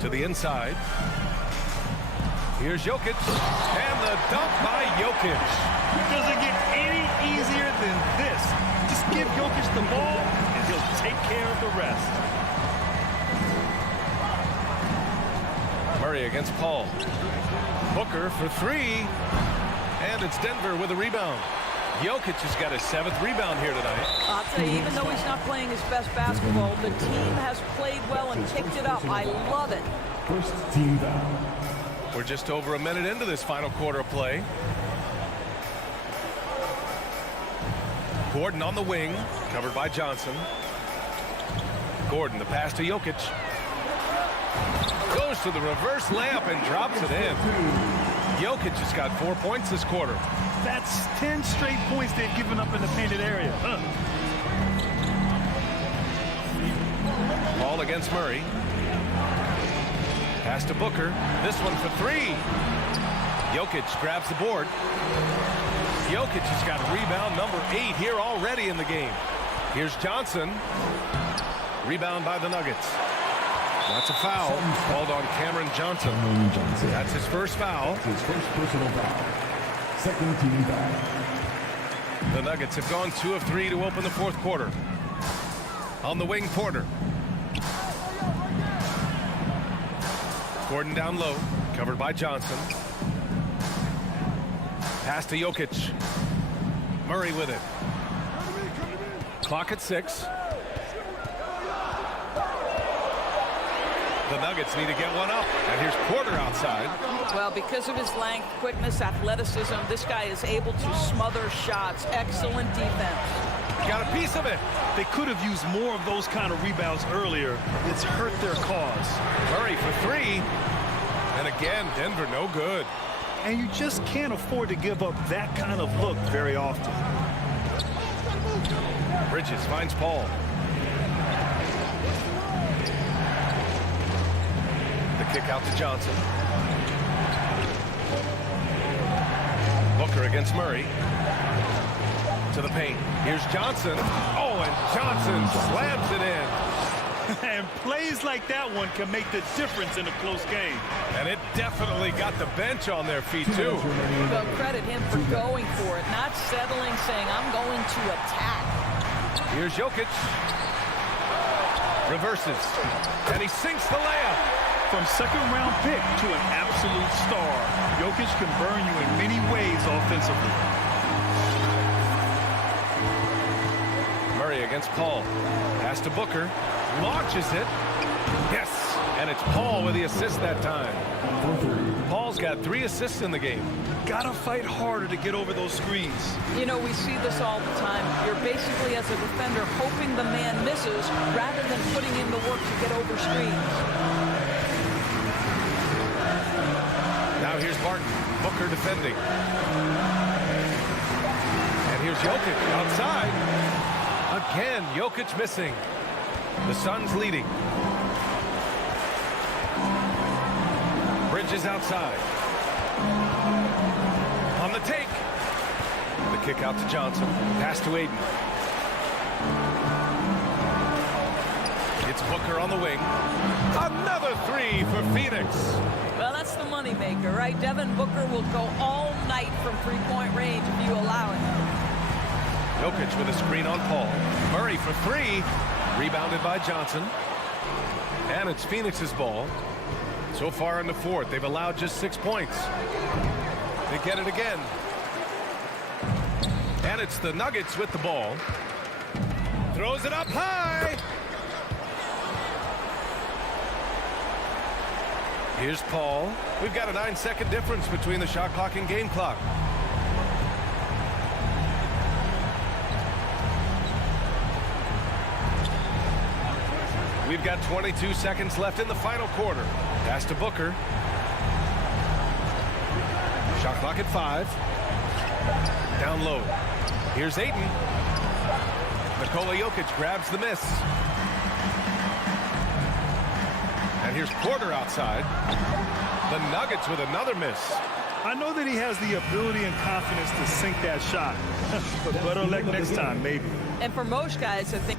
To the inside. Here's Jokic. And the dunk by Jokic. Does it get any easier than this? Just give Jokic the ball, and he'll take care of the rest. Murray against Paul. Booker for three. And it's Denver with a rebound. Jokic has got his 7th rebound here tonight. I'll tell you, even though he's not playing his best basketball, the team has played well and picked it up. I love it. First team foul. We're just over a minute into this final quarter of play. Gordon on the wing, covered by Johnson. Gordon, the pass to Jokic. Goes to the reverse layup and drops it in. Jokic has got 4 points this quarter. That's 10 straight points they've given up in the painted area. Ball against Murray. Pass to Booker. This one for three. Jokic grabs the board. Jokic has got rebound number 8 here already in the game. Here's Johnson. Rebound by the Nuggets. That's a foul called on Cameron Johnson. That's his first foul. His first personal foul. Second team foul. The Nuggets have gone 2 of 3 to open the 4th quarter. On the wing, Porter. Gordon down low, covered by Johnson. Pass to Jokic. Murray with it. Clock at 6. The Nuggets need to get one up. And here's Porter outside. Well, because of his length, quickness, athleticism, this guy is able to smother shots. Excellent defense. Got a piece of it. They could have used more of those kind of rebounds earlier. It's hurt their cause. Murray for 3. And again, Denver no good. And you just can't afford to give up that kind of look very often. Bridges finds Paul. The kick out to Johnson. Booker against Murray. To the paint. Here's Johnson. Oh, and Johnson slams it in. And plays like that one can make the difference in a close game. And it definitely got the bench on their feet, too. Well, credit him for going for it, not settling, saying, I'm going to attack. Here's Jokic. Reverses. And he sinks the layup. From second-round pick to an absolute star, Jokic can burn you in many ways offensively. Murray against Paul. Pass to Booker. Launches it. Yes. And it's Paul with the assist that time. Paul's got 3 assists in the game. Gotta fight harder to get over those screens. You know, we see this all the time. You're basically, as a defender, hoping the man misses rather than putting in the work to get over screens. Now here's Barton. Booker defending. And here's Jokic outside. Again, Jokic missing. The Suns leading. Bridges outside. On the take. The kick out to Johnson. Pass to Aiden. It's Booker on the wing. Another 3 for Phoenix. Well, that's the moneymaker, right? Devin Booker will go all night from three-point range if you allow it. Jokic with a screen on Paul. Murray for 3. Rebounded by Johnson. And it's Phoenix's ball. So far in the 4th, they've allowed just 6 points. They get it again. And it's the Nuggets with the ball. Throws it up high. Here's Paul. We've got a 9-second difference between the shot clock and game clock. We've got 22 seconds left in the final quarter. Pass to Booker. Shot clock at 5. Down low. Here's Ayton. Nikola Jokic grabs the miss. And here's Porter outside. The Nuggets with another miss. I know that he has the ability and confidence to sink that shot. But better luck next time, maybe. And for most guys, I think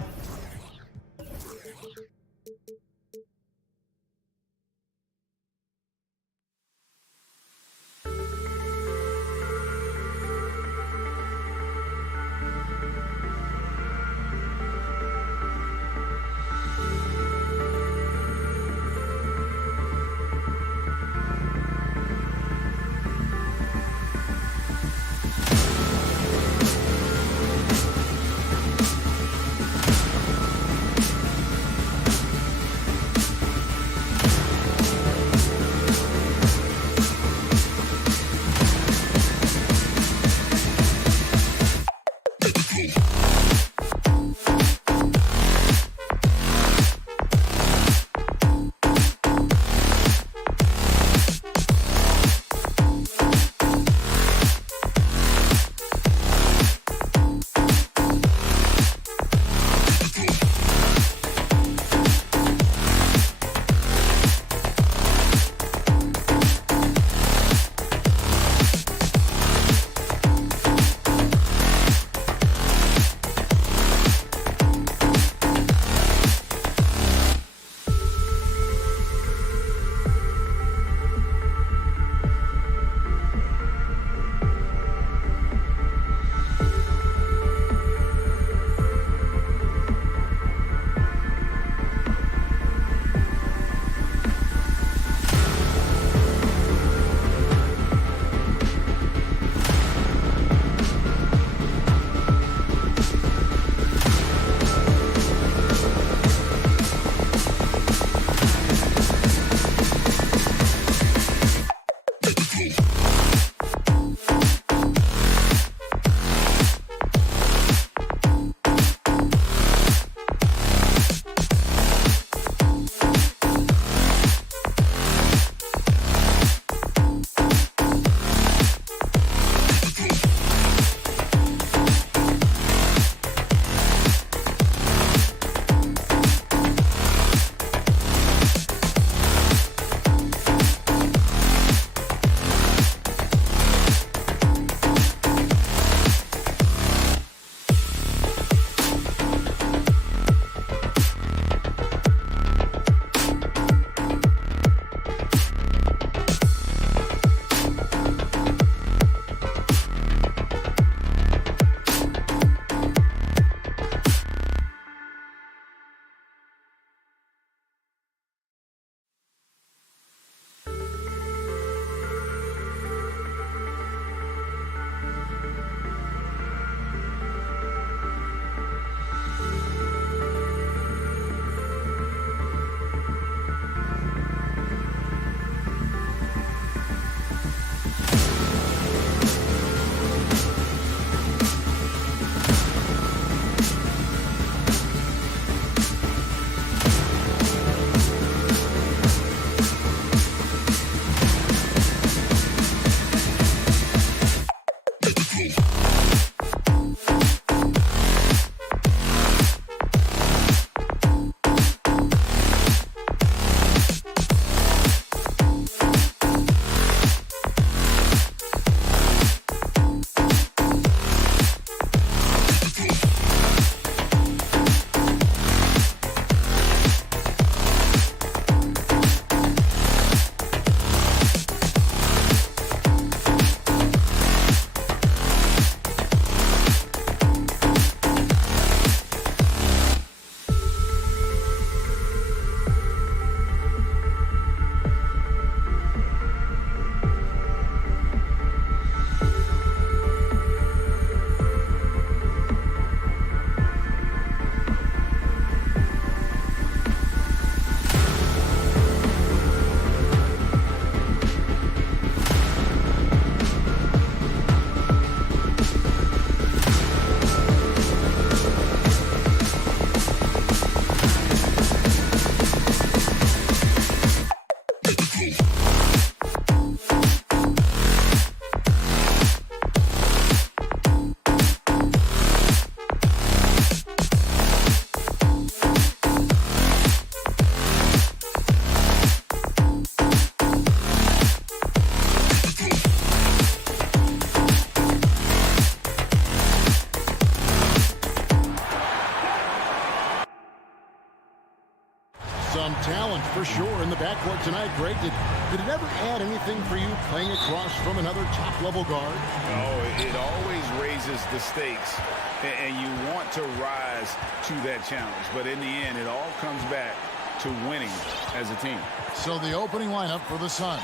backcourt tonight, Greg. Did it ever add anything for you playing across from another top-level guard? Oh, it always raises the stakes, and you want to rise to that challenge. But in the end, it all comes back to winning as a team. So the opening lineup for the Suns.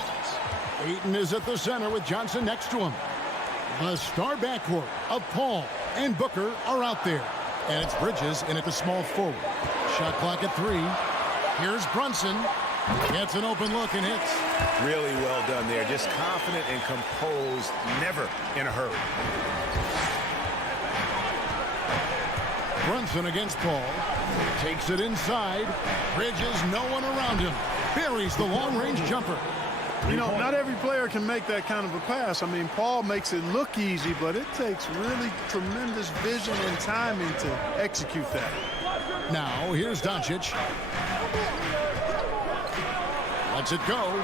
Ayton is at the center with Johnson next to him. The star backcourt of Paul and Booker are out there. And it's Bridges in at the small forward. Shot clock at 3. Here's Brunson. Gets an open look and hits. Really well done there. Just confident and composed, never in a hurry. Brunson against Paul. Takes it inside. Bridges, no one around him. Buries the long-range jumper. You know, not every player can make that kind of a pass. I mean, Paul makes it look easy, but it takes really tremendous vision and timing to execute that. Now, here's Doncic. Lets it go.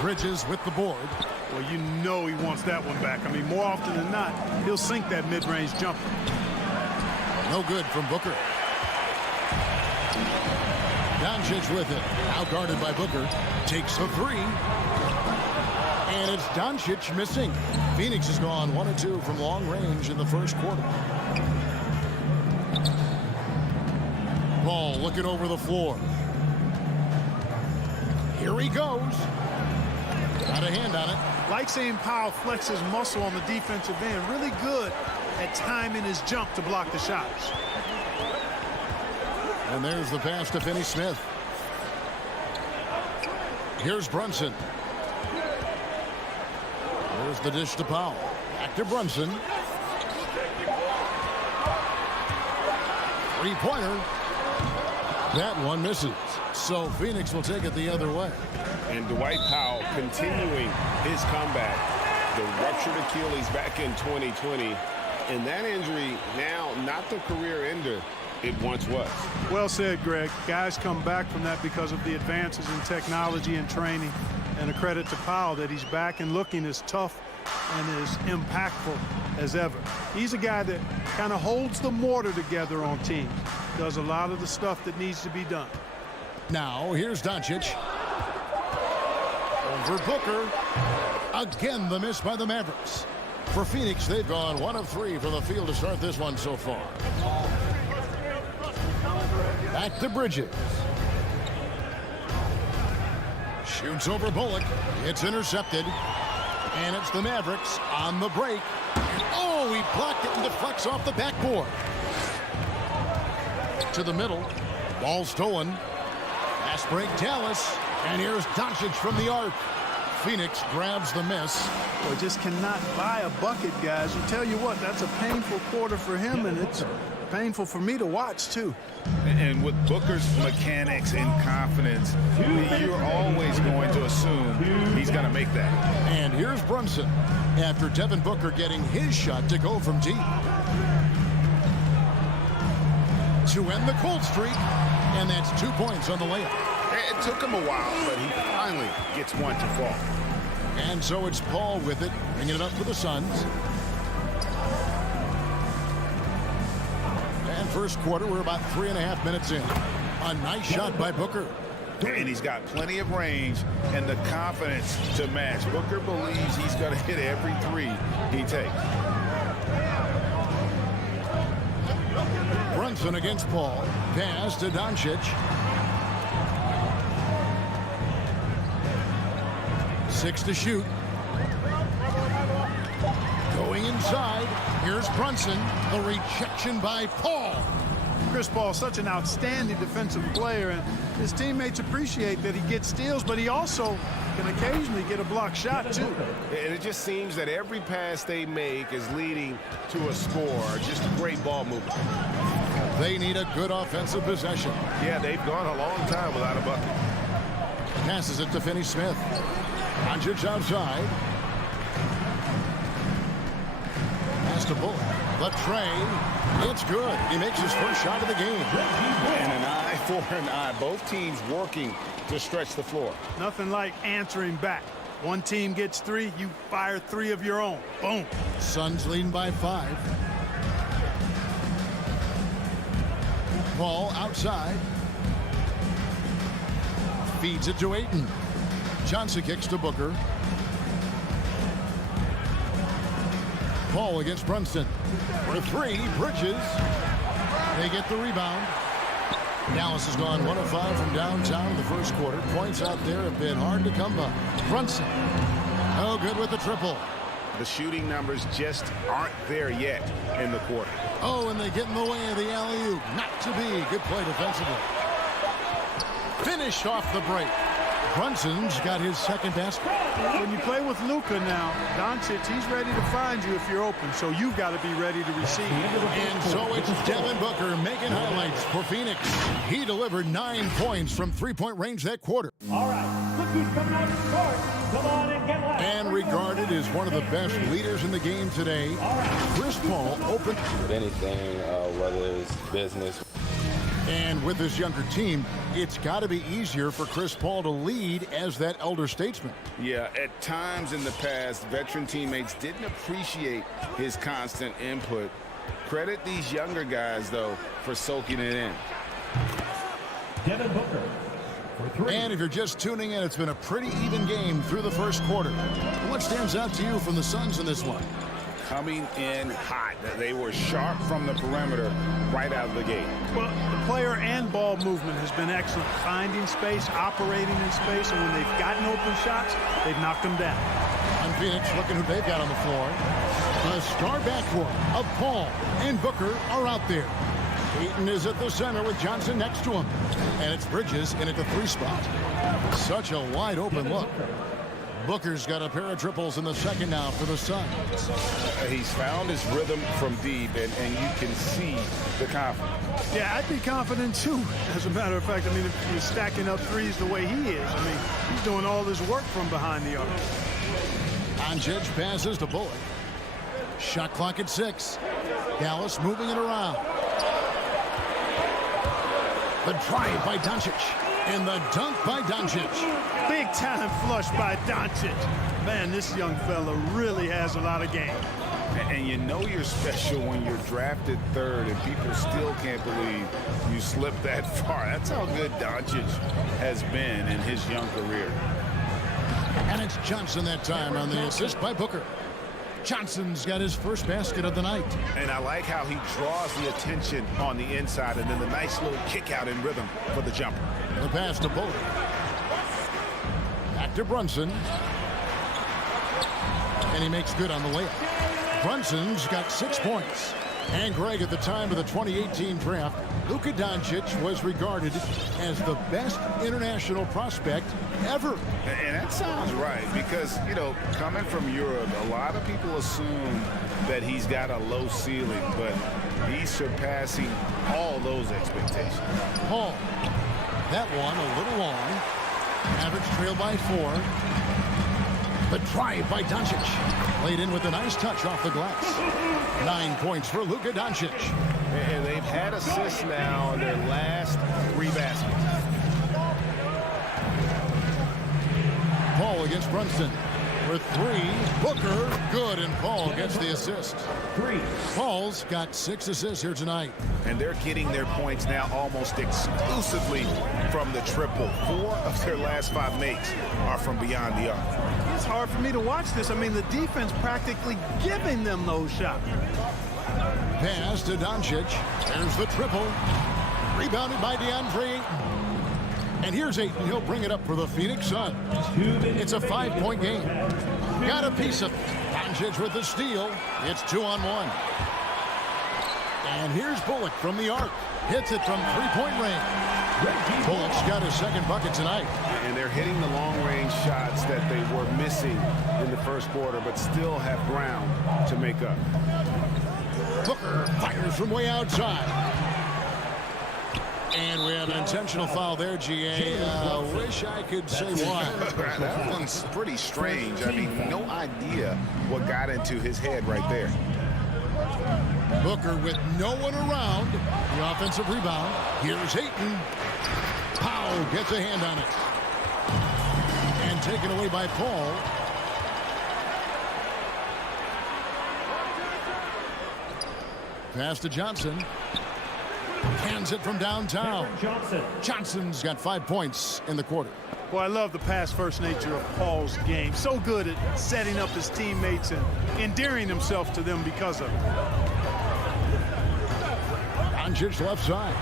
Bridges with the board. Well, you know he wants that one back. I mean, more often than not, he'll sink that mid-range jumper. No good from Booker. Doncic with it. Out guarded by Booker. Takes a 3. And it's Doncic missing. Phoenix has gone 1 of 2 from long range in the first quarter. Paul looking over the floor. Here he goes. Got a hand on it. Like seeing Powell flex his muscle on the defensive end. Really good at timing his jump to block the shots. And there's the pass to Finney-Smith. Here's Brunson. There's the dish to Powell. Back to Brunson. Three-pointer. That one misses. So Phoenix will take it the other way. And Dwight Powell continuing his comeback. The ruptured Achilles back in 2020. And that injury now not the career ender it once was. Well said, Greg. Guys come back from that because of the advances in technology and training. And a credit to Powell that he's back and looking as tough and as impactful as ever. He's a guy that kind of holds the mortar together on teams. Does a lot of the stuff that needs to be done. Now, here's Doncic. Over Booker. Again, the miss by the Mavericks. For Phoenix, they've gone 1 of 3 from the field to start this one so far. Back to Bridges. Shoots over Bullock. It's intercepted. And it's the Mavericks on the break. Oh, he blocked it and deflects off the backboard. To the middle. Ball stolen. Fast break Dallas. And here's Doncic from the arc. Phoenix grabs the miss. Well, just cannot buy a bucket, guys. You tell you what, that's a painful quarter for him, and it's painful for me to watch, too. And with Booker's mechanics and confidence, you're always going to assume he's going to make that. And here's Brunson after Devin Booker getting his shot to go from deep. To end the cold streak, and that's 2 points on the layup. It took him a while, but he finally gets one to fall. And so it's Paul with it, bringing it up for the Suns. And first quarter, we're about 3.5 minutes in. A nice shot by Booker. And he's got plenty of range and the confidence to match. Booker believes he's going to hit every 3 he takes. Brunson against Paul. Pass to Doncic. 6 to shoot. Going inside. Here's Brunson. The rejection by Paul. Chris Paul, such an outstanding defensive player, and his teammates appreciate that he gets steals, but he also can occasionally get a block shot, too. And it just seems that every pass they make is leading to a score. Just a great ball movement. They need a good offensive possession. Yeah, they've gone a long time without a bucket. Passes it to Finney-Smith. Doncic outside. Pass to Bullock. The tray. It's good. He makes his first shot of the game. And an eye for an eye. Both teams working to stretch the floor. Nothing like answering back. One team gets 3, you fire 3 of your own. Boom. Suns leading by 5. Ball outside. Feeds it to Ayton. Johnson kicks to Booker. Paul against Brunson. For three, Bridges. They get the rebound. Dallas has gone 1 of 5 from downtown in the first quarter. Points out there have been hard to come by. Brunson. Oh, good with the triple. The shooting numbers just aren't there yet in the quarter. Oh, and they get in the way of the alley-oop. Not to be. Good play defensively. Finished off the break. Brunson's got his second basket. When you play with Luka now, Doncic, he's ready to find you if you're open, so you've got to be ready to receive. And so it's Devin Booker making highlights for Phoenix. He delivered 9 points from three-point range that quarter. All right, look who's coming out to start. Come on and get loud. And regarded as one of the best leaders in the game today, Chris Paul opened. With anything, whether it's business. And with this younger team, it's got to be easier for Chris Paul to lead as that elder statesman. Yeah, at times in the past, veteran teammates didn't appreciate his constant input. Credit these younger guys, though, for soaking it in. Devin Booker for 3. And if you're just tuning in, it's been a pretty even game through the first quarter. What stands out to you from the Suns in this one? Coming in hot. They were sharp from the perimeter right out of the gate. Well, the player and ball movement has been excellent. Finding space, operating in space, and when they've gotten open shots, they've knocked them down. And Phoenix looking who they've got on the floor. The star backcourt of Paul and Booker are out there. Ayton is at the center with Johnson next to him. And it's Bridges in at the 3 spot. Such a wide open look. Booker's got a pair of triples in the second now for the Suns. He's found his rhythm from deep, and you can see the confidence. Yeah, I'd be confident too. As a matter of fact, I mean, if you're stacking up threes the way he is, I mean, he's doing all his work from behind the arc. Doncic passes to Bullock. Shot clock at 6. Dallas moving it around. The drive by Doncic. And the dunk by Doncic. Big time flush by Doncic. Man, this young fella really has a lot of game. And you know you're special when you're drafted 3rd and people still can't believe you slipped that far. That's how good Doncic has been in his young career. And it's Johnson that time on the assist by Booker. Johnson's got his first basket of the night. And I like how he draws the attention on the inside and then the nice little kick out in rhythm for the jumper. The pass to Bullock. Back to Brunson. And he makes good on the layup. Brunson's got 6 points. And Greg, at the time of the 2018 draft, Luka Doncic was regarded as the best international prospect ever. And that sounds right because, you know, coming from Europe, a lot of people assume that he's got a low ceiling, but he's surpassing all those expectations. Paul, that one a little long. Average trail by 4. The drive by Doncic. Laid in with a nice touch off the glass. 9 points for Luka Doncic. And they've had assists now in their last 3 baskets. Paul against Brunson. For 3, Booker, good, and Paul gets the assist. 3. Paul's got 6 assists here tonight. And they're getting their points now almost exclusively from the triple. 4 of their last 5 makes are from beyond the arc. It's hard for me to watch this. I mean, the defense practically giving them those shots. Pass to Doncic. There's the triple. Rebounded by DeAndre Ayton. And here's Ayton. He'll bring it up for the Phoenix Suns. It's a 5-point game. Got a piece of it. Doncic with the steal. It's 2-on-1. And here's Bullock from the arc. Hits it from 3-point range. Bullock's got his second bucket tonight. And they're hitting the long-range shots that they were missing in the first quarter, but still have ground to make up. Booker fires from way outside. And we have an intentional foul there, GA. Wish I could say why. That one's pretty strange. I mean, no idea what got into his head right there. Booker with no one around. The offensive rebound. Here's Ayton. Powell gets a hand on it. And taken away by Paul. Pass to Johnson. Hands it from downtown. Johnson's got 5 points in the quarter. Well, I love the pass-first nature of Paul's game. So good at setting up his teammates and endearing himself to them because of it. Doncic left side.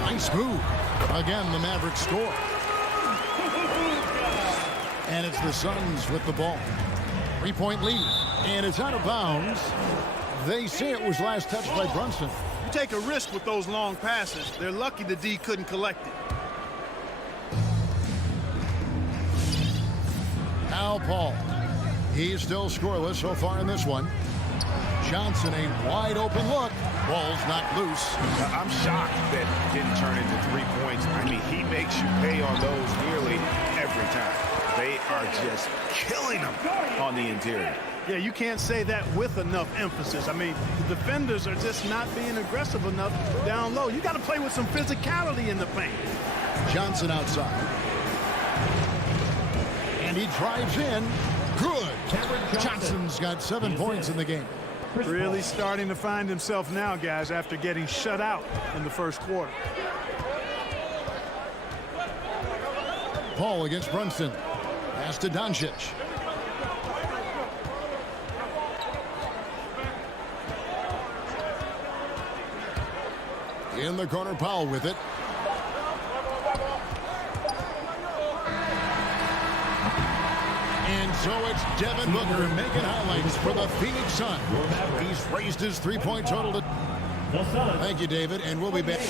Nice move. Again, the Mavericks score. And it's the Suns with the ball. 3-point lead. And it's out of bounds. They say it was last touched by Brunson. You take a risk with those long passes. They're lucky the D couldn't collect it. Now Paul. He's still scoreless so far in this one. Johnson, a wide open look. Ball's not loose. I'm shocked that it didn't turn into 3 points. I mean, he makes you pay on those nearly every time. They are just killing them on the interior. Yeah, you can't say that with enough emphasis. I mean, the defenders are just not being aggressive enough down low. You got to play with some physicality in the paint. Johnson outside. And he drives in. Good. Johnson's got 7 points in the game. Really starting to find himself now, guys, after getting shut out in the first quarter. Paul against Brunson. Pass to Doncic. In the corner, Powell with it. And so it's Devin Booker making highlights for the Phoenix Suns. He's raised his 3-point total to... Thank you, David, and we'll be back.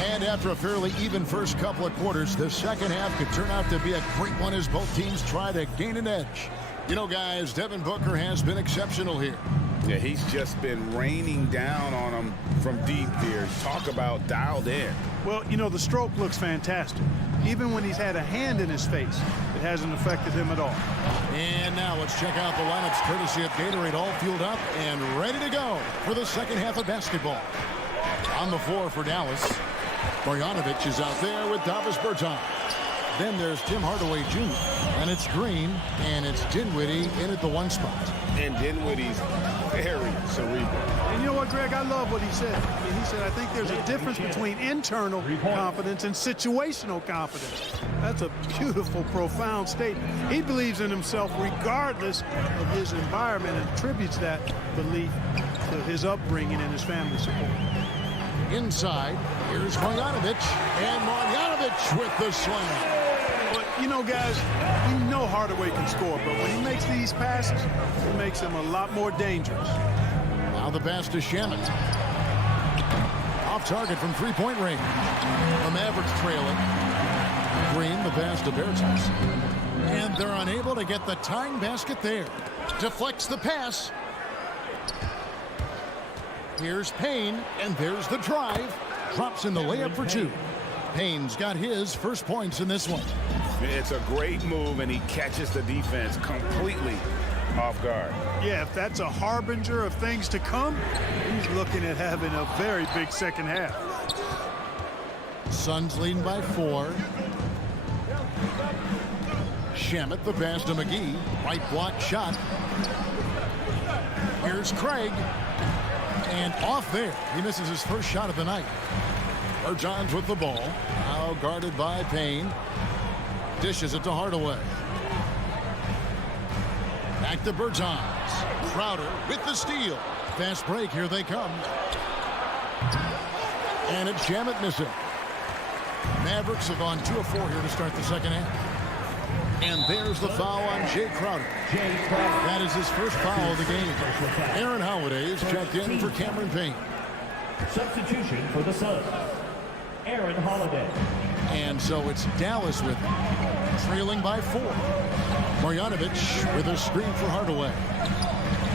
And after a fairly even first couple of quarters, the second half could turn out to be a great one as both teams try to gain an edge. You know, guys, Devin Booker has been exceptional here. Yeah, he's just been raining down on them from deep here. Talk about dialed in. Well, you know, the stroke looks fantastic. Even when he's had a hand in his face, it hasn't affected him at all. And now let's check out the lineups courtesy of Gatorade, all fueled up and ready to go for the second half of basketball. On the floor for Dallas, Bogdanovic is out there with Davis Bertans. Then there's Tim Hardaway Jr. And it's Green, and it's Dinwiddie in at the 1 spot. And Dinwiddie's very cerebral. And you know what, Greg? I love what he said. I mean, he said, I think there's a difference between internal confidence and situational confidence. That's a beautiful, profound statement. He believes in himself regardless of his environment and attributes that belief to his upbringing and his family support. Inside, here's Marjanovic, and Marjanovic with the slam. But, you know, guys, we know Hardaway can score, but when he makes these passes, it makes him a lot more dangerous. Now the pass to Shamet. Off target from 3-point range. The Mavericks trail it. Green, the pass to Bertans. And they're unable to get the tying basket there. Deflects the pass. Here's Payne, and there's the drive. Drops in the layup for 2. Payne's got his first points in this one. It's a great move, and he catches the defense completely off guard. Yeah, if that's a harbinger of things to come, he's looking at having a very big second half. Suns leading by 4. Shamet, the pass to McGee. Right block shot. Here's Craig. And off there. He misses his first shot of the night. Bertans with the ball. Now guarded by Payne. Dishes it to Hardaway. Back to Bertans. Crowder with the steal. Fast break. Here they come. And it's Shamet missing. Mavericks have gone 2 of 4 here to start the second half. And there's the foul on Jay Crowder. That is his first foul of the game. Aaron Holiday is checked in for Cameron Payne. Substitution for the Suns, Aaron Holiday. And so it's Dallas with him, trailing by 4. Marjanovic with a screen for Hardaway.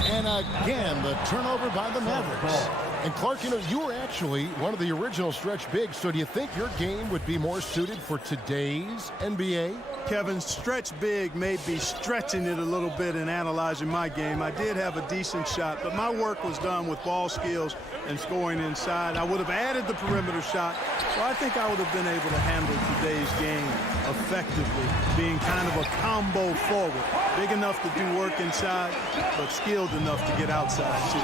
And again, the turnover by the Mavericks. And Clark, you know, you were actually one of the original stretch bigs, so do you think your game would be more suited for today's NBA? Kevin, stretch big may be stretching it a little bit in analyzing my game. I did have a decent shot, but my work was done with ball skills and scoring inside. I would have added the perimeter shot, so I think I would have been able to handle today's game effectively, being kind of a combo forward, big enough to do work inside, but skilled enough to get outside too.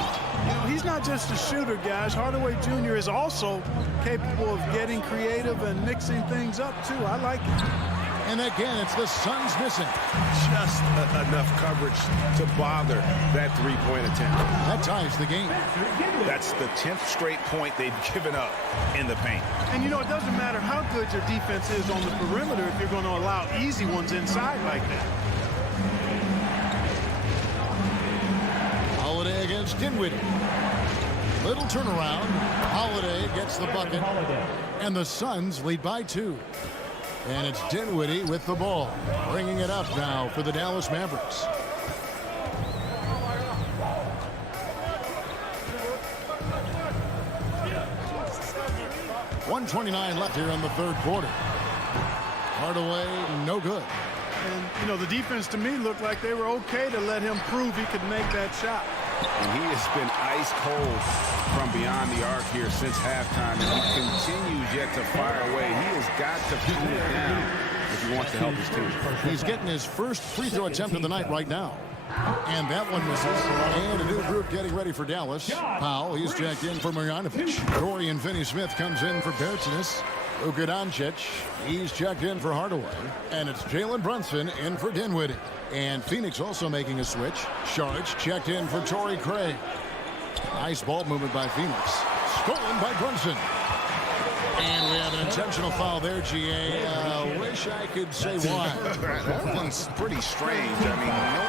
You know, he's not just a shooter, guys. Hardaway Jr. is also capable of getting creative and mixing things up too. I like it. And again, it's the Suns missing. Just enough coverage to bother that three-point attempt. That ties the game. That's the 10th straight point they've given up in the paint. And, you know, it doesn't matter how good your defense is on the perimeter if you're going to allow easy ones inside like that. Holiday against Dinwiddie. Little turnaround. Holiday gets the bucket. And the Suns lead by 2. And it's Dinwiddie with the ball, bringing it up now for the Dallas Mavericks. .129 left here in the third quarter. Hardaway, no good. And, you know, the defense to me looked like they were okay to let him prove he could make that shot. And he has been ice cold from beyond the arc here since halftime, and he continues yet to fire away. He has got to cool it down if he wants to help his team. He's getting his first free throw attempt of the night right now. And that one misses. And a new group getting ready for Dallas. Powell, he's checked in for Marjanovic. Dorian Finney-Smith comes in for Bertans. Luka Doncic, he's checked in for Hardaway. And it's Jalen Brunson in for Dinwiddie. And Phoenix also making a switch. Saric checked in for Torrey Craig. Nice ball movement by Phoenix. Stolen by Brunson. And we have an intentional foul there, GA. Wish I could say why. That one's pretty strange. I mean, no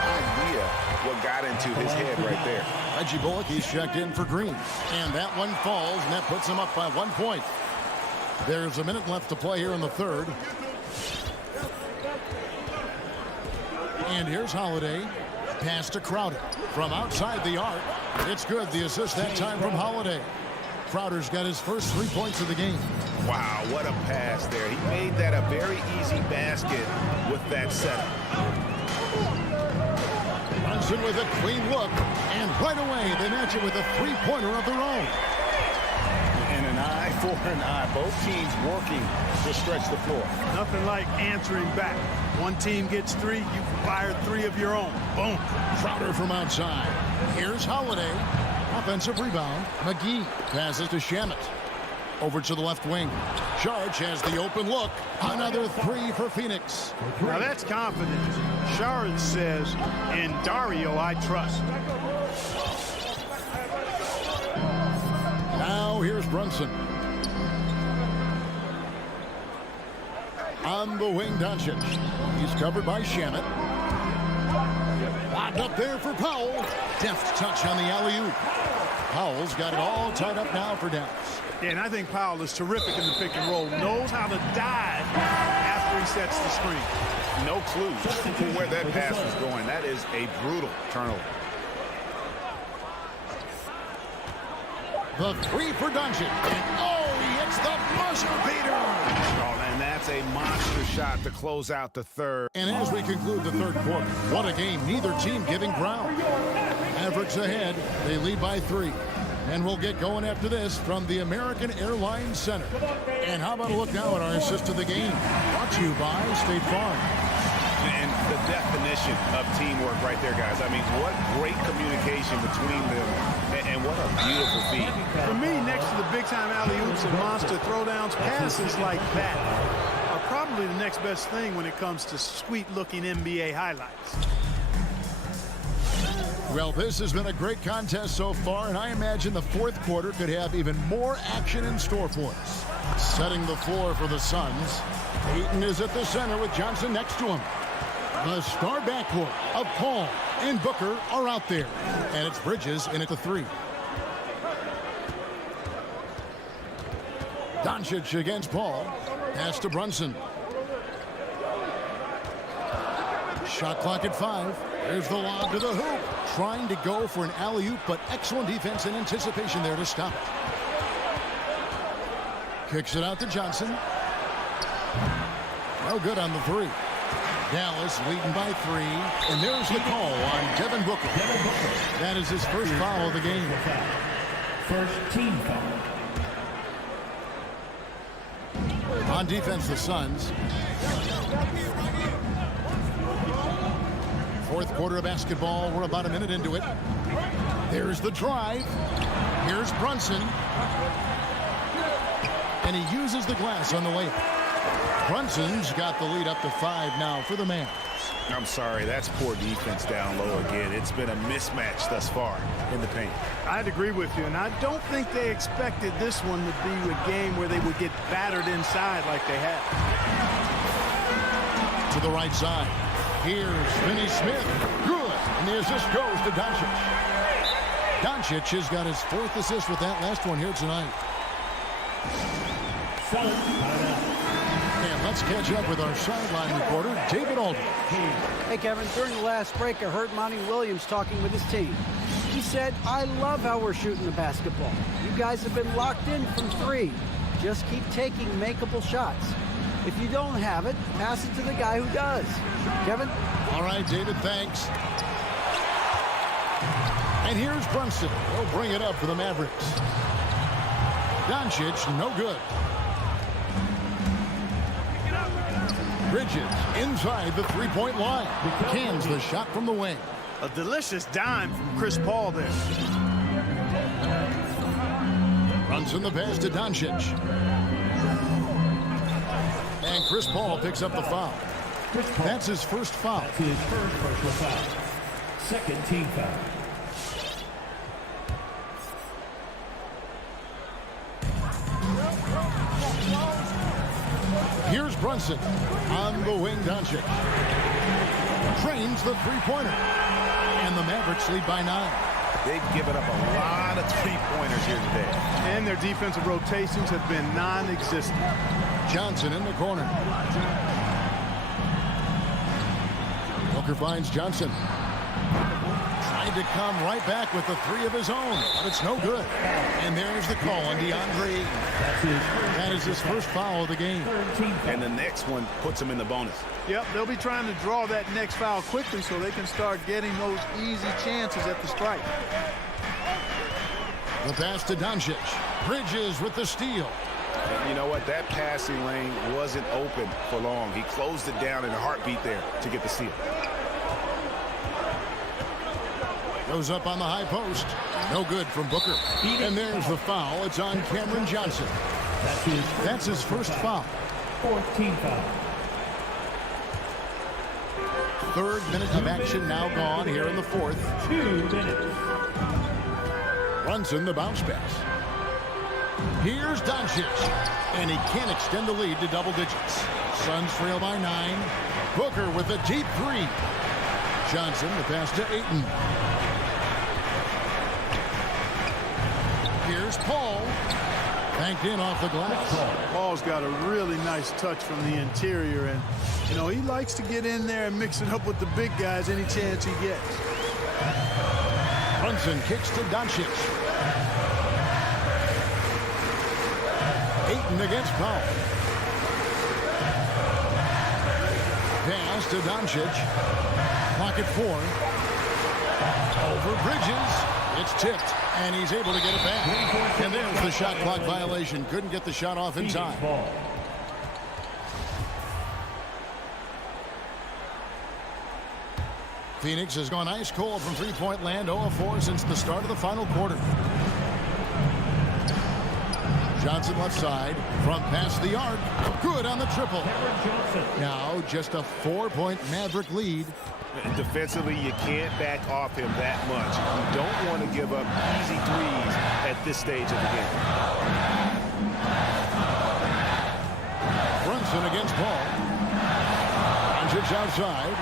idea what got into his head right there. Reggie Bullock, he's checked in for Green. And that one falls, and that puts him up by 1 point. There's a minute left to play here in the third. And here's Holiday. Pass to Crowder. From outside the arc. It's good. The assist that time from Holiday. Crowder's got his first 3 points of the game. Wow, what a pass there. He made that a very easy basket with that setup. Brunson with a clean look. And right away, they match it with a three-pointer of their own. And an eye for an eye. Both teams working to stretch the floor. Nothing like answering back. One team gets 3, you fired 3 of your own. Boom. Crowder from outside. Here's Holiday. Offensive rebound. McGee passes to Shamet. Over to the left wing. Saric has the open look. Another 3 for Phoenix. Now that's confidence. Saric says, in Dario I trust. Now here's Brunson. On the wing, Doncic. He's covered by Shamet. Locked up there for Powell. Deft touch on the alley-oop. Powell's got it all tied up now for Dallas. Yeah, and I think Powell is terrific in the pick and roll. Knows how to dive after he sets the screen. No clue where that pass was going. That is a brutal turnover. The 3 for Doncic. And he hits the buzzer beater. And that's a monster shot to close out the third. And as we conclude the third quarter, what a game. Neither team giving ground. Mavericks ahead. They lead by 3. And we'll get going after this from the American Airlines Center. And how about a look now at our assist of the game? Brought to you by State Farm. And the definition of teamwork right there, guys. I mean, what great communication between them, and what a beautiful feat. For me, next to the big-time alley-oops and monster throwdowns, passes like that are probably the next best thing when it comes to sweet-looking NBA highlights. Well, this has been a great contest so far, and I imagine the fourth quarter could have even more action in store for us. Setting the floor for the Suns, Ayton is at the center with Johnson next to him. The star backcourt of Paul and Booker are out there, and it's Bridges in at the 3. Doncic against Paul. Pass to Brunson. Shot clock at 5. There's the lob to the hoop. Trying to go for an alley-oop, but excellent defense and anticipation there to stop it. Kicks it out to Johnson. No good on the three. Dallas leading by 3. And there's the call on Devin Booker. That is his first foul of the game. First team foul. On defense, the Suns. Fourth quarter of basketball. We're about a minute into it. There's the drive. Here's Brunson. And he uses the glass on the layup. Brunson's got the lead up to 5 now for the Mavs. I'm sorry, that's poor defense down low again. It's been a mismatch thus far in the paint. I'd agree with you, and I don't think they expected this one to be a game where they would get battered inside like they had. To the right side. Here's Finney Smith. Good. And the assist goes to Doncic. Doncic has got his 4th assist with that last one here tonight. And let's catch up with our sideline reporter, David Aldridge. Hey, Kevin, during the last break, I heard Monty Williams talking with his team. He said, I love how we're shooting the basketball. You guys have been locked in from 3. Just keep taking makeable shots. If you don't have it, pass it to the guy who does. Kevin? All right, David, thanks. And here's Brunson. He'll bring it up for the Mavericks. Doncic, no good. Bridges inside the 3-point line. Cans the shot from the wing. A delicious dime from Chris Paul there. Runs in the pass to Doncic. And Chris Paul picks up the foul. That's his first foul. That's his first personal foul. Second team foul. Here's Brunson on the wing. Doncic trains the 3-pointer, and the Mavericks lead by 9. They've given up a lot of 3-pointers here today, and their defensive rotations have been non-existent. Johnson in the corner. Booker finds Johnson. Tried to come right back with the 3 of his own, but it's no good. And there's the call on DeAndre. That is his first foul of the game. And the next one puts him in the bonus. Yep, they'll be trying to draw that next foul quickly so they can start getting those easy chances at the strike. The pass to Doncic. Bridges with the steal. And you know what? That passing lane wasn't open for long. He closed it down in a heartbeat there to get the steal. Goes up on the high post. No good from Booker. And there's the foul. It's on Cameron Johnson. That's his first foul. 4th team foul. 3rd minute of action now gone here in the 4th. 2 minutes. Brunson the bounce pass. Here's Doncic. And he can't extend the lead to double digits. Suns trail by 9. Booker with a deep 3. Johnson the pass to Ayton. Here's Paul. Banked in off the glass. Paul's got a really nice touch from the interior, and you know he likes to get in there and mix it up with the big guys any chance he gets. Brunson kicks to Doncic. Ayton against Paul. Pass to Doncic. Clock at 4. Over Bridges. It's tipped, and he's able to get it back. And there's the shot clock violation. Couldn't get the shot off in time. Phoenix has gone ice cold from 3-point land, 0 of 4 since the start of the final quarter. Johnson left side from past the arc. Good on the triple. Now just a 4-point Maverick lead. Defensively, you can't back off him that much. You don't want to give up easy threes at this stage of the game. Brunson against Paul. Doncic outside.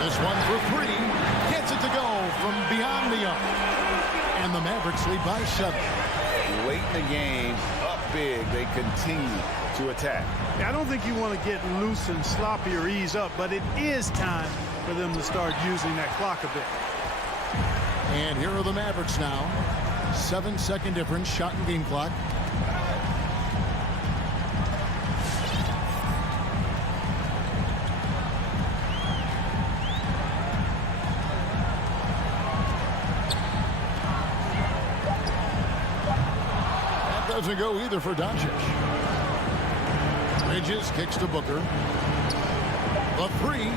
This one for 3. Gets it to go from beyond the arc. And the Mavericks lead by 7. Late in the game, up big, they continue to attack. I don't think you want to get loose and sloppy or ease up, but it is time for them to start using that clock a bit. And here are the Mavericks now. 7-second difference, shot and game clock. That doesn't go either for Doncic. Bridges kicks to Booker. The three.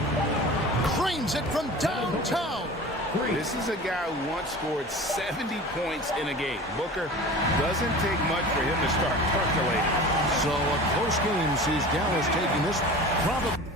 Cranes it from downtown. This is a guy who once scored 70 points in a game. Booker doesn't take much for him to start percolating. So a close game sees Dallas taking this probably.